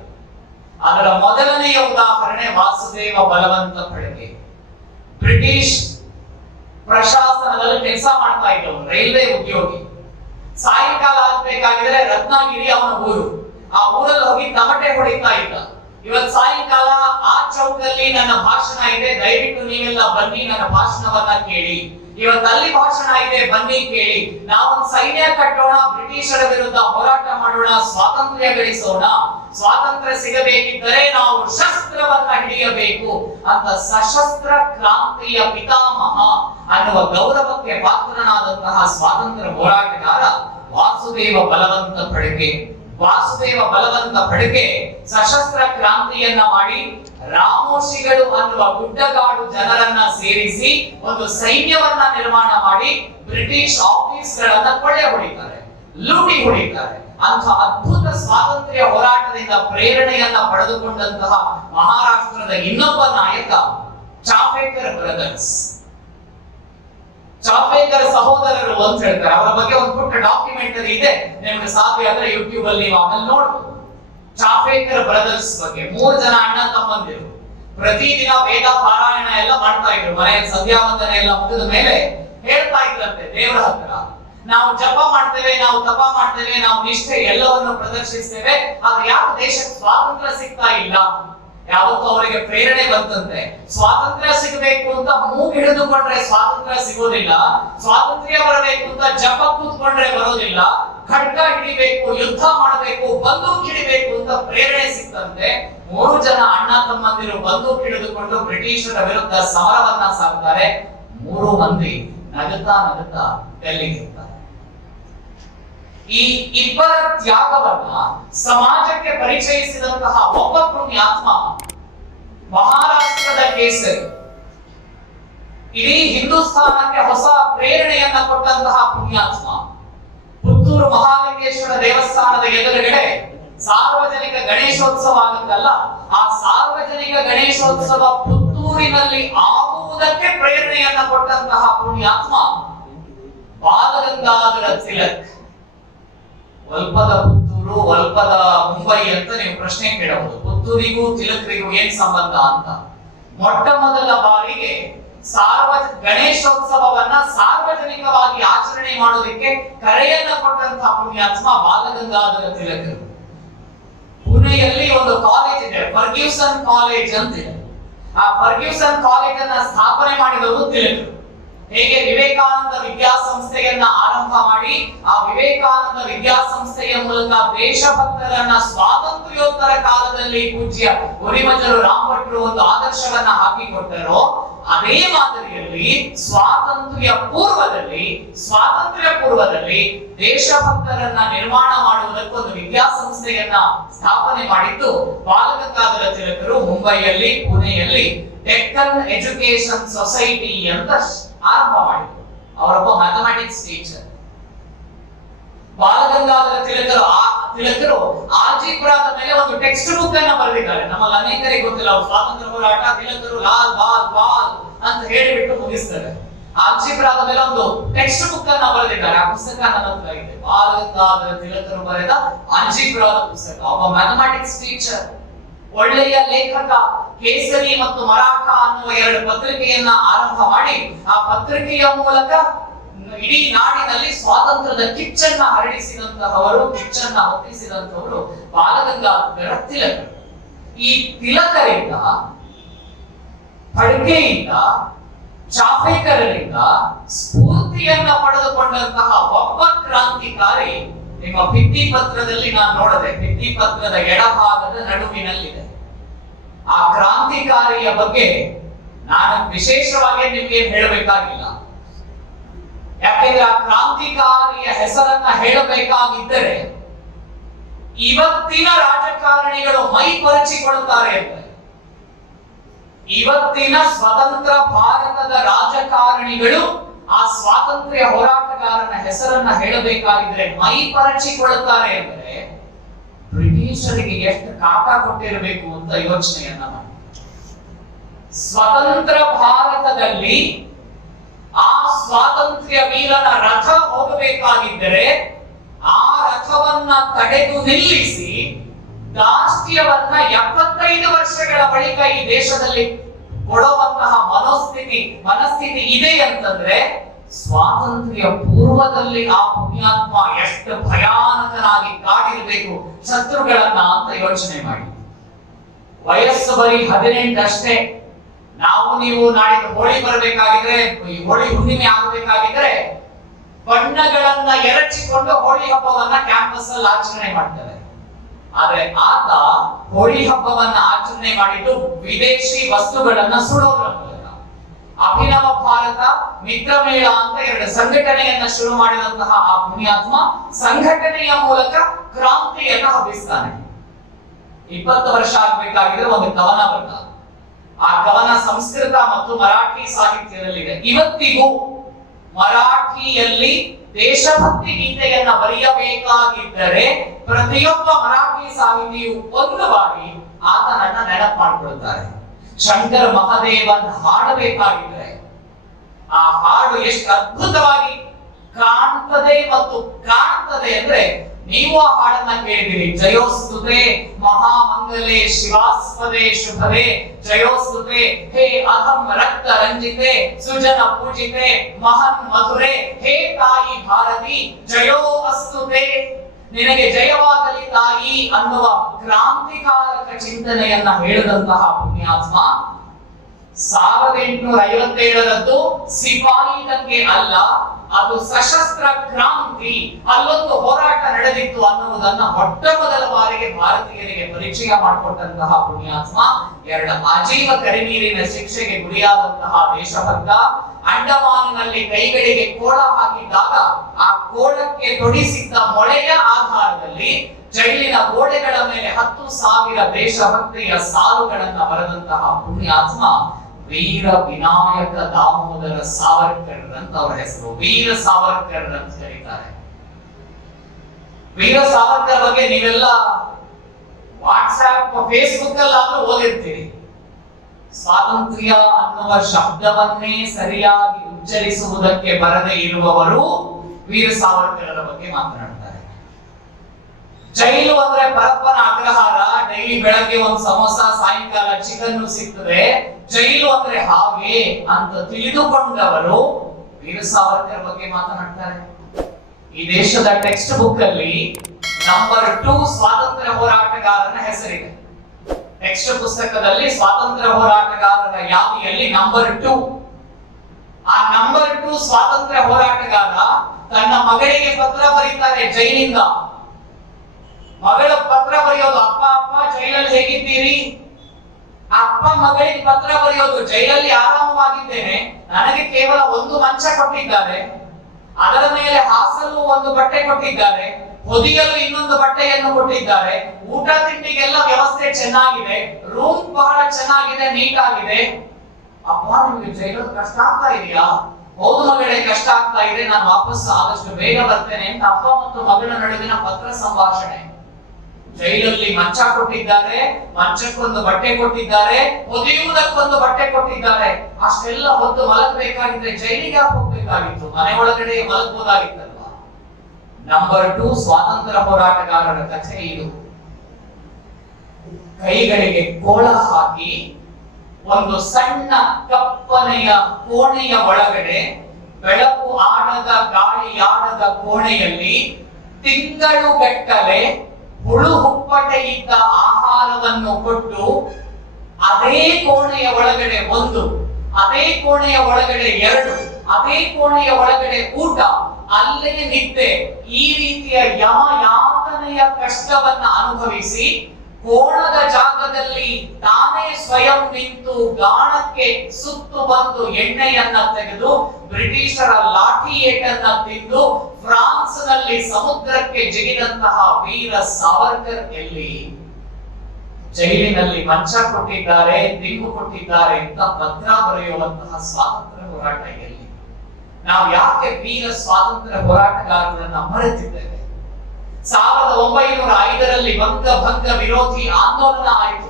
ಅದರ ಮೊದಲನೆಯ ಉದಾಹರಣೆ ವಾಸುದೇವ ಬಲವಂತ ಫಡ್ಕೆ. ಬ್ರಿಟಿಷ್ ಪ್ರಶಾಸನದಲ್ಲಿ ಕೆಲಸ ಮಾಡ್ತಾ ಇದ್ದವು, ರೈಲ್ವೆ ಉದ್ಯೋಗಿ. ಸಾಯಂಕಾಲ ಆಗ್ಬೇಕಾಗಿದ್ರೆ ರತ್ನಗಿರಿ ಅವನ ಊರು, ಆ ಊರಲ್ಲಿ ಹೋಗಿ ತಮಟೆ ಹೊಡಿತಾ ಇದ್ದ. ಇವತ್ ಸಾಯಂಕಾಲ ಆ ಚೌಕಲ್ಲಿ ನನ್ನ ಭಾಷಣ ಇದೆ, ದಯವಿಟ್ಟು ನೀವೆಲ್ಲ ಬನ್ನಿ ನನ್ನ ಭಾಷಣವನ್ನ ಕೇಳಿ. ಇವತ್ತು ಅಲ್ಲಿ ಭಾಷಣ ಇದೆ, ಬನ್ನಿ ಕೇಳಿ. ನಾವೊಂದು ಸೈನ್ಯ ಕಟ್ಟೋಣ, ಬ್ರಿಟಿಷರ ವಿರುದ್ಧ ಹೋರಾಟ ಮಾಡೋಣ, ಸ್ವಾತಂತ್ರ್ಯ ಗಳಿಸೋಣ. ಸ್ವಾತಂತ್ರ್ಯ ಸಿಗಬೇಕಿದ್ದರೆ ನಾವು ಶಸ್ತ್ರವನ್ನ ಹಿಡಿಯಬೇಕು ಅಂತ ಸಶಸ್ತ್ರ ಕ್ರಾಂತಿಯ ಪಿತಾಮಹ ಅನ್ನುವ ಗೌರವಕ್ಕೆ ಪಾತ್ರನಾದಂತಹ ಸ್ವಾತಂತ್ರ್ಯ ಹೋರಾಟಗಾರ ವಾಸುದೇವ ಬಲವಂತ ಫಡ್ಕೆ. ವಾಸುದೇವ ಬಲವಂತ ಫಡ್ಕೆ ಸಶಸ್ತ್ರ ಕ್ರಾಂತಿಯನ್ನ ಮಾಡಿ ರಾಮೋಶಿಗಳು ಅನ್ನುವ ಗುಡ್ಡಗಾಡು ಜನರನ್ನ ಸೇರಿಸಿ ಒಂದು ಸೈನ್ಯವನ್ನ ನಿರ್ಮಾಣ ಮಾಡಿ ಬ್ರಿಟಿಷ್ ಆಫೀಸ್ಗಳನ್ನ ಕೊಳ್ಳೆ ಹೊಡಿತಾರೆ, ಲೂಟಿ ಹೊಡಿತಾರೆ. ಅಂತ ಅದ್ಭುತ ಸ್ವಾತಂತ್ರ್ಯ ಹೋರಾಟದಿಂದ ಪ್ರೇರಣೆಯನ್ನ ಪಡೆದುಕೊಂಡಂತಹ ಮಹಾರಾಷ್ಟ್ರದ ಇನ್ನೊಬ್ಬ ನಾಯಕ ಚಾಫೇಕರ್ ಬ್ರದರ್ಸ್. ಚಾಫೇಕರ್ ಸಹೋದರರು ಅಂತ ಹೇಳ್ತಾರೆ. ಅವರ ಬಗ್ಗೆ ಒಂದು ಪುಟ್ಟ ಡಾಕ್ಯುಮೆಂಟರಿ ಇದೆ, ನಿಮಗೆ ಸಾಧ್ಯ ಆದ್ರೆ ಯೂಟ್ಯೂಬ್ ಅಲ್ಲಿ ನೀವು ಆಮೇಲೆ ನೋಡ್ಬೋದು. ಚಾಫೇಕರ್ ಬ್ರದರ್ಸ್ ಬಗ್ಗೆ 3 ಜನ ಅಣ್ಣ ತಮ್ಮಂದಿರು ಪ್ರತಿದಿನ ವೇದ ಪಾರಾಯಣ ಎಲ್ಲ ಮಾಡ್ತಾ ಇದ್ರು. ಮನೆಯಲ್ಲಿ ಸಂಧ್ಯಾ ವಂದನೆ ಎಲ್ಲ ಮುಗಿದ ಮೇಲೆ ಹೇಳ್ತಾ ಇದ್ರಂತೆ ದೇವರ ಹತ್ರ, ನಾವು ಜಪ ಮಾಡ್ತೇವೆ, ನಾವು ತಪ ಮಾಡ್ತೇವೆ, ನಾವು ನಿಷ್ಠೆ ಎಲ್ಲವನ್ನು ಪ್ರದರ್ಶಿಸ್ತೇವೆ, ಆದ್ರೆ ಯಾಕೆ ದೇಶಕ್ಕೆ ಸ್ವಾತಂತ್ರ್ಯ ಸಿಗ್ತಾ ಇಲ್ಲ? ಯಾವತ್ತೂ ಅವರಿಗೆ ಪ್ರೇರಣೆ ಬಂತಂತೆ, ಸ್ವಾತಂತ್ರ್ಯ ಸಿಗಬೇಕು ಅಂತ ಮೂಗು ಹಿಡಿದುಕೊಂಡ್ರೆ ಸ್ವಾತಂತ್ರ್ಯ ಸಿಗೋದಿಲ್ಲ, ಸ್ವಾತಂತ್ರ್ಯ ಬರಬೇಕು ಅಂತ ಜಪ ಕೂತ್ಕೊಂಡ್ರೆ ಬರೋದಿಲ್ಲ, ಖಡ್ಗ ಹಿಡಿಬೇಕು, ಯುದ್ಧ ಮಾಡಬೇಕು, ಬಂದೂಕ್ ಹಿಡಿಬೇಕು ಅಂತ ಪ್ರೇರಣೆ ಸಿಕ್ತಂತೆ. 3 ಜನ ಅಣ್ಣ ತಮ್ಮಂದಿರು ಬಂದೂಕ್ ಹಿಡಿದುಕೊಂಡು ಬ್ರಿಟಿಷರ ವಿರುದ್ಧ ಸಮರವನ್ನ ಸಾಕ್ತಾರೆ. 3 ಮಂದಿ ನಗುತ್ತಾ ನಗುತ್ತಾ ಡೆಲ್ಲಿಗೆ ಇರ್ತಾರೆ. ಈ ಇಬ್ಬರ ತ್ಯಾಗವನ್ನ ಸಮಾಜಕ್ಕೆ ಪರಿಚಯಿಸಿದಂತಹ ಒಬ್ಬ ಪುಣ್ಯಾತ್ಮ ಮಹಾರಾಷ್ಟ್ರದ ಕೇಸರಿ, ಇಡೀ ಹಿಂದೂಸ್ಥಾನಕ್ಕೆ ಹೊಸ ಪ್ರೇರಣೆಯನ್ನ ಕೊಟ್ಟಂತಹ ಪುಣ್ಯಾತ್ಮ. ಪುತ್ತೂರು ಮಹಾಲಿಂಗೇಶ್ವರ ದೇವಸ್ಥಾನದ ಎದುರುಗಡೆ ಸಾರ್ವಜನಿಕ ಗಣೇಶೋತ್ಸವ ಆಗುತ್ತಲ್ಲ, ಆ ಸಾರ್ವಜನಿಕ ಗಣೇಶೋತ್ಸವ ಪುತ್ತೂರಿನಲ್ಲಿ ಆಗುವುದಕ್ಕೆ ಪ್ರೇರಣೆಯನ್ನ ಕೊಟ್ಟಂತಹ ಪುಣ್ಯಾತ್ಮ ಬಾಲಗಂಗಾಧರ ತಿಲಕ್. ಒಲ್ಪದ ಪುತ್ತೂರು, ಒಲ್ಪದ ಮುಂಬೈ ಅಂತ ನೀವು ಪ್ರಶ್ನೆ ಕೇಳಬಹುದು. ಪುತ್ತೂರಿಗೂ ತಿಲಕರಿಗೂ ಏನ್ ಸಂಬಂಧ ಅಂತ. ಮೊಟ್ಟ ಮೊದಲ ಬಾರಿಗೆ ಗಣೇಶೋತ್ಸವವನ್ನ ಸಾರ್ವಜನಿಕವಾಗಿ ಆಚರಣೆ ಮಾಡೋದಕ್ಕೆ ಕರೆಯನ್ನ ಕೊಟ್ಟಂತಹ ಪುಣ್ಯಾತ್ಮ ಬಾಲಗಂಗಾಧರ ತಿಲಕರು. ಪುಣೆಯಲ್ಲಿ ಒಂದು ಕಾಲೇಜ್ ಇದೆ, ಫರ್ಗ್ಯೂಸನ್ ಕಾಲೇಜ್ ಅಂತ ಇದೆ. ಆ ಫರ್ಗ್ಯೂಸನ್ ಕಾಲೇಜ್ ಅನ್ನ ಸ್ಥಾಪನೆ ಮಾಡಿದವರು ತಿಲಕರು. ಹೇಗೆ ವಿವೇಕಾನಂದ ವಿದ್ಯಾಸಂಸ್ಥೆಯನ್ನ ಆರಂಭ ಮಾಡಿ ಆ ವಿವೇಕಾನಂದ ವಿದ್ಯಾಸಂಸ್ಥೆಯ ಮೂಲಕ ದೇಶಭಕ್ತರನ್ನ ಸ್ವಾತಂತ್ರ್ಯೋತ್ತರ ಕಾಲದಲ್ಲಿ ಪೂಜ್ಯ ಉರಿಮಜಲು ರಾಮ್ ಭಟ್ರು ಒಂದು ಆದರ್ಶವನ್ನ ಹಾಕಿಕೊಟ್ಟರೋ, ಅದೇ ಮಾದರಿಯಲ್ಲಿ ಸ್ವಾತಂತ್ರ್ಯ ಪೂರ್ವದಲ್ಲಿ ದೇಶಭಕ್ತರನ್ನ ನಿರ್ಮಾಣ ಮಾಡುವುದಕ್ಕೆ ಒಂದು ವಿದ್ಯಾಸಂಸ್ಥೆಯನ್ನ ಸ್ಥಾಪನೆ ಮಾಡಿದ್ದು ಬಾಲಗಂಗಾಧರ ತಿಲಕರು. ಮುಂಬೈಯಲ್ಲಿ, ಪುಣೆಯಲ್ಲಿ ಡೆಕ್ಕನ್ ಎಜುಕೇಶನ್ ಸೊಸೈಟಿ ಅಂತ ಆರಂಭ ಮಾಡಿದ್ರು. ಅವರೊಬ್ಬ ಮ್ಯಾಥಮೆಟಿಕ್ಸ್ ಟೀಚರ್. ಬಾಲಗಂಗಾಧರ ತಿಲಕರು ಆಲ್ಜಿಬ್ರಾದ ಮೇಲೆ ಒಂದು ಟೆಕ್ಸ್ಟ್ ಬುಕ್ ಅನ್ನ ಬರೆದಿದ್ದಾರೆ. ನಮ್ಮಲ್ಲಿ ಅನೇಕರಿಗೆ ಗೊತ್ತಿಲ್ಲ, ಅವರು ಸ್ವಾತಂತ್ರ್ಯ ಹೋರಾಟ ತಿಲಕರು ಲಾಲ್ ಬಾಲ್ ಬಾಲ್ ಅಂತ ಹೇಳಿಬಿಟ್ಟು ಮುಗಿಸ್ತಾರೆ. ಆಲ್ಜಿಬ್ರಾದ ಮೇಲೆ ಒಂದು ಟೆಕ್ಸ್ಟ್ ಬುಕ್ ಅನ್ನ ಬರೆದಿದ್ದಾರೆ. ಆ ಪುಸ್ತಕ ನನ್ನ ಹತ್ರ ಇದೆ, ಬಾಲಗಂಗಾಧರ ತಿಲಕರು ಬರೆದ ಆಲ್ಜಿಬ್ರಾದ ಪುಸ್ತಕ. ಒಬ್ಬ ಮ್ಯಾಥಮೆಟಿಕ್ಸ್ ಟೀಚರ್, ಒಳ್ಳೆಯ ಲೇಖಕ. ಕೇಸರಿ ಮತ್ತು ಮರಾಠ ಅನ್ನುವ 2 ಪತ್ರಿಕೆಯನ್ನ ಆರಂಭ ಮಾಡಿ ಆ ಪತ್ರಿಕೆಯ ಮೂಲಕ ಇಡೀ ನಾಡಿನಲ್ಲಿ ಸ್ವಾತಂತ್ರ್ಯದ ಕಿಚ್ಚನ್ನ ಹರಡಿಸಿದಂತಹವರು, ಕಿಚ್ಚನ್ನ ಹೊತ್ತಿಸಿದಂತಹವರು ಬಾಲಗಂಗಾಧರ ತಿಲಕರು. ಈ ತಿಲಕರಿಂದ, ಫಡ್ಕೆಯಿಂದ, ಚಾಫೇಕರರಿಂದ ಸ್ಫೂರ್ತಿಯನ್ನ ಪಡೆದುಕೊಂಡಂತಹ ಒಬ್ಬ ಕ್ರಾಂತಿಕಾರಿ ನಿಮ್ಮ ಭಿತ್ತಿ ಪತ್ರದಲ್ಲಿ ನಾನು ನೋಡದೆ, ಭಿತ್ತಿ ಪತ್ರದ ಎಡಭಾಗದ ನಡುವಿನಲ್ಲಿದೆ. ಆ ಕ್ರಾಂತಿಕಾರಿಯ ಬಗ್ಗೆ ನಾನು ವಿಶೇಷವಾಗಿ ನಿಮಗೆ ಹೇಳಬೇಕಾಗಿಲ್ಲ. ಯಾಕೆಂದ್ರೆ ಆ ಕ್ರಾಂತಿಕಾರಿಯ ಹೆಸರನ್ನ ಹೇಳಬೇಕಾಗಿದ್ದರೆ ಇವತ್ತಿನ ರಾಜಕಾರಣಿಗಳು ಮೈ ಪರಚಿಕೊಳ್ಳುತ್ತಾರೆ ಅಂದ್ರೆ, ಇವತ್ತಿನ ಸ್ವತಂತ್ರ ಭಾರತದ ರಾಜಕಾರಣಿಗಳು ಆ ಸ್ವಾತಂತ್ರ್ಯ ಹೋರಾಟಗಾರನ ಹೆಸರನ್ನ ಹೇಳಬೇಕಾಗಿದ್ರೆ ಮೈ ಪರಚಿಕೊಳ್ಳುತ್ತಾರೆ ಅಂದ್ರೆ ಬ್ರಿಟಿಷರಿಗೆ ಎಷ್ಟು ಕಾಟ ಕೊಟ್ಟಿರಬೇಕು ಅಂತ ಯೋಚನೆಯನ್ನ ಮಾಡಿ. ಸ್ವತಂತ್ರ ಭಾರತದಲ್ಲಿ ಆ ಸ್ವಾತಂತ್ರ್ಯ ವೀರನ ರಥ ಹೋಗಬೇಕಾಗಿದ್ದರೆ ಆ ರಥವನ್ನ ತಡೆದು ನಿಲ್ಲಿಸಿ ದಾಷ್ಟ್ಯವನ್ನ 75 ವರ್ಷಗಳ ಬಳಿಕ ಈ ದೇಶದಲ್ಲಿ ಕೊಡುವಂತಹ ಮನಸ್ಥಿತಿ ಇದೆ ಅಂತಂದ್ರೆ ಸ್ವಾತಂತ್ರ್ಯ ಪೂರ್ವದಲ್ಲಿ ಆ ಪುಣ್ಯಾತ್ಮ ಎಷ್ಟು ಭಯಾನಕನಾಗಿ ಕಾಡಿರಬೇಕು ಶತ್ರುಗಳನ್ನ ಅಂತ ಯೋಚನೆ ಮಾಡಿ. ವಯಸ್ಸು ಬರೀ 18 ಅಷ್ಟೇ. ನಾವು ನೀವು ನಾಡಿದ್ದು ಹೋಳಿ ಬರಬೇಕಾಗಿದ್ರೆ, ಹೋಳಿ ಹುಣ್ಣಿಮೆ ಆಗಬೇಕಾಗಿದ್ರೆ ಬಣ್ಣಗಳನ್ನ ಎರಚಿಕೊಂಡು ಹೋಳಿ ಹಬ್ಬವನ್ನ ಕ್ಯಾಂಪಸ್ ಅಲ್ಲಿ ಆಚರಣೆ ಮಾಡ್ತಾರೆ. ಆದ್ರೆ ಆತ ಹೋಳಿ ಹಬ್ಬವನ್ನ ಆಚರಣೆ ಮಾಡಿದ್ದು ವಿದೇಶಿ ವಸ್ತುಗಳನ್ನ ಸುಡೋದ್ರ ಮೂಲಕ. ಅಭಿನವ ಭಾರತ, ಮಿತ್ರ ಮೇಳ ಅಂತ 2 ಸಂಘಟನೆಯನ್ನ ಶುರು ಮಾಡಿದಂತಹ ಆ ಪುಣ್ಯಾತ್ಮ ಸಂಘಟನೆಯ ಮೂಲಕ ಕ್ರಾಂತಿಯನ್ನ ಹಬ್ಬಿಸ್ತಾನೆ. 20 ವರ್ಷ ಆಗ್ಬೇಕಾಗಿದ್ರೆ ಒಂದು ಕವನ ಬರ್ತ. ಆ ಕವನ ಸಂಸ್ಕೃತ ಮತ್ತು ಮರಾಠಿ ಸಾಹಿತ್ಯದಲ್ಲಿದೆ. ಇವತ್ತಿಗೂ ಮರಾಠಿಯಲ್ಲಿ ದೇಶಭಕ್ತಿ ಗೀತೆಯನ್ನ ಬರೆಯಬೇಕಾಗಿದ್ದರೆ ಪ್ರತಿಯೊಬ್ಬ ಮರಾಠಿ ಸಾಹಿತಿಯು ಒಂದು ಬಾರಿ ಆತನನ್ನ ನೆನಪು ಮಾಡಿಕೊಳ್ಳುತ್ತಾರೆ. ಶಂಕರ್ ಮಹದೇವನ್ ಹಾಡಬೇಕಾಗಿದ್ರೆ ಆ ಹಾಡು ಎಷ್ಟು ಅದ್ಭುತವಾಗಿ ಕಾಣ್ತದೆ ಮತ್ತು ಕಾಣ್ತದೆ ಅಂದ್ರೆ ನೀವು ಆ ಹಾಡನ್ನ ಕೇಳಿದಿರಿ. ಜಯೋಸ್ತುತೆ ಮಹಾಮಂಗಲೆ ಶಿವಾಸ್ಪದೆ ಶುಭದೆ, ಜಯೋಸ್ತುತೆ ಹೇ ಅಹಂ ರಕ್ತ ರಂಜಿತೆ ಸುಜನ ಪೂಜಿತೆ ಮಹನ್ ಮಧುರೆ, ಹೇ ತಾಯಿ ಭಾರತಿ ಜಯೋ ಅಸ್ತುತೆ, ನಿನಗೆ ಜಯವಾಗಲಿ ತಾಯಿ ಅನ್ನುವ ಕ್ರಾಂತಿಕಾರಕ ಚಿಂತನೆಯನ್ನ ಹೇಳಿದಂತಹ ಪುಣ್ಯಾತ್ಮ 1857ರದ್ದು ಸಿಪಾಯಿ ದಂಗೆ ಅಲ್ಲ, ಅದು ಸಶಸ್ತ್ರ ಕ್ರಾಂತಿ, ಅಲ್ಲೊಂದು ಹೋರಾಟ ನಡೆದಿತ್ತು ಅನ್ನುವುದನ್ನ ಮೊಟ್ಟ ಮೊದಲ ಬಾರಿಗೆ ಭಾರತೀಯರಿಗೆ ಪರಿಚಯ ಮಾಡಿಕೊಟ್ಟಂತಹ ಪುಣ್ಯಾತ್ಮ, 2 ಆಜೀವ ಕರಿನೀರಿನ ಶಿಕ್ಷೆಗೆ ಗುರಿಯಾದಂತಹ ದೇಶಭಕ್ತ. ಅಂಡಮಾನಿನಲ್ಲಿ ಕೈಗಳಿಗೆ ಕೋಳ ಹಾಕಿದಾಗ ಆ ಕೋಳಕ್ಕೆ ತೊಡಿಸಿದ್ದ ಮೊಳೆಯ ಆಧಾರದಲ್ಲಿ ಜೈಲಿನ ಗೋಡೆಗಳ ಮೇಲೆ 10,000 ದೇಶಭಕ್ತಿಯ ಸಾಲುಗಳನ್ನ ಬರೆದಂತಹ ಪುಣ್ಯಾತ್ಮ ವೀರ ವಿನಾಯಕ ದಾಮೋದರ ಸಾವರ್ಕರ್ ಅಂತ ಅವರ ಹೆಸರು. ವೀರ ಸಾವರ್ಕರ್ ಅಂತ ಕರೀತಾರೆ. ವೀರ ಸಾವರ್ಕರ್ ಬಗ್ಗೆ ನೀವೆಲ್ಲ ವಾಟ್ಸ್ಆಪ್ ಫೇಸ್ಬುಕ್ ಅಲ್ಲಾದ್ರೂ ಓದಿರ್ತೀರಿ. ಸ್ವಾತಂತ್ರ್ಯ ಅನ್ನುವ ಶಬ್ದವನ್ನೇ ಸರಿಯಾಗಿ ಉಚ್ಚರಿಸುವುದಕ್ಕೆ ಬರದೇ ಇರುವವರು ವೀರ ಸಾವರ್ಕರ್ ಬಗ್ಗೆ ಮಾತನಾಡ್ತಾರೆ. ಜೈಲು ಅಂದ್ರೆ ಪರಪ್ಪನ ಅಗ್ರಹಾರ, ಡೈಲಿ ಬೆಳಗ್ಗೆ ಒಂದು ಸಮೋಸ, ಸಾಯಂಕಾಲ ಚಿಕನ್ ಸಿಗ್ತದೆ. ಜೈಲು ಅಂದ್ರೆ ಹಾಗೆ ಅಂತ ತಿಳಿದುಕೊಂಡವರು ವೀರ ಸಾವರ್ಕರ್ ಬಗ್ಗೆ ಮಾತನಾಡ್ತಾರೆ. ಈ ದೇಶದ ಟೆಕ್ಸ್ಟ್ ಬುಕ್ ಅಲ್ಲಿ ನಂಬರ್ 2 ಸ್ವಾತಂತ್ರ್ಯ ಹೋರಾಟಗಾರನ ಹೆಸರಿದೆ. ಟೆಕ್ಸ್ಟ್ ಪುಸ್ತಕದಲ್ಲಿ ಸ್ವಾತಂತ್ರ್ಯ ಹೋರಾಟಗಾರರ ಯಾದಿಯಲ್ಲಿ ನಂಬರ್ 2. ಆ ನಂಬರ್ 2 ಸ್ವಾತಂತ್ರ್ಯ ಹೋರಾಟಗಾರ ತನ್ನ ಮಗಳಿಗೆ ಪತ್ರ ಬರೀತಾರೆ ಜೈಲಿಂದ. ಮಗಳ ಪತ್ರ ಬರೆಯೋದು, ಅಪ್ಪ ಅಪ್ಪ ಜೈಲಲ್ಲಿ ಹೇಗಿದ್ದೀರಿ? ಅಪ್ಪ ಮಗಳಿಗೆ ಪತ್ರ ಬರೆಯೋದು, ಜೈಲಲ್ಲಿ ಆರಾಮವಾಗಿದ್ದೇನೆ, ನನಗೆ ಕೇವಲ ಒಂದು ಮಂಚ ಕೊಟ್ಟಿದ್ದಾರೆ, ಅದರ ಮೇಲೆ ಹಾಸಲು ಒಂದು ಬಟ್ಟೆ ಕೊಟ್ಟಿದ್ದಾರೆ, ಹೊದಿಯಲು ಇನ್ನೊಂದು ಬಟ್ಟೆಯನ್ನು ಕೊಟ್ಟಿದ್ದಾರೆ, ಊಟ ತಿಂಡಿಗೆಲ್ಲ ವ್ಯವಸ್ಥೆ ಚೆನ್ನಾಗಿದೆ, ರೂಮ್ ಬಹಳ ಚೆನ್ನಾಗಿದೆ, ನೀಟ್ ಆಗಿದೆ. ಅಪ್ಪ ನಿಮ್ಗೆ ಜೈಲಲ್ಲಿ ಕಷ್ಟ ಆಗ್ತಾ ಇದೆಯಾ? ಹೌದು ಮಗಳೇ, ಕಷ್ಟ ಆಗ್ತಾ ಇದೆ, ನಾನು ವಾಪಸ್ ಆದಷ್ಟು ಬೇಗ ಬರ್ತೇನೆ ಅಂತ ಅಪ್ಪ ಮತ್ತು ಮಗಳ ನಡುವಿನ ಪತ್ರ ಸಂಭಾಷಣೆ. ಜೈಲಲ್ಲಿ ಮಂಚ ಕೊಟ್ಟಿದ್ದಾರೆ, ಮಂಚಕ್ಕೊಂದು ಬಟ್ಟೆ ಕೊಟ್ಟಿದ್ದಾರೆ, ಹೊದಿಯುವುದಕ್ಕೊಂದು ಬಟ್ಟೆ ಕೊಟ್ಟಿದ್ದಾರೆ. ಅಷ್ಟೆಲ್ಲ ಹೊತ್ತು ಮಲಗಬೇಕಾಗಿದ್ರೆ ಜೈಲಿಗೆ ಹೋಗ್ಬೇಕಾಗಿತ್ತು, ಮನೆ ಒಳಗಡೆ ಮಲಗಬಹುದಾಗಿತ್ತಲ್ವಾ? ನಂಬರ್ 2 ಸ್ವಾತಂತ್ರ್ಯ ಹೋರಾಟಗಾರರ ಕಥೆ ಇದು. ಕೈಗಳಿಗೆ ಕೋಳ ಹಾಕಿ ಒಂದು ಸಣ್ಣ ಕಪ್ಪನೆಯ ಕೋಣೆಯ ಒಳಗಡೆ ಬೆಳಕು ಆಡದ ಗಾಳಿಯಾಡದ ಕೋಣೆಯಲ್ಲಿ ತಿಂಗಳುಗಟ್ಟಲೆ ಹುಳು ಹುಪ್ಪಟೆ ಇದ್ದ ಆಹಾರವನ್ನು ಕೊಟ್ಟು ಅದೇ ಕೋಣೆಯ ಒಳಗಡೆ ಒಂದು, ಅದೇ ಕೋಣೆಯ ಒಳಗಡೆ ಎರಡು, ಅದೇ ಕೋಣೆಯ ಒಳಗಡೆ ಊಟ, ಅಲ್ಲೇ ನಿದ್ದೆ, ಈ ರೀತಿಯ ಯಾತನೆಯ ಕಷ್ಟವನ್ನ ಅನುಭವಿಸಿ ಕೋಣದ ಜಾಗದಲ್ಲಿ ತಾನೇ ಸ್ವಯಂ ನಿಂತು ಗಾಣಕ್ಕೆ ಸುತ್ತು ಬಂದು ಎಣ್ಣೆಯನ್ನ ತೆಗೆದು ಬ್ರಿಟಿಷರ ಲಾಠಿ ಏಟನ್ನ ತಿಂದು ಫ್ರಾನ್ಸ್ ನಲ್ಲಿ ಸಮುದ್ರಕ್ಕೆ ಜಿಗಿದಂತಹ ವೀರ ಸಾವರ್ಕರ್ ಎಲ್ಲಿ? ಜೈಲಿನಲ್ಲಿ ಮಂಚ ಕೊಟ್ಟಿದ್ದಾರೆ, ದಿಂಬು ಕೊಟ್ಟಿದ್ದಾರೆ ಅಂತ ಪತ್ರ ಬರೆಯುವಂತಹ ಸ್ವಾತಂತ್ರ್ಯ ಹೋರಾಟ ಎಲ್ಲಿ? ನಾವು ಯಾಕೆ ವೀರ ಸ್ವಾತಂತ್ರ್ಯ ಹೋರಾಟಗಾರರನ್ನ ಮರೆತಿದ್ದೇವೆ? 1905ರಲ್ಲಿ ಬಂಗಭಂಗ ವಿರೋಧಿ ಆಂದೋಲನ ಆಯಿತು.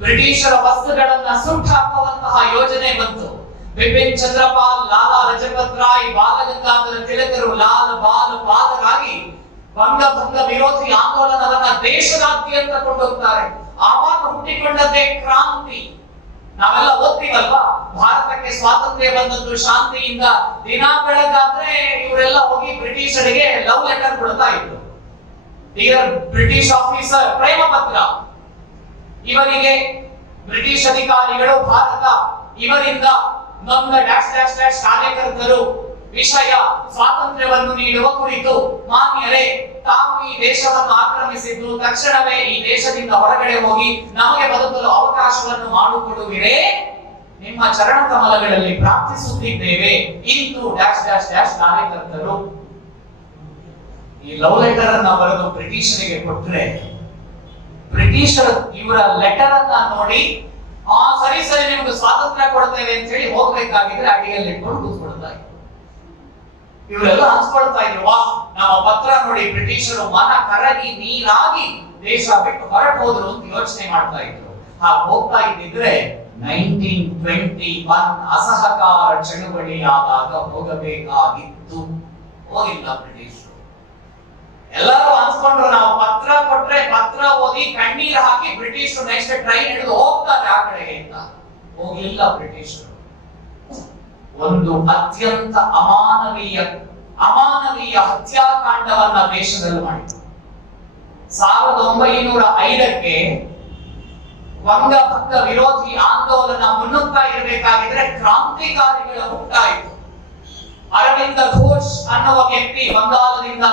ಬ್ರಿಟಿಷರ ವಸ್ತುಗಳನ್ನ ಸುಟ್ಟಾಕುವಂತಹ ಯೋಜನೆ ಬಂತು. ಬಿಪಿನ್ ಚಂದ್ರಪಾಲ್, ಲಾಲಾ ಲಜಪತ್ ರಾಯ್, ಬಾಲಗಂಗಾಧರ ತಿಲಕರು ಲಾಲ್ ಬಾಲ್ ಪಾಲರಾಗಿ ಬಂಗಭಂಗ ವಿರೋಧಿ ಆಂದೋಲನವನ್ನ ದೇಶದಾದ್ಯಂತ ಕೊಂಡೋಗ್ತಾರೆ. ಆವಾಗ ಹುಟ್ಟಿಕೊಂಡದ್ದೇ ಕ್ರಾಂತಿ. ನಾವೆಲ್ಲ ಓದ್ತೀವಲ್ವಾ, ಭಾರತಕ್ಕೆ ಸ್ವಾತಂತ್ರ್ಯ ಬಂದದ್ದು ಶಾಂತಿಯಿಂದ. ದಿನ ಬೆಳಗಾದ್ರೆ ಇವರೆಲ್ಲ ಹೋಗಿ ಬ್ರಿಟಿಷರಿಗೆ ಲವ್ ಲೆಟರ್ ಕೊಡ್ತಾ ಇದ್ರು. ಡಿಯರ್ ಬ್ರಿಟಿಷ್ ಆಫೀಸರ್, ಪ್ರೇಮ ಪತ್ರ. ಇವರಿಗೆ ಬ್ರಿಟಿಷ್ ಅಧಿಕಾರಿಗಳು ಭಾರತ ಇವರಿಂದ ನೊಂದ ಡ್ಯಾಶ್ ಡ್ಯಾಶ್ ಡ್ಯಾಶ್ ಕಾರ್ಯಕರ್ತರು ವಿಷಯ ಸ್ವಾತಂತ್ರ್ಯವನ್ನು ನೀಡುವ ಕುರಿತು ಮಾನ್ಯರೇ, ತಾವು ಈ ದೇಶವನ್ನು ಆಕ್ರಮಿಸಿದ್ದು, ತಕ್ಷಣವೇ ಈ ದೇಶದಿಂದ ಹೊರಗಡೆ ಹೋಗಿ ನಮಗೆ ಬದುಕಲು ಅವಕಾಶವನ್ನು ಮಾಡಿಕೊಡುವಿರೇ? ನಿಮ್ಮ ಚರಣ ಕಮಲಗಳಲ್ಲಿ ಪ್ರಾರ್ಥಿಸುತ್ತಿದ್ದೇವೆ ಇಂದು ಡ್ಯಾಶ್ ಡ್ಯಾಶ್ ಡ್ಯಾಶ್ ಕಾರ್ಯಕರ್ತರು. ಈ ಲವ್ ಲೆಟರ್ ಅನ್ನ ಬರೆದು ಬ್ರಿಟಿಷರಿಗೆ ಕೊಟ್ರೆ, ಬ್ರಿಟಿಷರು ಇವರ ಲೆಟರ್ ಅನ್ನ ನೋಡಿ ಸರಿ ಸರಿ ನಿಮ್ಗೆ ಸ್ವಾತಂತ್ರ್ಯ ಕೊಡ್ತೇವೆ ಅಂತ ಹೇಳಿ ಹೋಗ್ಬೇಕಾಗಿದ್ರೆ ಅಡಿಯಲ್ಲಿ ಇಟ್ಕೊಂಡು ಕೂತ್ಕೊಳ್ತಾ ಇದ್ರು. ಇವರೆಲ್ಲ ಹಂಚ್ಕೊಳ್ತಾ ಇದ್ರು, ವಾ ನಮ್ಮ ಪತ್ರ ನೋಡಿ ಬ್ರಿಟಿಷರು ಮನ ಕರಗಿ ನೀರಾಗಿ ದೇಶ ಬಿಟ್ಟು ಹೊರಟು ಹೋದ್ರು ಅಂತ ಯೋಚನೆ ಮಾಡ್ತಾ ಇದ್ರು. ಹಾಗೆ ಹೋಗ್ತಾ ಇದ್ದಿದ್ರೆ 1921 ಅಸಹಕಾರ ಚಳುವಳಿ ಆದಾಗ ಹೋಗಬೇಕಾಗಿತ್ತು. ಹೋಗಿಲ್ಲ ಬ್ರಿಟಿಷರು. ಎಲ್ಲರೂ ಅನ್ಸ್ಕೊಂಡ್ರು ನಾವು ಪತ್ರ ಕೊಟ್ರೆ ಪತ್ರ ಓದಿ ಕಣ್ಣೀರ್ ಹಾಕಿ ಬ್ರಿಟಿಷರು ನೆಕ್ಸ್ಟ್ ಟ್ರೈನ್ ಹಿಡಿದು ಹೋಗ್ತಾರೆ ಆ ಕಡೆಗೆ ಅಂತ. ಹೋಗ್ಲಿಲ್ಲ ಬ್ರಿಟಿಷರು. ಒಂದು ಅತ್ಯಂತ ಅಮಾನವೀಯ ಹತ್ಯಾಕಾಂಡವನ್ನ ದೇಶದಲ್ಲಿ ಮಾಡಿದ್ರು. 1905ಕ್ಕೆ ವಂಗಭಂಗ ವಿರೋಧಿ ಆಂದೋಲನ ಮುನ್ನುಗ್ತಾ ಇರಬೇಕಾಗಿದ್ರೆ ಕ್ರಾಂತಿಕಾರಿಗಳ ಹುಟ್ಟಾಯಿತು. ಅರವಿಂದ ಘೋಷ್ ಅನ್ನುವ ವ್ಯಕ್ತಿ ಬಂಗಾಳದಿಂದ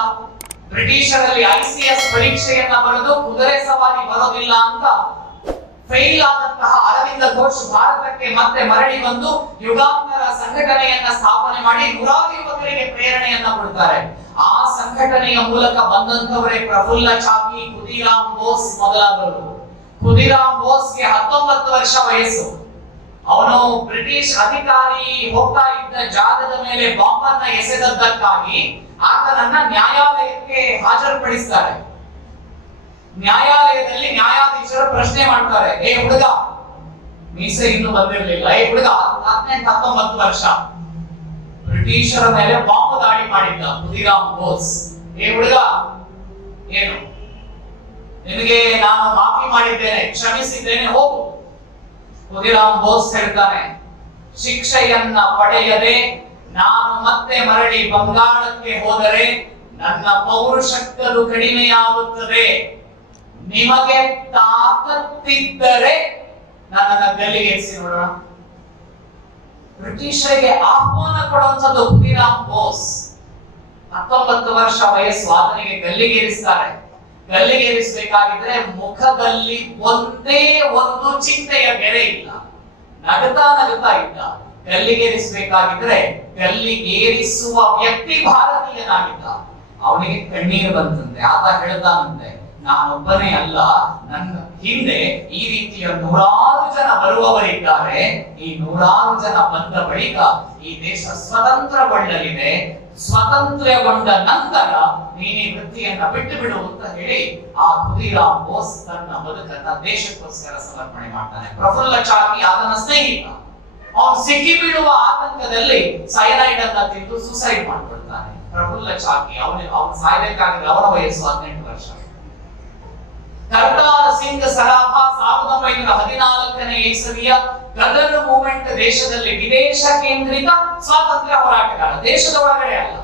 ಬ್ರಿಟಿಷರಲ್ಲಿ ICS ಪರೀಕ್ಷೆಯನ್ನ ಬರೆದು ಕುದುರೆ ಸವಾರಿ ಬರೋದಿಲ್ಲ ಅಂತ ಫೇಲ್ ಆದಂತಹ ಅರವಿಂದ ಘೋಷ್ ಭಾರತಕ್ಕೆ ಮತ್ತೆ ಮರಳಿ ಬಂದು ಯುಗಾಂತರ ಸಂಘಟನೆಯನ್ನ ಸ್ಥಾಪನೆ ಮಾಡಿ ನೂರಾರು ಯುವಕರಿಗೆ ಪ್ರೇರಣೆಯನ್ನ ಕೊಡ್ತಾರೆ. ಆ ಸಂಘಟನೆಯ ಮೂಲಕ ಬಂದಂತವರೇ ಪ್ರಫುಲ್ಲ ಚಾಕಿ, ಖುದೀರಾಮ್ ಬೋಸ್ ಮೊದಲಾದವರು. ಖುದೀರಾಮ್ ಬೋಸ್ಗೆ 19 ವರ್ಷ ವಯಸ್ಸು. ಅವನು ಬ್ರಿಟಿಷ್ ಅಧಿಕಾರಿ ಹೋಗ್ತಾ ಇದ್ದ ಜಾಗದ ಮೇಲೆ ಬಾಂಬ್ ಅನ್ನ ಎಸೆದದ್ದಕ್ಕಾಗಿ ಆತನನ್ನ ನ್ಯಾಯಾಲಯಕ್ಕೆ ಹಾಜರುಪಡಿಸ್ತಾರೆ. ನ್ಯಾಯಾಲಯದಲ್ಲಿ ನ್ಯಾಯಾಧೀಶರು ಪ್ರಶ್ನೆ ಮಾಡ್ತಾರೆ, ಏ ಹುಡುಗ, ಮೀಸೆ ಇನ್ನು ಬಂದಿರಲಿಲ್ಲ, ಏ ಹುಡುಗ 18-19 ವರ್ಷ, ಬ್ರಿಟಿಷರ ಮೇಲೆ ಬಾಂಬ್ ದಾಳಿ ಮಾಡಿದ್ದ ಖುದೀರಾಮ್ ಬೋಸ್. ಏ ಹುಡುಗ, ಏನು ನಿನಗೆ ನಾನು ಮಾಫಿ ಮಾಡಿದ್ದೇನೆ, ಕ್ಷಮಿಸಿದ್ದೇನೆ, ಹೋಗು. ಖುದೀರಾಮ್ ಬೋಸ್ ಹೇಳ್ತಾನೆ, ಶಿಕ್ಷೆಯನ್ನ ಪಡೆಯದೆ ನಾನು ಮತ್ತೆ ಮರಳಿ ಬಂಗಾಳಕ್ಕೆ ಹೋದರೆ ನನ್ನ ಪೌರುಷಕ್ಕಲು ಕಡಿಮೆಯಾಗುತ್ತದೆ. ನಿಮಗೆ ತಾಕತ್ತಿದ್ದರೆ ನನ್ನನ್ನ ಗಲ್ಲಿಗೇರಿಸಿ ನೋಡೋಣ. ಬ್ರಿಟಿಷರಿಗೆ ಆಹ್ವಾನ ಕೊಡುವಂಥದ್ದು ಖುದೀರಾಮ್ ಬೋಸ್. 19 ವರ್ಷ ವಯಸ್ಸು, ಆತನಿಗೆ ಗಲ್ಲಿಗೇರಿಸ್ತಾರೆ. ಗಲ್ಲಿಗೇರಿಸಬೇಕಾಗಿದ್ರೆ ಮುಖದಲ್ಲಿ ಒಂದೇ ಒಂದು ಚಿಂತೆಯ ಗೆರೆ ಇಲ್ಲ, ನಗುತ್ತಾ ಇದ್ದ. ಗಲ್ಲಿಗೇರಿಸಬೇಕಾಗಿದ್ರೆ ಗಲ್ಲಿಗೇರಿಸುವ ವ್ಯಕ್ತಿ ಭಾರತೀಯನಾಗಿದ್ದ. ಅವನಿಗೆ ಕಣ್ಣೀರು ಬಂತಂತೆ. ಆತ ಹೇಳ್ತಾನಂತೆ, ನಾನೊಬ್ಬನೇ ಅಲ್ಲ, ನನ್ನ ಹಿಂದೆ ಈ ರೀತಿಯ ನೂರಾರು ಜನ ಬರುವವರಿದ್ದಾರೆ. ಈ ನೂರಾರು ಜನ ಬಂದ ಬಳಿಕ ಈ ದೇಶ ಸ್ವತಂತ್ರಗೊಳ್ಳಲಿದೆ. ಸ್ವತಂತ್ರಗೊಂಡ ನಂತರ ನೀನೇ ವೃತ್ತಿಯನ್ನ ಬಿಟ್ಟು ಬಿಡು ಅಂತ ಹೇಳಿ ಆ ಖುದೀರಾಮ್ ಬೋಸ್ ತನ್ನ ಬದುಕನ್ನ ದೇಶಕ್ಕೋಸ್ಕರ ಸಮರ್ಪಣೆ ಮಾಡ್ತಾನೆ. ಪ್ರಫುಲ್ಲ ಚಾಕಿ ಆತನ ಸ್ನೇಹಿತ. ಅವನು ಸಿಕ್ಕಿ ಬೀಳುವ ಆತಂಕದಲ್ಲಿ ಸೈನೈಡ್ ಅನ್ನ ತಿಂದು ಸುಸೈಡ್ ಮಾಡ್ಕೊಳ್ತಾನೆ. ಪ್ರಫುಲ್ಲ ಚಾಕಿ ಅವನು ಸಾಯ್ಬೇಕಾದ್ರೆ ಅವನ ವಯಸ್ಸು 18 ವರ್ಷ. ಕರ್ತಾರ್ ಸಿಂಗ್ ಸರಾಭಾ 1914ನೇ ಇಸವಿಯ ಗದರ್ ಮೂವ್ಮೆಂಟ್ ದೇಶದಲ್ಲಿ ವಿದೇಶ ಕೇಂದ್ರಿತ ಸ್ವಾತಂತ್ರ್ಯ ಹೋರಾಟಗಾರ, ದೇಶದ ಒಳಗಡೆ ಅಲ್ಲ,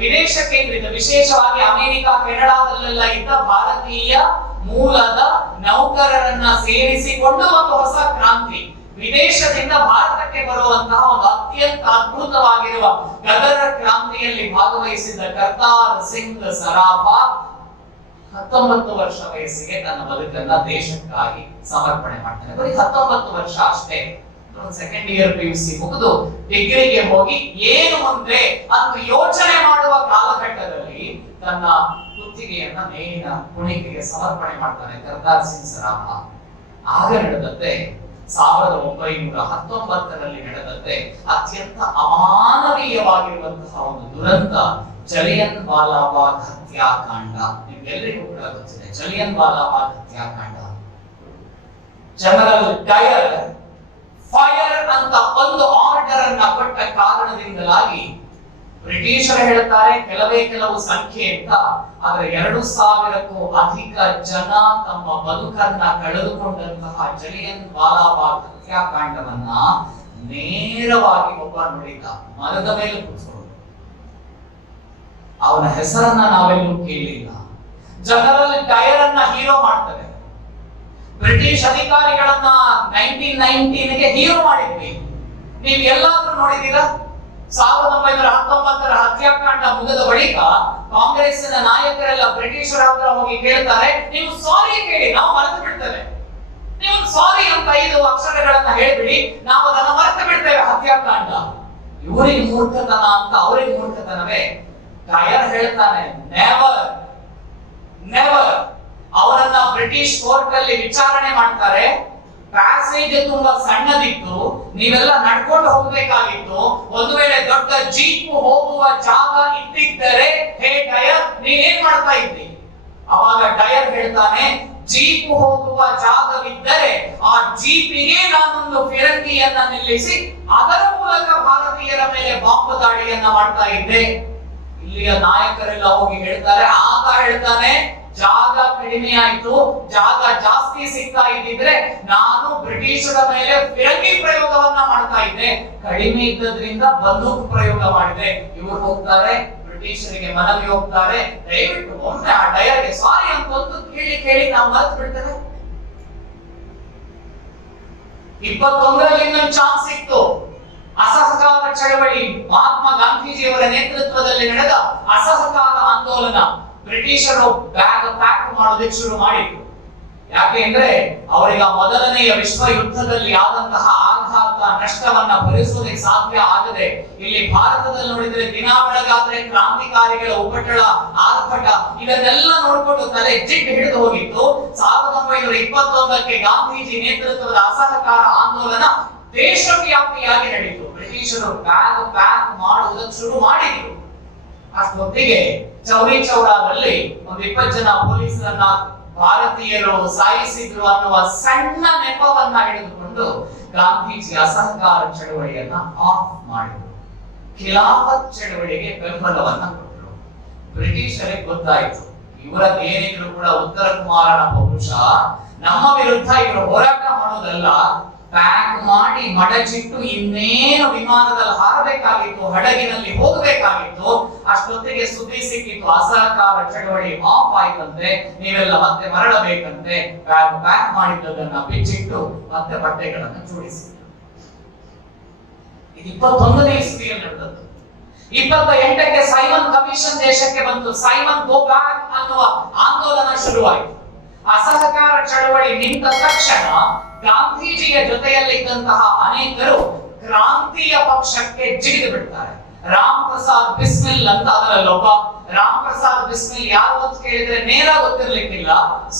ವಿದೇಶ ಕೇಂದ್ರಿತ, ವಿಶೇಷವಾಗಿ ಅಮೆರಿಕ ಕೆನಡಾದಲ್ಲೆಲ್ಲ ಇದ್ದ ಭಾರತೀಯ ಮೂಲದ ನೌಕರರನ್ನ ಸೇರಿಸಿಕೊಂಡು ಒಂದು ಹೊಸ ಕ್ರಾಂತಿ, ವಿದೇಶದಿಂದ ಭಾರತಕ್ಕೆ ಬರುವಂತಹ ಒಂದು ಅತ್ಯಂತ ಅದ್ಭುತವಾಗಿರುವ ಗದರ ಕ್ರಾಂತಿಯಲ್ಲಿ ಭಾಗವಹಿಸಿದ ಕರ್ತಾರ್ ಸಿಂಗ್ ಸರಾಫಾ 19 ವರ್ಷ ವಯಸ್ಸಿಗೆ ತನ್ನ ಬದುಕನ್ನ ದೇಶಕ್ಕಾಗಿ ಸಮರ್ಪಣೆ ಮಾಡ್ತಾನೆ. ಬರೀ 19 ವರ್ಷ ಅಷ್ಟೇ. ಸೆಕೆಂಡ್ ಇಯರ್ PUC ಮುಗಿದು ಡಿಗ್ರಿಗೆ ಹೋಗಿ ಏನು ಮುಂದೆ ಅಂತ ಯೋಚನೆ ಮಾಡುವ ಕಾಲಘಟ್ಟದಲ್ಲಿ ತನ್ನ ಕುತ್ತಿಗೆಯನ್ನ ಮೇಲಿನ ಕುಣಿಕೆಗೆ ಸಮರ್ಪಣೆ ಮಾಡ್ತಾನೆ ಕರ್ತಾರ್ ಸಿಂಗ್ ಸರಾಫಾ. ಆಗ ನಡೆದಂತೆ 1919ರಲ್ಲಿ ನಡೆದಂತೆ ಅತ್ಯಂತ ಅಮಾನವೀಯವಾಗಿರುವಂತಹ ಒಂದು ದುರಂತ ಜಲಿಯನ್ ವಾಲಾಬಾಗ್ ಹತ್ಯಾಕಾಂಡ. ನಿಮ್ಗೆಲ್ಲರಿಗೂ ಕೂಡ ಗೊತ್ತಿದೆ ಜಲಿಯನ್ ವಾಲಾಬಾಗ್ ಹತ್ಯಾಕಾಂಡ. ಜನರಲ್ ಡಯರ್ ಫೈರ್ ಅಂತ ಒಂದು ಆರ್ಡರ್ ಅನ್ನ ಕೊಟ್ಟ ಕಾರಣದಿಂದಲಾಗಿ ಬ್ರಿಟಿಷರು ಹೇಳ್ತಾರೆ ಕೆಲವು ಸಂಖ್ಯೆ ಅಂತ, ಆದ್ರೆ 2000ಕ್ಕೂ ಅಧಿಕ ಜನ ತಮ್ಮ ಬದುಕನ್ನ ಕಳೆದುಕೊಂಡಂತಹ ಜಲಿಯನ್ ವಾಲಾಬಾಗ್ ಹತ್ಯಾಕಾಂಡವನ್ನ ನೇರವಾಗಿ ಒಬ್ಬ ನುಡಿದ ಮರದ ಮೇಲೆ ಕೂತ್ಕೊಂಡು, ಅವನ ಹೆಸರನ್ನ ನಾವೆಲ್ಲೂ ಕೇಳಿಲ್ಲ. ಜನರಲ್ ಡಯರ್ ಅನ್ನ ಹೀರೋ ಮಾಡ್ತಾರೆ. ಬ್ರಿಟಿಷ್ ಅಧಿಕಾರಿಗಳನ್ನ 1919ಗೆ ಹೀರೋ ಮಾಡಿದ್ವಿ. ನೀವು ಎಲ್ಲಾದ್ರೂ ನೋಡಿದೀರಾ? 1919ರ ಹತ್ಯಾಕಾಂಡ ಮುಗಿದ ಬಳಿಕ ಕಾಂಗ್ರೆಸ್ಸಿನ ನಾಯಕರೆಲ್ಲ ಬ್ರಿಟಿಷರ ಹತ್ರ ಹೋಗಿ ಕೇಳ್ತಾರೆ, ನೀವು ಸಾರಿ ಕೇಳಿ, ನಾವು ಮರೆತು ಬಿಡ್ತೇವೆ. ನೀವು ಸಾರಿ ಅಂತ 5 ಅಕ್ಷರಗಳನ್ನ ಹೇಳ್ಬಿಡಿ, ನಾವು ಅದನ್ನ ಮರೆತು ಬಿಡ್ತೇವೆ ಹತ್ಯಾಕಾಂಡ. ಇವರಿಗೆ ಮೂರ್ಖತನ ಅಂತ ಅವರಿಗೆ ಮೂರ್ಖತನವೇ. ಡಯರ್ ಹೇಳ್ತಾನೆ ನೆವರ್ ನೆವರ್. ಅವರನ್ನ ಬ್ರಿಟಿಷ್ ಕೋರ್ಟ್ ಅಲ್ಲಿ ವಿಚಾರಣೆ ಮಾಡ್ತಾರೆ. ಪ್ಯಾಸೇಜ್ ತುಂಬಾ ಸಣ್ಣದಿತ್ತು, ನೀವೆಲ್ಲ ನಡ್ಕೊಂಡು ಹೋಗ್ಬೇಕಾಗಿತ್ತು. ಒಂದು ವೇಳೆ ದೊಡ್ಡ ಜೀಪ್ ಹೋಗುವ ಜಾಗ ಇದ್ದಿದ್ದರೆ ಹೇ ಡಯರ್ ನೀನೇನ್ ಮಾಡ್ತಾ ಇದ್ದಿ? ಅವಾಗ ಡಯರ್ ಹೇಳ್ತಾನೆ, ಜೀಪ್ ಹೋಗುವ ಜಾಗವಿದ್ದರೆ ಆ ಜೀಪಿಗೆ ನಾನೊಂದು ಫಿರಂಗಿಯನ್ನ ನಿಲ್ಲಿಸಿ ಅದರ ಮೂಲಕ ಭಾರತೀಯರ ಮೇಲೆ ಬಾಂಬ್ ದಾಳಿಯನ್ನ ಮಾಡ್ತಾ ಇದ್ದೆ. ಇಲ್ಲಿಯ ನಾಯಕರೆಲ್ಲ ಹೋಗಿ ಹೇಳ್ತಾರೆ. ಆಗ ಹೇಳ್ತಾನೆ, ಜಾಗ ಕಡಿಮೆ ಆಯ್ತು, ಜಾಗ ಜಾಸ್ತಿ ಸಿಗ್ತಾ ಇದ್ದಿದ್ರೆ ನಾನು ಬ್ರಿಟಿಷರ ಮೇಲೆ ಫಿರಂಗಿ ಪ್ರಯೋಗವನ್ನ ಮಾಡ್ತಾ ಇದ್ದೆ, ಕಡಿಮೆ ಇದ್ದದ್ರಿಂದ ಬಂದೂಕು ಪ್ರಯೋಗ ಮಾಡಿದೆ. ಇವರು ಹೋಗ್ತಾರೆ ಬ್ರಿಟಿಷರಿಗೆ ಮನವಿ ಹೋಗ್ತಾರೆ, ದಯವಿಟ್ಟು ಒಮ್ಮೆ ಆ ಡಯರ್ಗೆ ಸಾರಿ ಅಂತ ಒಂದು ಕೇಳಿ ನಾವು ಮರೆತು ಬಿಡ್ತೇವೆ. 21ರಲ್ಲಿ ಇನ್ನೊಂದು ಚಾನ್ಸ್ ಸಿಕ್ತು. ಅಸಹಕಾರ ಚಳವಳಿ, ಮಹಾತ್ಮ ಗಾಂಧೀಜಿಯವರ ನೇತೃತ್ವದಲ್ಲಿ ನಡೆದ ಅಸಹಕಾರ ಆಂದೋಲನ. ಬ್ರಿಟಿಷರು ಬ್ಯಾಗ್ ಪ್ಯಾಕ್ ಮಾಡೋದಕ್ಕೆ ಶುರು ಮಾಡಿದ್ರು. ಯಾಕೆ ಅಂದ್ರೆ ಅವರಿಗೆ ಮೊದಲನೆಯ ವಿಶ್ವ ಯುದ್ಧದಲ್ಲಿ ಆದಂತಹ ಆಘಾತ ನಷ್ಟವನ್ನ ಭರಿಸುವುದಕ್ಕೆ ಸಾಧ್ಯ ಆಗದೆ, ಇಲ್ಲಿ ಭಾರತದಲ್ಲಿ ನೋಡಿದ್ರೆ ದಿನ ಬೆಳಗಾದ್ರೆ ಕ್ರಾಂತಿಕಾರಿಗಳ ಉಪಟಳ ಆರ್ಭಟ ಇದನ್ನೆಲ್ಲ ನೋಡ್ಕೊಂಡು ತಲೆ ಜಿಡ್ ಹಿಡಿದು ಹೋಗಿತ್ತು. 1921ಕ್ಕೆ ಗಾಂಧೀಜಿ ನೇತೃತ್ವದ ಅಸಹಕಾರ ಆಂದೋಲನ ದೇಶವ್ಯಾಪಿಯಾಗಿ ನಡೆಯಿತು. ಬ್ರಿಟಿಷರು ಬ್ಯಾಗ್ ಪ್ಯಾಕ್ ಮಾಡುವುದಕ್ಕೆ ಶುರು ಮಾಡಿದ್ರು. ಅಷ್ಟೊತ್ತಿಗೆ ಚೌರಿ ಚೌರಾದಲ್ಲಿ ಒಂದು 20 ಜನ ಪೊಲೀಸರನ್ನ ಭಾರತೀಯರು ಸಾಯಿಸಿದ್ರು ಅನ್ನುವ ಸಣ್ಣ ನೆಪವನ್ನ ಹಿಡಿದುಕೊಂಡು ಗಾಂಧೀಜಿ ಅಸಹಕಾರ ಚಳವಳಿಯನ್ನ ಆಫ್ ಮಾಡಿದ್ರು. ಖಿಲಾಫತ್ ಚಳವಳಿಗೆ ಬೆಂಬಲವನ್ನ ಕೊಟ್ಟರು. ಬ್ರಿಟಿಷರಿಗೆ ಗೊತ್ತಾಯಿತು, ಇವರದ್ದು ಏನಿದ್ರು ಕೂಡ ಉತ್ತರ ಕುಮಾರನ ಪೌರುಷ, ನಮ್ಮ ವಿರುದ್ಧ ಇವರು ಹೋರಾಟ ಮಾಡೋದಲ್ಲ, ಪ್ಯಾಕ್ ಮಾಡಿ ಮಡಚಿಟ್ಟು ಇನ್ನೇನು ವಿಮಾನದಲ್ಲಿ ಹಾರಬೇಕಾಗಿತ್ತು, ಹಡಗಿನಲ್ಲಿ ಹೋಗಬೇಕಾಗಿತ್ತು. ಅಷ್ಟೊತ್ತಿಗೆ ಸುದ್ದಿ ಸಿಕ್ಕಿತ್ತು, ಅಸಹಕಾರ ಚಳವಳಿ ಆಫ್ ಆಯ್ತಂತೆ, ನೀವೆಲ್ಲ ಮತ್ತೆ ಮರಳಬೇಕಂತೆ. ಪ್ಯಾಕ್ ಮಾಡಿದ್ದನ್ನ ಬಿಚ್ಚಿಟ್ಟು ಮತ್ತೆ ಬಟ್ಟೆಗಳನ್ನು ಜೋಡಿಸಿದ್ರು. ಇದು 21ನೇ ಇಸ್ವಿಯಲ್ಲಿ ನಡೆದದ್ದು. 28ಕ್ಕೆ ಸೈಮನ್ ಕಮಿಷನ್ ದೇಶಕ್ಕೆ ಬಂತು. ಸೈಮನ್ ಗೋ ಬ್ಯಾಕ್ ಅನ್ನುವ ಆಂದೋಲನ ಶುರುವಾಯಿತು. ಅಸಹಕಾರ ಚಳವಳಿ ನಿಂತ ತಕ್ಷಣ ಗಾಂಧೀಜಿಯ ಜೊತೆಯಲ್ಲಿದ್ದಂತಹ ಅನೇಕರು ಕ್ರಾಂತಿಯ ಪಕ್ಷಕ್ಕೆ ಜಿಗಿದು ಬಿಡ್ತಾರೆ. ರಾಮ್ ಪ್ರಸಾದ್ ಬಿಸ್ಮಿಲ್ ಅಂತ ಅದರಲ್ಲೊಬ್ಬ. ರಾಮ್ ಪ್ರಸಾದ್ ಬಿಸ್ಮಿಲ್ ಯಾರು ಅಂತ ಕೇಳಿದ್ರೆ ನೇರ ಗೊತ್ತಿರ್ಲಿಕ್ಕಿಲ್ಲ.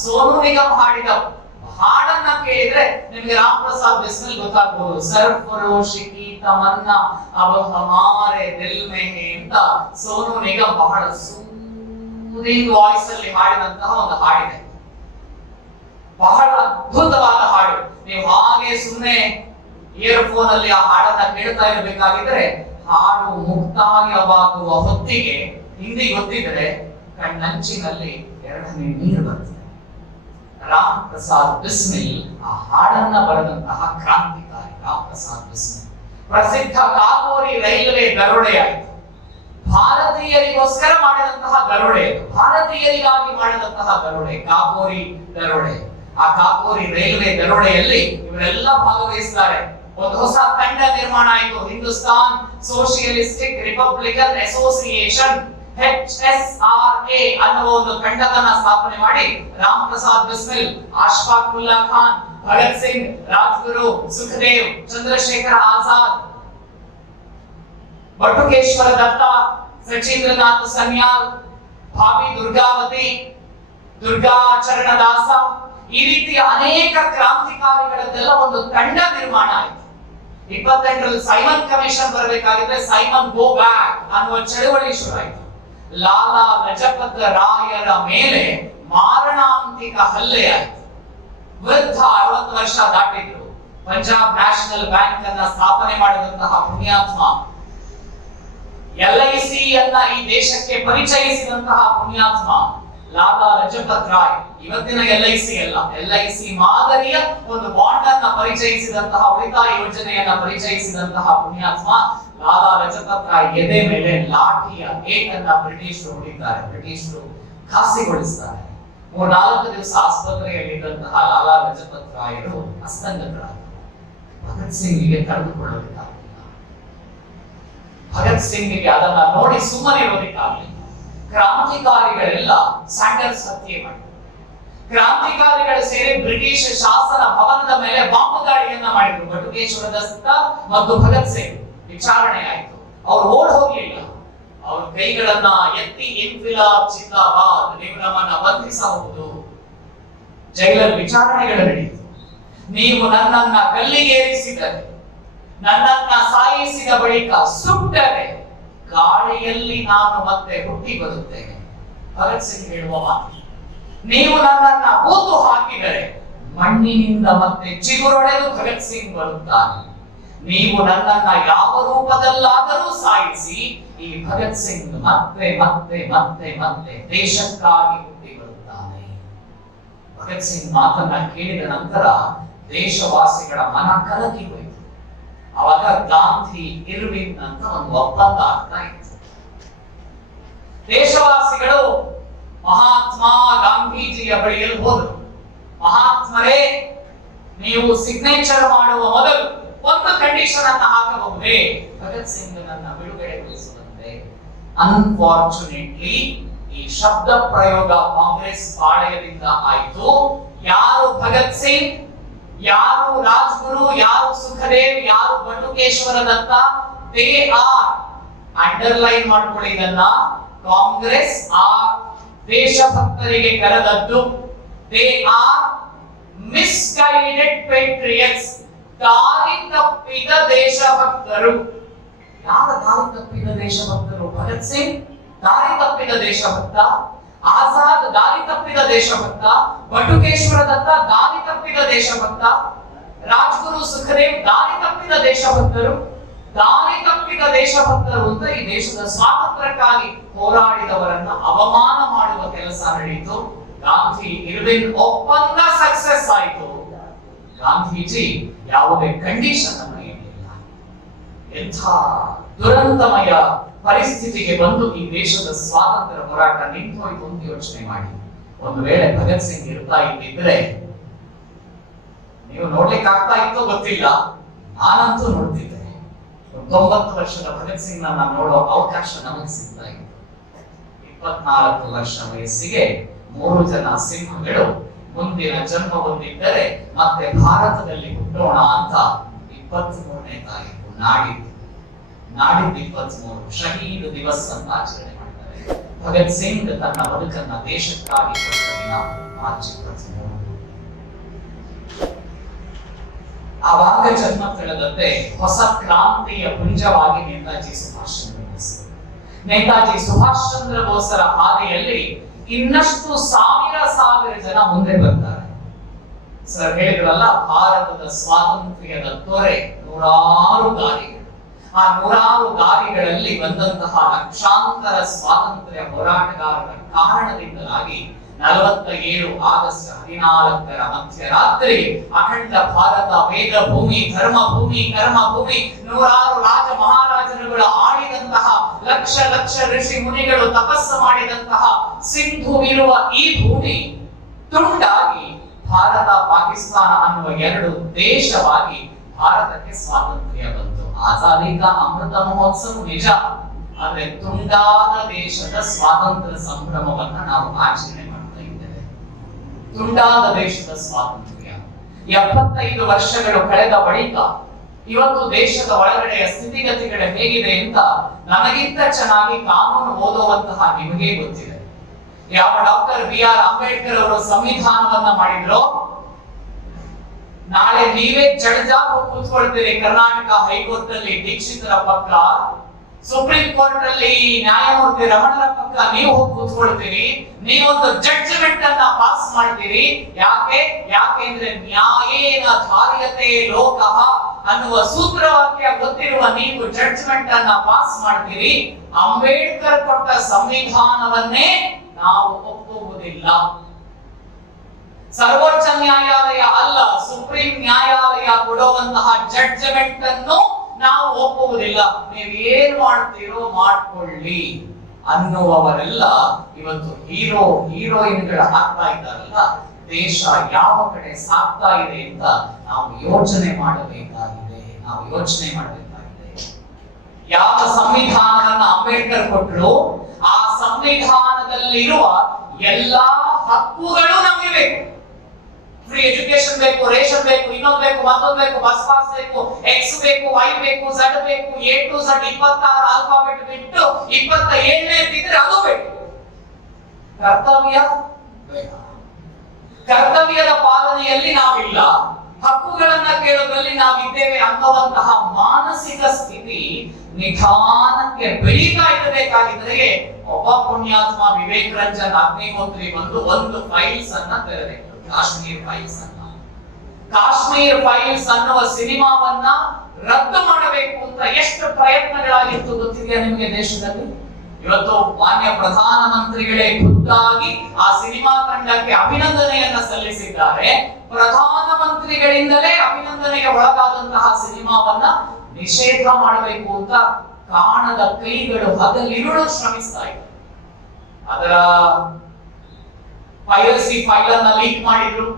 ಸೋನು ನಿಗಮ್ ಹಾಡಿದ ಹಾಡನ್ನ ಕೇಳಿದ್ರೆ ನಿಮ್ಗೆ ರಾಮ್ ಪ್ರಸಾದ್ ಬಿಸ್ಮಿಲ್ ಗೊತ್ತಾಗ್ಬಹುದು. ಸರ್ಫರೋಶಿ ಕಿ ತಮನ್ನಾ ಅಬ್ ಹಮಾರೆ ದಿಲ್ ಮೇ ಹೈ ಅಂತ ಸೋನು ನಿಗಮ್ ಬಹಳ ಸೂದಿಂಗ್ ವಾಯ್ಸ್ ಅಲ್ಲಿ ಹಾಡಿದಂತಹ ಒಂದು ಹಾಡಿದೆ. ಬಹಳ ಅದ್ಭುತವಾದ ಹಾಡು. ನೀವು ಹಾಗೆ ಸುಮ್ಮನೆ ಇಯರ್ಫೋನ್ ಅಲ್ಲಿ ಆ ಹಾಡನ್ನ ಕೇಳ್ತಾ ಇರಬೇಕಾಗಿದ್ರೆ ಹಾಡು ಮುಕ್ತಾಯವಾಗುವ ಹೊತ್ತಿಗೆ ಹಿಂದಿ ಗೊತ್ತಿದ್ರೆ ಕಣ್ಣಂಚಿನಲ್ಲಿ ಎರಡನೇ ನೀರು ಬರ್ತದೆ. ರಾಮ್ ಪ್ರಸಾದ್ ಬಿಸ್ಮಿಲ್ ಆ ಹಾಡನ್ನ ಬರೆದಂತಹ ಕ್ರಾಂತಿಕಾರಿ. ಆ ಪ್ರಸಾದ್ ಬಿಸ್ಮಿಲ್. ಪ್ರಸಿದ್ಧ ಕಾಕೋರಿ ರೈಲ್ವೆ ದರೋಡೆಯಾಯಿತು. ಭಾರತೀಯರಿಗೋಸ್ಕರ ಮಾಡಿದಂತಹ ದರೋಡೆ, ಭಾರತೀಯರಿಗಾಗಿ ಮಾಡಿದಂತಹ ದರೋಡೆ, ಕಾಕೋರಿ ದರೋಡೆ. ಆ ಕಾಕೋರಿ ರೈಲ್ವೆ ದರೋಡೆಯಲ್ಲಿ ಇವರೆಲ್ಲ ಭಾಗವಹಿಸ್ತಾರೆ. ಒಂದು ಹೊಸ ತಂಡ ನಿರ್ಮಾಣ ಆಯಿತು, Hindustan socialistic Republican association HSRA ಅನ್ನುವ ಒಂದು ತಂಡವನ್ನ ಸ್ಥಾಪನೆ ಮಾಡಿ ರಾಮ್ ಪ್ರಸಾದ್ ಬಿಸ್ಮಿಲ್, ಅಶ್ಫಾಕ್ ಉಲ್ಲಾ ಖಾನ್, ಭಗತ್ ಸಿಂಗ್, ರಾಜ್ಗುರು, ಸುಖದೇವ್, ಚಂದ್ರಶೇಖರ ಆಜಾದ್, ಬಟುಕೇಶ್ವರ ದತ್ತ, ಸಚೀಂದ್ರನಾಥ್ ಸನ್ಯಾಲ್, ಭಾವಿ ದುರ್ಗಾವತಿ, ದುರ್ಗಾಚರಣ ದಾಸ, ಈ ರೀತಿಯ ಅನೇಕ ಕ್ರಾಂತಿಕಾರಿಗಳನ್ನೆಲ್ಲ ಒಂದು ತಂಡ ನಿರ್ಮಾಣ ಆಯಿತು. 28ರಲ್ಲಿ ಸೈಮನ್ ಕಮಿಷನ್ ಬರಬೇಕಾಗಿದ್ರೆ ಸೈಮನ್ ಗೋ ಬ್ಯಾಕ್ ಅನ್ನುವ ಚಳವಳಿ ಶುರುವಾಯಿತು. ಲಾಲಾ ಲಜಪತ್ ರಾಯರ ಮೇಲೆ ಮಾರಣಾಂತಿಕ ಹಲ್ಲೆ ಆಯಿತು. ವೃದ್ಧ 60 ವರ್ಷ ದಾಟಿದ್ರು. ಪಂಜಾಬ್ ನ್ಯಾಷನಲ್ ಬ್ಯಾಂಕ್ ಅನ್ನ ಸ್ಥಾಪನೆ ಮಾಡಿದಂತಹ ಪುಣ್ಯಾತ್ಮ, LIC ಅನ್ನ ಈ ದೇಶಕ್ಕೆ ಪರಿಚಯಿಸಿದಂತಹ ಪುಣ್ಯಾತ್ಮ ಲಾಲಾ ಲಜಪತ್ ರಾಯ್. ಇವತ್ತಿನ LIC ಅಲ್ಲ, LIC ಮಾದರಿಯ ಒಂದು ಬಾಂಡ್ ಅನ್ನ ಪರಿಚಯಿಸಿದಂತಹ, ಉಳಿತಾಯ ಯೋಜನೆಯನ್ನ ಪರಿಚಯಿಸಿದಂತಹ ಪುಣ್ಯಾತ್ಮ ಲಾಲಾ ಲಜಪತ್ ರಾಯ್ ಎದೆ ಮೇಲೆ ಲಾಠಿಯ ಏಟನ್ನ ಬ್ರಿಟಿಷರು ಹೊಡಿತಾರೆ, ಬ್ರಿಟಿಷರು ಖಾಸಿಗೊಳಿಸ್ತಾರೆ. 3-4 ದಿವಸ ಆಸ್ಪತ್ರೆಯಲ್ಲಿದ್ದಂತಹ ಲಾಲಾ ಲಜಪತ್ ರಾಯರು ಅಸ್ತಂಗತರಾದರು. ಭಗತ್ ಸಿಂಗ್ಗೆ ತಡೆದುಕೊಳ್ಳೋದಕ್ಕಾಗಲಿಲ್ಲ. ಭಗತ್ ಸಿಂಗ್ಗೆ ಅದನ್ನ ನೋಡಿ ಸುಮ್ಮನಿರೋದಕ್ಕಾಗಲಿಲ್ಲ. ಕ್ರಾಂತಿಕಾರಿಗಳೆಲ್ಲ ಸ್ಯಾಂಡರ್ಸ್ ಹತ್ಯೆ ಮಾಡಿದರು. ಕ್ರಾಂತಿಕಾರಿಗಳು ಸೇರಿ ಬ್ರಿಟಿಷ್ ಶಾಸನ ಭವನದ ಮೇಲೆ ಬಾಂಬ್ ದಾಳಿಯನ್ನ ಮಾಡಿದ್ರು. ಬಟುಕೇಶ್ವರ ದತ್ತ ಮತ್ತು ಭಗತ್ ಸಿಂಗ್ ವಿಚಾರಣೆ ಆಯಿತು. ಅವರು ಓಡ್ ಹೋಗ್ಲಿಲ್ಲ. ಅವ್ರ ಕೈಗಳನ್ನ ಎತ್ತಿ ಇನ್ಫಿಲಾಬ್ ಜಿಂದಾಬಾದ್, ನೀವು ನಮ್ಮನ್ನ ಬಂಧಿಸಬಹುದು. ಜೈಲಲ್ಲಿ ವಿಚಾರಣೆಗಳು ನಡೆಯಿತು. ನೀವು ನನ್ನನ್ನ ಕಲ್ಲಿಗೇರಿಸಿದರೆ, ನನ್ನನ್ನ ಸಾಯಿಸಿದ ಬಳಿಕ ಸುಟ್ಟರೆ ಗಾಳಿಯಲ್ಲಿ ನಾನು ಮತ್ತೆ ಹುಟ್ಟಿ ಬರುತ್ತೇನೆ. ಭಗತ್ ಸಿಂಗ್ ಹೇಳುವ ಮಾತು. ನೀವು ನನ್ನನ್ನ ಹೂತು ಹಾಕಿದರೆ ಮಣ್ಣಿನಿಂದ ಮತ್ತೆ ಚಿಗುರೊಡೆದು ಭಗತ್ ಸಿಂಗ್ ಬರುತ್ತಾನೆ. ನೀವು ನನ್ನನ್ನ ಯಾವ ರೂಪದಲ್ಲಾದರೂ ಸಾಯಿಸಿ ಈ ಭಗತ್ ಸಿಂಗ್ ಮತ್ತೆ ಮತ್ತೆ ಮತ್ತೆ ಮತ್ತೆ ದೇಶಕ್ಕಾಗಿ ಹುಟ್ಟಿ ಬರುತ್ತಾನೆ. ಭಗತ್ ಸಿಂಗ್ ಮಾತನ್ನ ಕೇಳಿದ ನಂತರ ದೇಶವಾಸಿಗಳ ಮನ ಕಲಕಿ ಹೋಯಿತು. ಅವಾಗ ಗಾಂಧಿ ಇರ್ವಿನ್ ಅಂತ ಒಂದು ಒಪ್ಪಂದ ಆಗ್ತಾ ಇತ್ತು. ದೇಶವಾಸಿಗಳು ಮಹಾತ್ಮ ಗಾಂಧೀಜಿಯ ಬಳಿಯಲ್ಲಿ ಹೋದರು. ಮಹಾತ್ಮರೇ, ನೀವು ಸಿಗ್ನೇಚರ್ ಮಾಡುವ ಮೊದಲು ಒಂದು ಕಂಡೀಷನ್ ಅನ್ನ ಹಾಕಬಹುದೇ? ಭಗತ್ ಸಿಂಗ್ ನನ್ನ ಬಿಡುಗಡೆಗೊಳಿಸುವಂತೆ. ಅನ್ಫಾರ್ಚುನೇಟ್ಲಿ ಈ ಶಬ್ದ ಪ್ರಯೋಗ ಕಾಂಗ್ರೆಸ್ ಪಾಳೆಯದಿಂದ ಆಯಿತು. ಯಾರು ಭಗತ್ ಸಿಂಗ್, ಯಾರು ರಾಜ್ಗುರು, ಯಾರು ಸುಖದೇವ್, ಯಾರು ಬಟುಕೇಶ್ವರ ದತ್ತ, ದೇ ಆರ್, ಅಂಡರ್ಲೈನ್ ಮಾಡ್ಕೊಳ್ಳಿ ಇದನ್ನ, ಕಾಂಗ್ರೆಸ್ ಆ ದೇಶಭಕ್ತರಿಗೆ ಕರೆದದ್ದು. ದೇ ಆರ್ ಮಿಸ್ಗೈಡೆಡ್ ಪೇಟ್ರಿಯಟ್ಸ್, ದಾರಿ ತಪ್ಪಿದ ದೇಶಭಕ್ತರು. ಯಾರ ದಾರಿ ತಪ್ಪಿದ ದೇಶಭಕ್ತರು? ಭಗತ್ ಸಿಂಗ್ ದಾರಿ ತಪ್ಪಿದ ದೇಶಭಕ್ತ, ಆಜಾದ್ ದಾರಿ ತಪ್ಪಿದ ದೇಶಭಕ್ತ, ಬಟುಕೇಶ್ವರ ದತ್ತ ದಾರಿ ತಪ್ಪಿದ ದೇಶಭಕ್ತ, ರಾಜ್ಗುರು ಸುಖದೇವ್ ದಾರಿ ತಪ್ಪಿದ ದೇಶಭಕ್ತರು. ದಾರಿ ತಪ್ಪಿದ ದೇಶಭಕ್ತರು ಅಂತ ಈ ದೇಶದ ಸ್ವಾತಂತ್ರ್ಯಕ್ಕಾಗಿ ಹೋರಾಡಿದವರನ್ನ ಅವಮಾನ ಮಾಡುವ ಕೆಲಸ ನಡೆಯಿತು. ಗಾಂಧಿ ಇರ್ವಿನ್ ಒಪ್ಪಂದ ಸಕ್ಸಸ್ ಆಯಿತು. ಗಾಂಧೀಜಿ ಯಾವುದೇ ಕಂಡೀಷನ್ ಅನ್ನು ಇಡಲಿಲ್ಲ. ಎಂಥ ದುರಂತಮಯ ಪರಿಸ್ಥಿತಿಗೆ ಬಂದು ಈ ದೇಶದ ಸ್ವಾತಂತ್ರ್ಯ ಹೋರಾಟ ನಿಂತು ಹೋಯ್ತು ಅಂತ ಯೋಚನೆ ಮಾಡಿ. ಒಂದು ವೇಳೆ ಭಗತ್ ಸಿಂಗ್ ಇರ್ತಾ ಇದ್ದಿದ್ರೆ ನೀವು ನೋಡ್ಲಿಕ್ಕೆ ಆಗ್ತಾ ಇತ್ತೋ ಗೊತ್ತಿಲ್ಲ, ನಾನಂತೂ ನೋಡ್ತಿದ್ದೆ. 90 ವರ್ಷದ ಭಗತ್ ಸಿಂಗ್ ನನ್ನ ನೋಡೋ ಅವಕಾಶ ನಮಗೆ ಸಿಗ್ತಾ ಇತ್ತು. 24 ವರ್ಷ ವಯಸ್ಸಿಗೆ 3 ಜನ ಸಿಂಹಗಳು ಮುಂದಿನ ಜನ್ಮ ಹೊಂದಿದ್ದರೆ ಮತ್ತೆ ಭಾರತದಲ್ಲಿ ಹುಟ್ಟೋಣ ಅಂತ 23ನೇ ತಾರೀಕು ನಾಡಿದ್ದು 23 ಶಹೀದ್ ದಿವಸ್ ಅಂತ ಆಚರಣೆ ಮಾಡ್ತಾರೆ. ಭಗತ್ ಸಿಂಗ್ ತನ್ನ ಬದುಕನ್ನ ದೇಶಕ್ಕಾಗಿ ಕೊಟ್ಟ ದಿನ ಮಾರ್ಚ್ 23. ಆವಾಗ ಜನ್ಮ ತಳೆದಂತೆ ಹೊಸ ಕ್ರಾಂತಿಯ ಪುಂಜವಾಗಿ ನೇತಾಜಿ ಸುಭಾಷ್ ಚಂದ್ರ ಬೋಸ್. ನೇತಾಜಿ ಸುಭಾಷ್ ಚಂದ್ರ ಬೋಸರ ಹಾದಿಯಲ್ಲಿ ಇನ್ನಷ್ಟು ಸಾವಿರ ಜನ ಮುಂದೆ ಬರ್ತಾರೆ. ಸರ್ ಹೇಳಿದ್ರಲ್ಲ, ಭಾರತದ ಸ್ವಾತಂತ್ರ್ಯದ ತೊರೆ 100 ದಾರಿಗಳು. ಆ 100 ದಾರಿಗಳಲ್ಲಿ ಬಂದಂತಹ ಲಕ್ಷಾಂತರ ಸ್ವಾತಂತ್ರ್ಯ ಹೋರಾಟಗಾರರ ಕಾರಣದಿಂದಾಗಿ 47 ಆಗಸ್ಟ್ 14ರ ಮಧ್ಯರಾತ್ರಿ ಅಖಂಡ ಭಾರತ ವೇದ ಭೂಮಿ, ಧರ್ಮ ಭೂಮಿ, ಕರ್ಮ ಭೂಮಿ, ನೂರಾರು ರಾಜ ಮಹಾರಾಜರುಗಳು ಆಳಿದಂತಹ, ಲಕ್ಷ ಲಕ್ಷ ಋಷಿ ಮುನಿಗಳು ತಪಸ್ಸು ಮಾಡಿದಂತಹ ಸಿಂಧುವಿರುವ ಈ ಭೂಮಿ ತುಂಡಾಗಿ ಭಾರತ ಪಾಕಿಸ್ತಾನ ಅನ್ನುವ 2 ದೇಶವಾಗಿ ಭಾರತಕ್ಕೆ ಸ್ವಾತಂತ್ರ್ಯ ಬಂತು. ಆಜಾದಿ ಕಾ ಅಮೃತ ಮಹೋತ್ಸವ ನಿಜ, ಆದ್ರೆ ತುಂಡಾದ ದೇಶದ ಸ್ವಾತಂತ್ರ್ಯ ಸಂಭ್ರಮವನ್ನ ನಾವು ಆಚರಣೆ ಮಾಡ್ತಾ ಇದ್ದೇವೆ. ತುಂಡಾದ ದೇಶದ ಸ್ವಾತಂತ್ರ್ಯ 75 ವರ್ಷಗಳು ಕಳೆದ ಬಳಿಕ ಇವತ್ತು ದೇಶದ ಒಳಗಡೆಯ ಸ್ಥಿತಿಗತಿಗಳು ಹೇಗಿದೆ ಅಂತ ನನಗಿಂತ ಚೆನ್ನಾಗಿ ಕಾನೂನು ಓದುವಂತಹ ನಿಮಗೆ ಗೊತ್ತಿದೆ. ಯಾವ ಡಾಕ್ಟರ್ BR ಅಂಬೇಡ್ಕರ್ ಅವರು ಸಂವಿಧಾನವನ್ನ ಮಾಡಿದ್ರು, ನಾಳೆ ನೀವೇ ಜಡ್ಜಾಗಿ ಕೂತ್ಕೊಳ್ತೀರಿ ಕರ್ನಾಟಕ ಹೈಕೋರ್ಟ್ ಅಲ್ಲಿ ದೀಕ್ಷಿತರ ಪಕ್ಕ, ಸುಪ್ರೀಂ ಕೋರ್ಟ್ ಅಲ್ಲಿ ನ್ಯಾಯಮೂರ್ತಿ ರಮಣರ ಪಕ್ಕ ನೀವು ಹೋಗಿ ಕೂತ್ಕೊಳ್ತೀರಿ, ನೀವೊಂದು ಜಡ್ಜ್ಮೆಂಟ್ ಅನ್ನ ಪಾಸ್ ಮಾಡ್ತೀರಿ. ಯಾಕೆಂದ್ರೆ ನ್ಯಾಯೇನ ಧಾರ್ಯತೆ ಲೋಕಃ ಅನ್ನುವ ಸೂತ್ರವಾಕ್ಯ ಗೊತ್ತಿರುವ ನೀವು ಜಡ್ಜ್ಮೆಂಟ್ ಅನ್ನ ಪಾಸ್ ಮಾಡ್ತೀರಿ. ಅಂಬೇಡ್ಕರ್ ಕೊಟ್ಟ ಸಂವಿಧಾನವನ್ನೇ ನಾವು ಒಪ್ಪುವುದಿಲ್ಲ. ಸರ್ವೋಚ್ಚ ನ್ಯಾಯಾಲಯ ಅಲ್ಲ, ಸುಪ್ರೀಂ ನ್ಯಾಯಾಲಯ ಕೊಡುವಂತಹ ಜಡ್ಜ್ಮೆಂಟ್ ಅನ್ನು ನಾವು ಒಪ್ಪುವುದಿಲ್ಲ. ನೀವು ಏನ್ ಮಾಡ್ತೀರೋ ಮಾಡ್ಕೊಳ್ಳಿ ಅನ್ನುವವರೆಲ್ಲ ಇವತ್ತು ಹೀರೋಯಿನ್ಗಳ ಆಗ್ತಾ ಇದ್ದಾರಲ್ಲ. ದೇಶ ಯಾವ ಕಡೆ ಸಾಗ್ತಾ ಇದೆ ಅಂತ ನಾವು ಯೋಚನೆ ಮಾಡಬೇಕಾಗಿದೆ. ಯಾವ ಸಂವಿಧಾನವನ್ನ ಅಂಬೇಡ್ಕರ್ ಕೊಟ್ಟರು, ಆ ಸಂವಿಧಾನದಲ್ಲಿರುವ ಎಲ್ಲಾ ಹಕ್ಕುಗಳು ನಮಗೆ ಬೇಕು. ಫ್ರೀ ಎಜುಕೇಶನ್ ಬೇಕು, ರೇಷನ್ ಬೇಕು, ಇನ್ನೊಂದು ಬೇಕು, ಮತ್ತೊಂದು ಬೇಕು, ಬಸ್ ಪಾಸ್ ಬೇಕು, ಎಕ್ಸ್ ಬೇಕು, ವೈ ಬೇಕು, ಝಡ್ ಬೇಕು, A to Z 26 ಆಲ್ಫಾಬೆಟ್ ಬಿಟ್ಟು 27ನೇ ಇದ್ರೆ ಅದು ಬೇಕು. ಕರ್ತವ್ಯದ ಪಾಲನೆಯಲ್ಲಿ ನಾವಿಲ್ಲ, ಹಕ್ಕುಗಳನ್ನ ಕೇಳೋದ್ರಲ್ಲಿ ನಾವಿದ್ದೇವೆ ಅನ್ನುವಂತಹ ಮಾನಸಿಕ ಸ್ಥಿತಿ ನಿಧಾನಕ್ಕೆ ಬೆಳೀತಾ ಇರಬೇಕಾಗಿದ್ರೆ ಒಬ್ಬ ಪುಣ್ಯಾತ್ಮ ವಿವೇಕ್ ರಂಜನ್ ಅಗ್ನಿಹೋತ್ರಿ ಬಂದು ಒಂದು ಫೈಲ್ಸ್ ಅನ್ನ ತೆರೆದರು. ಕಾಶ್ಮೀರ್ ಫೈಲ್ಸ್ ಅನ್ನುವ ಸಿನಿಮಾವನ್ನ ರದ್ದು ಮಾಡಬೇಕು ಅಂತ ಎಷ್ಟು ಪ್ರಯತ್ನಗಳಾಗಿತ್ತು ಗೊತ್ತಿದೆಯಾ ನಿಮಗೆ ದೇಶದಲ್ಲಿ? ಇವತ್ತು ಮಾನ್ಯ ಪ್ರಧಾನಮಂತ್ರಿಗಳೇ ಖುದ್ದಾಗಿ ಆ ಸಿನಿಮಾ ತಂಡಕ್ಕೆ ಅಭಿನಂದನೆಯನ್ನ ಸಲ್ಲಿಸಿದ್ದಾರೆ. ಪ್ರಧಾನಮಂತ್ರಿಗಳಿಂದಲೇ ಅಭಿನಂದನೆಗೆ ಒಳಗಾದಂತಹ ಸಿನಿಮಾವನ್ನ ನಿಷೇಧ ಮಾಡಬೇಕು ಅಂತ ಕಾಣದ ಕೈಗಳು ಹಗಲಿರುಳು ಶ್ರಮಿಸ್ತಾ ಇದ್ದಾರೆ. ಅದರ ಪೈರಸಿ ಫೈಲ್ ಅನ್ನ ಲೀಕ್ ಮಾಡಿದ್ರು,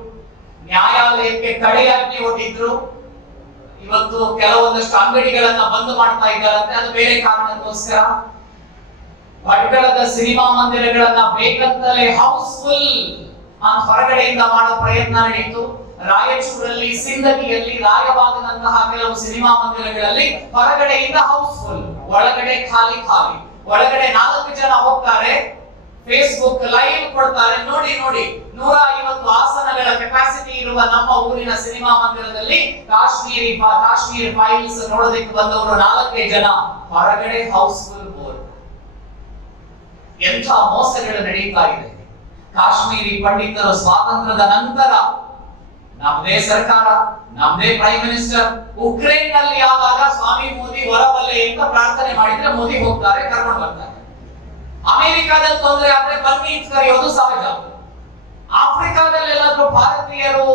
ನ್ಯಾಯಾಲಯಕ್ಕೆ ತಡೆಯಾಜ್ಞೆ ಒಡ್ಡಿದ್ರು. ಇವತ್ತು ಕೆಲವೊಂದಷ್ಟು ಅಂಗಡಿಗಳನ್ನ ಬಂದ್ ಮಾಡ್ತಾ ಇದ್ದಾರಂತೆ, ಅದು ಬೇರೆ ಕಾರಣಕ್ಕೋಸ್ಕರ. ಭಟ್ಕಳದ ಸಿನಿಮಾ ಮಂದಿರಗಳನ್ನ ಬೇಕಂತಲೇ ಹೌಸ್ಫುಲ್ ಅಂತ ಹೊರಗಡೆಯಿಂದ ಮಾಡೋ ಪ್ರಯತ್ನ ನಡೆಯಿತು. ರಾಯಚೂರಲ್ಲಿ, ಸಿಂದಗಿಯಲ್ಲಿ, ರಾಯಬಾಗದಂತಹ ಕೆಲವು ಸಿನಿಮಾ ಮಂದಿರಗಳಲ್ಲಿ ಹೊರಗಡೆಯಿಂದ ಹೌಸ್ಫುಲ್, ಒಳಗಡೆ ಖಾಲಿ. ಒಳಗಡೆ 4 ಜನ ಹೋಗ್ತಾರೆ, ಫೇಸ್ಬುಕ್ ಲೈವ್ ಕೊಡ್ತಾರೆ. ನೋಡಿ 150 ಆಸನಗಳ ಕೆಪಾಸಿಟಿ ಇರುವ ನಮ್ಮ ಊರಿನ ಸಿನಿಮಾ ಮಂದಿರದಲ್ಲಿ ಕಾಶ್ಮೀರ್ ಫೈಲ್ಸ್ ನೋಡೋದಕ್ಕೆ ಬಂದವರು 4 ಜನ, ಹೊರಗಡೆ ಹೌಸ್ಫುಲ್ ಬೋರ್ಡ್. ಎಂಥ ಮೋಸಗಳು ನಡೀತಾ ಇದೆ. ಕಾಶ್ಮೀರಿ ಪಂಡಿತರು ಸ್ವಾತಂತ್ರ್ಯದ ನಂತರ ನಮ್ಮದೇ ಸರ್ಕಾರ, ನಮ್ಮದೇ ಪ್ರೈಮ್ ಮಿನಿಸ್ಟರ್ ಉಕ್ರೇನ್ ನಲ್ಲಿ ಆದಾಗ ಸ್ವಾಮಿ ಮೋದಿ ಹೊರಬಲ್ಲೆ ಅಂತ ಪ್ರಾರ್ಥನೆ ಮಾಡಿದ್ರೆ ಮೋದಿ ಹೋಗ್ತಾರೆ, ಕರ್ಕೊಂಡು ಬರ್ತಾರೆ. ಅಮೆರಿಕಾದಲ್ಲಿ ತೊಂದರೆ ಆದ್ರೆ ಬನ್ನಿ ಅಂತ ಕರೆಯೋದು ಸಹಜ. ಆಫ್ರಿಕಾದಲ್ಲಿ ಎಲ್ಲಾದ್ರೂ ಭಾರತೀಯರು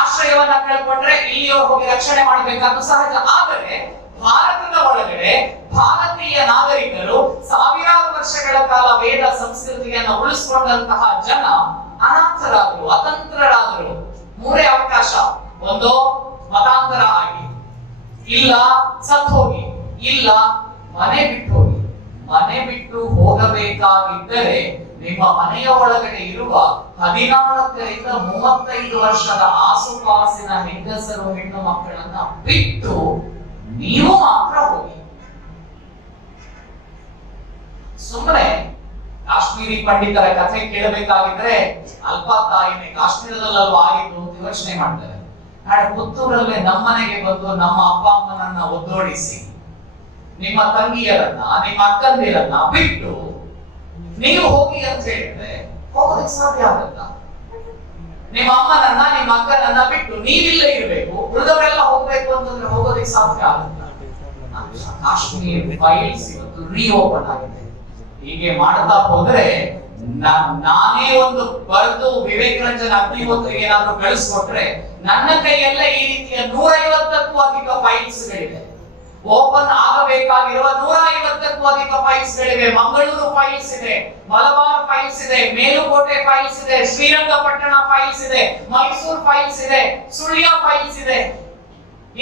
ಆಶ್ರಯವನ್ನ ಕಳ್ಕೊಂಡ್ರೆ ಇಲ್ಲಿಯವರು ಹೋಗಿ ರಕ್ಷಣೆ ಮಾಡಬೇಕಾದ್ದು ಸಹಜ. ಆದರೆ ಭಾರತದ ಒಳಗಡೆ ಭಾರತೀಯ ನಾಗರಿಕರು ಸಾವಿರಾರು ವರ್ಷಗಳ ಕಾಲ ವೇದ ಸಂಸ್ಕೃತಿಯನ್ನು ಉಳಿಸಿಕೊಂಡಂತಹ ಜನ ಅನಾಥರಾದರು, ಅತಂತ್ರರಾದರು. 3 ಅವಕಾಶ: ಒಂದು ಮತಾಂತರ ಆಗಿ, ಇಲ್ಲ ಸತ್ ಹೋಗಿ, ಇಲ್ಲ ಮನೆ ಬಿಟ್ಟು ಹೋಗಿ. ಮನೆ ಬಿಟ್ಟು ಹೋಗಬೇಕಾಗಿದ್ದರೆ ನಿಮ್ಮ ಮನೆಯ ಒಳಗಡೆ ಇರುವ 14ರಿಂದ 35 ವರ್ಷದ ಆಸುಪಾಸಿನ ಹೆಂಗಸರು, ಹೆಣ್ಣು ಮಕ್ಕಳನ್ನ ಬಿಟ್ಟು ನೀವು ಮಾತ್ರ ಹೋಗಿ. ಸುಮ್ಮನೆ ಕಾಶ್ಮೀರಿ ಪಂಡಿತರ ಕಥೆ ಕೇಳಬೇಕಾಗಿದ್ರೆ ಅಲ್ಪ ತಾಯಿನೇ ಕಾಶ್ಮೀರದಲ್ಲೂ ಆಗಿತ್ತು ಅಂತ ಯೋಚನೆ ಮಾಡ್ತಾರೆ. ನಾಳೆ ಪುತ್ತೂರಲ್ಲೇ ನಮ್ಮನೆಗೆ ಬಂದು ನಮ್ಮ ಅಪ್ಪ ಅಮ್ಮನನ್ನ ಒದ್ದೋಡಿಸಿ ನಿಮ್ಮ ತಂಗಿಯರನ್ನ, ನಿಮ್ಮ ಅಕ್ಕಂದಿರನ್ನ ಬಿಟ್ಟು ನೀವು ಹೋಗಿ ಅಂತ ಹೇಳಿದ್ರೆ ಹೋಗೋದಕ್ಕೆ ಸಾಧ್ಯ ಆಗುತ್ತಾ? ನಿಮ್ಮ ಅಮ್ಮನನ್ನ, ನಿಮ್ಮ ಅಕ್ಕನನ್ನ ಬಿಟ್ಟು ನೀವಿಲ್ಲೇ ಇರಬೇಕು, ಉಳಿದವರೆಲ್ಲ ಹೋಗ್ಬೇಕು ಅಂತಂದ್ರೆ ಹೋಗೋದಕ್ಕೆ ಸಾಧ್ಯ ಆಗುತ್ತಾ? ಕಾಶ್ಮೀರ್ ಫೈಲ್ಸ್ ಇವತ್ತು ರೀಓಪನ್ ಆಗಿದೆ. ಹೀಗೆ ಮಾಡ್ತಾ ಹೋದ್ರೆ ನಾನೇ ಒಂದು ಬರೆದು ವಿವೇಕ್ ರಂಜನ್ ಅಗ್ನಿಹೋತ್ರಿಗೆ ಏನಾದ್ರೂ ಕಳಿಸ್ಕೊಟ್ರೆ ನನ್ನ ಕೈಯಲ್ಲ ಈ ರೀತಿಯ 150ಕ್ಕೂ ಅಧಿಕ ಫೈಲ್ಸ್ ಗಳಿವೆ. ಓಪನ್ ಆಗಬೇಕಾಗಿರುವ 150ಕ್ಕೂ ಅಧಿಕ ಫೈಲ್ಸ್ ಗಳಿವೆ. ಮಂಗಳೂರು ಫೈಲ್ಸ್ ಇದೆ, ಮಲಬಾರ್ ಫೈಲ್ಸ್ ಇದೆ, ಮೇಲುಕೋಟೆ ಫೈಲ್ಸ್ ಇದೆ, ಶ್ರೀರಂಗಪಟ್ಟಣ ಫೈಲ್ಸ್ ಇದೆ, ಮೈಸೂರು ಫೈಲ್ಸ್ ಇದೆ, ಸುಳ್ಯ ಫೈಲ್ಸ್ ಇದೆ.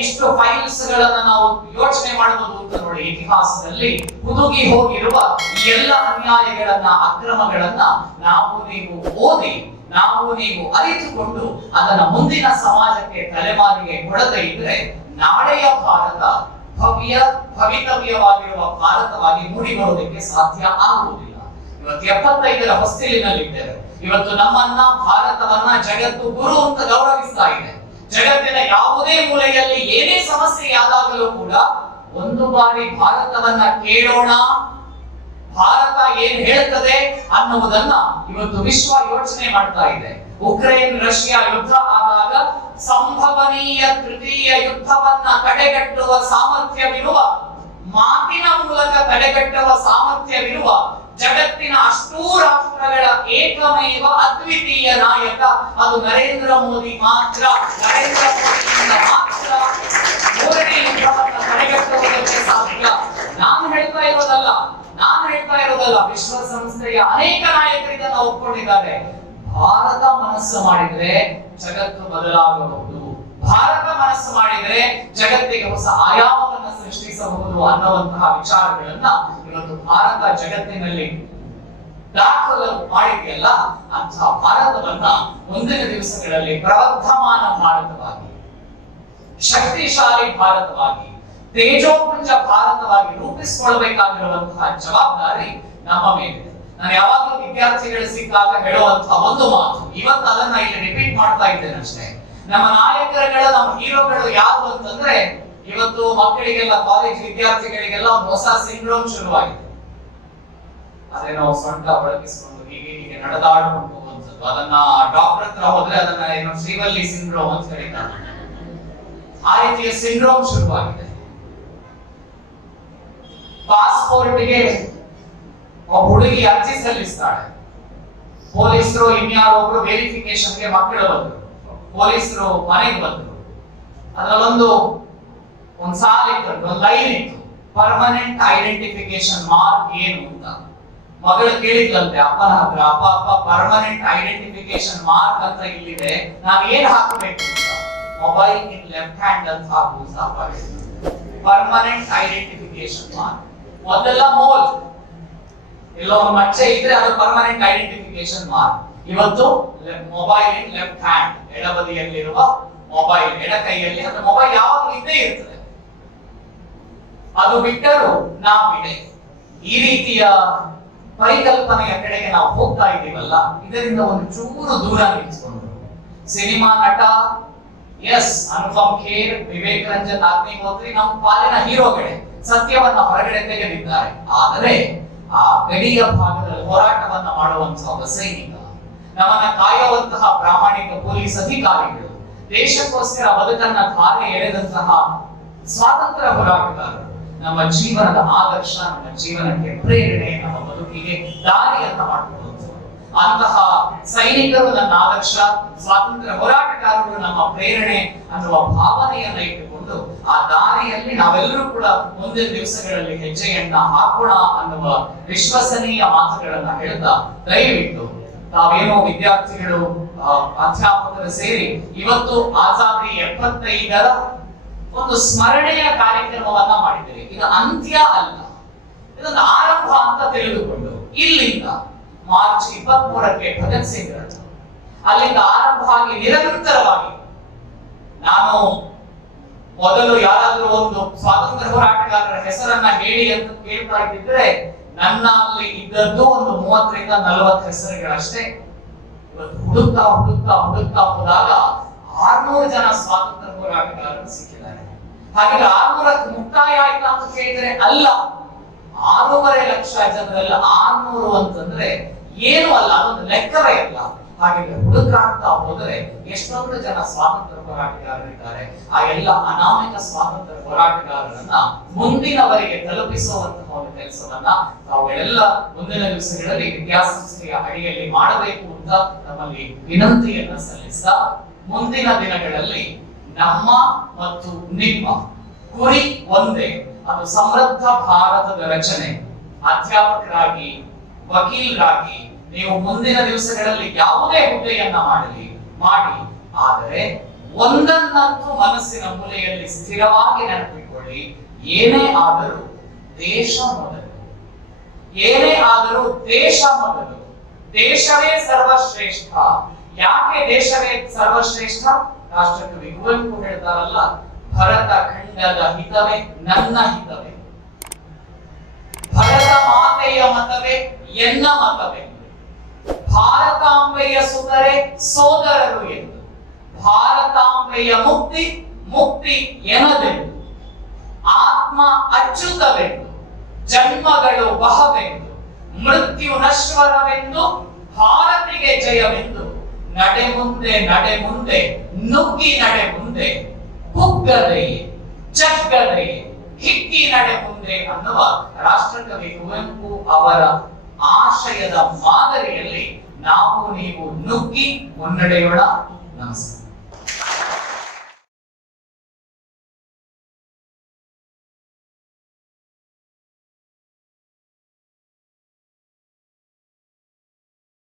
ಎಷ್ಟು ಫೈಲ್ಸ್ ಗಳನ್ನ ನಾವು ಯೋಚನೆ ಮಾಡಬಹುದು ಅಂತ ನೋಡಿ. ಇತಿಹಾಸದಲ್ಲಿ ಹುದುಗಿ ಹೋಗಿರುವ ಎಲ್ಲ ಅನ್ಯಾಯಗಳನ್ನ, ಅಕ್ರಮಗಳನ್ನ ನಾವು ನೀವು ಓದಿ, ನಾವು ನೀವು ಅರಿತುಕೊಂಡು ಅದನ್ನ ಮುಂದಿನ ಸಮಾಜಕ್ಕೆ, ತಲೆಮಾರಿಗೆ ಕೊಡದೇ ಇದ್ರೆ ನಾಳೆಯ ಭಾರತ ಭವಿತವ್ಯವಾಗಿರುವ ಭಾರತವಾಗಿ ಮೂಡಿ ಬರೋದಕ್ಕೆ ಸಾಧ್ಯ ಆಗುವುದಿಲ್ಲ. ಇವತ್ತು 75ರ ಹೊಸ್ತಿಲಿನಲ್ಲಿದ್ದೇವೆ. ಇವತ್ತು ನಮ್ಮನ್ನ, ಭಾರತವನ್ನ ಜಗತ್ತು ಗುರು ಅಂತ ಗೌರವಿಸ್ತಾ ಇದೆ. ಜಗತ್ತಿನ ಯಾವುದೇ ಮೂಲೆಯಲ್ಲಿ ಏನೇ ಸಮಸ್ಯೆಯಾದಾಗಲೂ ಕೂಡ ಒಂದು ಬಾರಿ ಭಾರತವನ್ನ ಕೇಳೋಣ, ಭಾರತ ಏನ್ ಹೇಳ್ತದೆ ಅನ್ನುವುದನ್ನ ಇವತ್ತು ವಿಶ್ವ ಯೋಚನೆ ಮಾಡ್ತಾ ಇದೆ. ಉಕ್ರೇನ್ ರಷ್ಯಾ ಯುದ್ಧ ಆದಾಗ ಸಂಭವನೀಯ ತೃತೀಯ ಯುದ್ಧವನ್ನ ತಡೆಗಟ್ಟುವ ಸಾಮರ್ಥ್ಯವಿರುವ, ಮಾತಿನ ಮೂಲಕ ತಡೆಗಟ್ಟುವ ಸಾಮರ್ಥ್ಯವಿರುವ ಜಗತ್ತಿನ ಅಷ್ಟೂ ರಾಷ್ಟ್ರಗಳ ಏಕಮೇವ ಅದ್ವಿತೀಯ ನಾಯಕ ಅದು ನರೇಂದ್ರ ಮೋದಿ ಮಾತ್ರ. ನರೇಂದ್ರ ಮೋದಿಯಿಂದ ಮಾತ್ರ ಮೂರನೇ ಯುದ್ಧವನ್ನ ತಡೆಗಟ್ಟುವುದಕ್ಕೆ ಸಾಧ್ಯ. ನಾನು ಹೇಳ್ತಾ ಇರೋದಲ್ಲ, ವಿಶ್ವಸಂಸ್ಥೆಯ ಅನೇಕ ನಾಯಕರು ಇದನ್ನು ಒಪ್ಪಿಕೊಂಡಿದ್ದಾರೆ. ಭಾರತ ಮನಸ್ಸು ಮಾಡಿದ್ರೆ ಜಗತ್ತು ಬದಲಾಗಬಹುದು, ಭಾರತ ಮನಸ್ಸು ಮಾಡಿದ್ರೆ ಜಗತ್ತಿಗೆ ಹೊಸ ಆಯಾಮವನ್ನು ಸೃಷ್ಟಿಸಬಹುದು ಅನ್ನುವಂತಹ ವಿಚಾರಗಳನ್ನ ಇವತ್ತು ಭಾರತ ಜಗತ್ತಿನಲ್ಲಿ ದಾಖಲು ಮಾಡಿದೆಯಲ್ಲ. ಅಂತಹ ಭಾರತವನ್ನ ಮುಂದಿನ ದಿವಸಗಳಲ್ಲಿ ಪ್ರವರ್ಧಮಾನ ಭಾರತವಾಗಿ, ಶಕ್ತಿಶಾಲಿ ಭಾರತವಾಗಿ, ತೇಜೋಪುಂಜ ಭಾರತವಾಗಿ ರೂಪಿಸಿಕೊಳ್ಳಬೇಕಾಗಿರುವಂತಹ ಜವಾಬ್ದಾರಿ ನಮ್ಮ ಮೇಲಿದೆ. ನಾನು ಯಾವಾಗಲೂ ವಿದ್ಯಾರ್ಥಿಗಳು ಸಿಕ್ಕಾಗ ಹೇಳುವಂತಹ ಒಂದು ಮಾತು, ಇವತ್ತು ಅದನ್ನ ಇಲ್ಲಿ ರಿಪೀಟ್ ಮಾಡ್ತಾ ಇದ್ದೇನೆ ಅಷ್ಟೇ. ನಮ್ಮ ನಾಯಕರುಗಳು, ನಮ್ಮ ಹೀರೋಗಳು ಯಾರು ಅಂತಂದ್ರೆ, ಇವತ್ತು ಮಕ್ಕಳಿಗೆಲ್ಲ, ಕಾಲೇಜ್ ವಿದ್ಯಾರ್ಥಿಗಳಿಗೆಲ್ಲ ಒಂದು ಹೊಸ ಸಿಂಡ್ರೋಮ್ ಶುರುವಾಗಿದೆ. ಅದೇ ನಾವು ಸೊಂಟ ಬಳಕಿಸಿಕೊಂಡು ಹೀಗೆ ನಡೆದಾಡಿಕೊಂಡು ಹೋಗುವಂಥದ್ದು. ಅದನ್ನ ಡಾಕ್ಟರ್ ಹತ್ರ ಹೋದ್ರೆ ಅದನ್ನ ಏನೋ ಶ್ರೀವಲ್ಲಿ ಸಿಂಡ್ರೋಮ್ ಅಂತ ಕರೀತಾರೆ. ಆ ರೀತಿಯ ಸಿಂಡ್ರೋಮ್ ಶುರುವಾಗಿದೆ. ಪಾಸ್ಪೋರ್ಟ್ಗೆ ಒಬ್ಬ ಹುಡುಗಿ ಅರ್ಜಿ ಸಲ್ಲಿಸ್ತಾಳೆ. ಪೊಲೀಸರು ಇನ್ಯಾರೋ ಒಬ್ರು ವೆರಿಫಿಕೇಶನ್ಗೆ ಮಕ್ಕಳು ಬಂದ್ರು. ಪೊಲೀಸರು ಮನೆಗೆ ಬಂದ್ರು. ಅದರಲ್ಲೊಂದು ಸಾಲ ಇತ್ತು, ಒಂದು ಲೈನ್ ಇತ್ತು, ಪರ್ಮನೆಂಟ್ ಐಡೆಂಟಿಫಿಕೇಶನ್ ಮಾರ್ಕ್ ಏನು ಅಂತ. ಮಗಳು ಕೇಳಿದ್ಲಂತೆ ಅಪ್ಪನ ಹತ್ರ, ಅಪ್ಪ ಪರ್ಮನೆಂಟ್ ಐಡೆಂಟಿಫಿಕೇಶನ್ ಮಾರ್ಕ್ ಅಂತ ಇಲ್ಲಿದೆ, ನಾವ್ ಏನ್ ಹಾಕಬೇಕು ಅಂತ. ಮೊಬೈಲ್ ಇನ್ ಲೆಫ್ಟ್ ಹ್ಯಾಂಡ್ ಅಂತ ಹಾಕುವುದು ಸಾಕಾಗಿದೆ. ಪರ್ಮನೆಂಟ್ ಐಡೆಂಟಿಫಿಕೇಶನ್ ಮಾರ್ಕ್ ಮೊದಲೆಲ್ಲ ಮೋಲ್ ಎಲ್ಲೋ ಒಂದು ಮಚ್ಚೆ ಇದ್ರೆ ಅದು ಪರ್ಮನೆಂಟ್ ಐಡೆಂಟಿಫಿಕೇಶನ್ ಮಾರ್ಕ್. ಇವತ್ತು ಮೊಬೈಲ್ ಇನ್ ಲೆಫ್ಟ್ ಹ್ಯಾಂಡ್, ಎಡಬದಿಯಲ್ಲಿರುವ ಮೊಬೈಲ್, ಎಡ ಕೈಯಲ್ಲಿ ಅದು ಮೊಬೈಲ್ ಯಾವಾಗಲೂ ಇದ್ದೇ ಇರ್ತದೆ. ಅದು ಬಿಟ್ಟರು ನಾವಿದೆ. ಈ ರೀತಿಯ ಪರಿಕಲ್ಪನೆಯ ಕಡೆಗೆ ನಾವು ಹೋಗ್ತಾ ಇದ್ದೀವಲ್ಲ, ಇದರಿಂದ ಒಂದು ಚೂರು ದೂರ ನಿಲ್ಲಿಸಿಕೊಂಡು ಸಿನಿಮಾ ನಟ ಎಸ್ ಅನುಪಮ್ ಖೇರ್, ವಿವೇಕ್ ರಂಜನ್ ಅಗ್ನಿಹೋತ್ರಿ ನಮ್ಮ ಪಾಲಿನ ಹೀರೋಗಳೇ ಸತ್ಯವನ್ನ ಹೊರಗಡೆ ತೆಗೆದಿದ್ದಾರೆ. ಆದರೆ ಆ ಗಡಿಯ ಭಾಗದಲ್ಲಿ ಹೋರಾಟವನ್ನ ಮಾಡುವಂತಹ ಒಬ್ಬ ಸೈನಿಕ, ನಮ್ಮನ್ನ ಕಾಯುವಂತಹ ಪ್ರಾಮಾಣಿಕ ಪೊಲೀಸ್ ಅಧಿಕಾರಿಗಳು, ದೇಶಕ್ಕೋಸ್ಕರ ಬದುಕನ್ನ ಧಾರೆ ಎಳೆದಂತಹ ಸ್ವಾತಂತ್ರ್ಯ ಹೋರಾಟಗಾರರು ನಮ್ಮ ಜೀವನದ ಆದರ್ಶ, ನಮ್ಮ ಜೀವನಕ್ಕೆ ಪ್ರೇರಣೆ, ನಮ್ಮ ಬದುಕಿಗೆ ದಾರಿಯನ್ನ ಮಾಡಿಕೊಡುವಂಥವರು. ಅಂತಹ ಸೈನಿಕರು ನನ್ನ ಆದರ್ಶ, ಸ್ವಾತಂತ್ರ್ಯ ಹೋರಾಟಗಾರರು ನಮ್ಮ ಪ್ರೇರಣೆ ಅನ್ನುವ ಭಾವನೆಯನ್ನ ಇಟ್ಟುಕೊಂಡು ಆ ದಾರಿಯಲ್ಲಿ ನಾವೆಲ್ಲರೂ ಕೂಡ ಮುಂದಿನ ದಿವಸಗಳಲ್ಲಿ ಹೆಜ್ಜೆಯನ್ನ ಹಾಕೋಣ ಅನ್ನುವ ವಿಶ್ವಸನೀಯ ಮಾತುಗಳನ್ನ ಹೇಳ್ತಾ, ದಯವಿಟ್ಟು ತಾವೇನೋ ವಿದ್ಯಾರ್ಥಿಗಳು, ಅಧ್ಯಾಪಕರು ಸೇರಿ ಇವತ್ತು ಆಜಾದಿ 75ರ ಒಂದು ಸ್ಮರಣೆಯ ಕಾರ್ಯಕ್ರಮವನ್ನ ಮಾಡಿದ್ದೀರಿ. ಇದು ಅಂತ್ಯ ಅಲ್ಲ, ಇದೊಂದು ಆರಂಭ ಅಂತ ತಿಳಿದುಕೊಂಡು ಇಲ್ಲಿಂದ ಮಾರ್ಚ್ 23ಕ್ಕೆ ಭಗತ್ ಸಿಂಗ್ ರಥ, ಅಲ್ಲಿಂದ ಆರಂಭ ಆಗಿ ನಿರಂತರವಾಗಿ ನಾನು ಮೊದಲು ಯಾರಾದ್ರೂ ಒಂದು ಸ್ವಾತಂತ್ರ್ಯ ಹೋರಾಟಗಾರರ ಹೆಸರನ್ನ ಹೇಳಿ ಅಂತ ಕೇಳ್ತಾ ಇದ್ದಿದ್ರೆ ನನ್ನ ಅಲ್ಲಿ ಇದ್ದದ್ದು ಒಂದು 30ರಿಂದ 40 ಹೆಸರುಗಳಷ್ಟೇ. ಇವತ್ತು ಹುಡುಕ್ತಾ ಹುಡುಕ್ತಾ ಹುಡುಕ್ತಾ ಹೋದಾಗ 600 ಜನ ಸ್ವಾತಂತ್ರ್ಯ ಹೋರಾಟಗಾರರು ಸಿಕ್ಕಿದ್ದಾರೆ. ಹಾಗೆ 600ಕ್ಕೆ ಮುಕ್ತಾಯ ಆಯ್ತಾ ಅಂತ ಕೇಳಿದ್ರೆ ಅಲ್ಲ, 6.5 ಲಕ್ಷ ಜನರಲ್ಲಿ 600 ಅಂತಂದ್ರೆ ಏನು ಅಲ್ಲ, ಅದೊಂದು ಲೆಕ್ಕವೇ ಅಲ್ಲ. ಹಾಗೆ ಹುಡುಕಾಡ್ತಾ ಹೋದರೆ ಎಷ್ಟೊಂದು ಜನ ಸ್ವಾತಂತ್ರ್ಯ ಹೋರಾಟಗಾರರಿದ್ದಾರೆ. ಆ ಎಲ್ಲ ಅನಾಮಿಕ ಸ್ವಾತಂತ್ರ್ಯ ಹೋರಾಟಗಾರರನ್ನ ಮುಂದಿನವರಿಗೆ ತಲುಪಿಸುವಂತಹ ಒಂದು ಕೆಲಸವನ್ನ ತಾವೆಲ್ಲ ಮುಂದಿನ ದಿವಸಗಳಲ್ಲಿ ವಿದ್ಯಾಸಂಸ್ಥೆಯ ಅಡಿಯಲ್ಲಿ ಮಾಡಬೇಕು ಅಂತ ನಮ್ಮಲ್ಲಿ ವಿನಂತಿಯನ್ನ ಸಲ್ಲಿಸ್ತಾ, ಮುಂದಿನ ದಿನಗಳಲ್ಲಿ ನಮ್ಮ ಮತ್ತು ನಿಮ್ಮ ಗುರಿ ಒಂದೇ, ಅದು ಸಮೃದ್ಧ ಭಾರತದ ರಚನೆ. ಅಧ್ಯಾಪಕರಾಗಿ, ವಕೀಲರಾಗಿ ನೀವು ಮುಂದಿನ ದಿವಸಗಳಲ್ಲಿ ಯಾವುದೇ ಹುದ್ದೆಯನ್ನ ಮಾಡಿ, ಆದರೆ ಒಂದನ್ನಂತೂ ಮನಸ್ಸಿನ ಮೂಲೆಯಲ್ಲಿ ಸ್ಥಿರವಾಗಿ ನೆನಪಿಕೊಳ್ಳಿ, ಏನೇ ಆದರೂ ದೇಶ ಮೊದಲು, ಏನೇ ಆದರೂ ದೇಶ ಮೊದಲು, ದೇಶವೇ ಸರ್ವಶ್ರೇಷ್ಠ. ಯಾಕೆ ದೇಶವೇ ಸರ್ವಶ್ರೇಷ್ಠ? ರಾಷ್ಟ್ರಕವಿ ಕುವೆಂಪು ಹೇಳ್ತಾರಲ್ಲ, ಭರತ ಖಂಡದ ಹಿತವೇ ನನ್ನ ಹಿತವೇ, ಭರತ ಮಾತೆಯ ಮತವೇ ಎನ್ನ ಮತವೇ, ಭಾರತಾಂಬೆಯ ಸುತರೆ ಸೋದರರು ಎಂದು, ಭಾರತಾಂಬೆಯ ಮುಕ್ತಿ ಮುಕ್ತಿ ಎನದೆಂದು, ಆತ್ಮ ಅಚ್ಯುತವೆಂದು, ಜನ್ಮಗಳು ಬಹವೆಂದು, ಮೃತ್ಯು ನಶ್ವರವೆಂದು, ಭಾರತಿಗೆ ಜಯವೆಂದು, ನಡೆ ಮುಂದೆ ನುಗ್ಗಿ ನಡೆ ಮುಂದೆ, ಕುಗ್ಗದೆ ಜಗ್ಗದೆ ಹಿಕ್ಕಿ ನಡೆ ಮುಂದೆ ಅನ್ನುವ ರಾಷ್ಟ್ರಕವಿ ಕುವೆಂಪು ಅವರ ಆಶಯದ ಮಾದರಿಯಲ್ಲಿ ನಾವು ನೀವು ನುಗ್ಗಿ ಮುನ್ನಡೆಯೋಣ. ನಮಸ್ಕಾರ.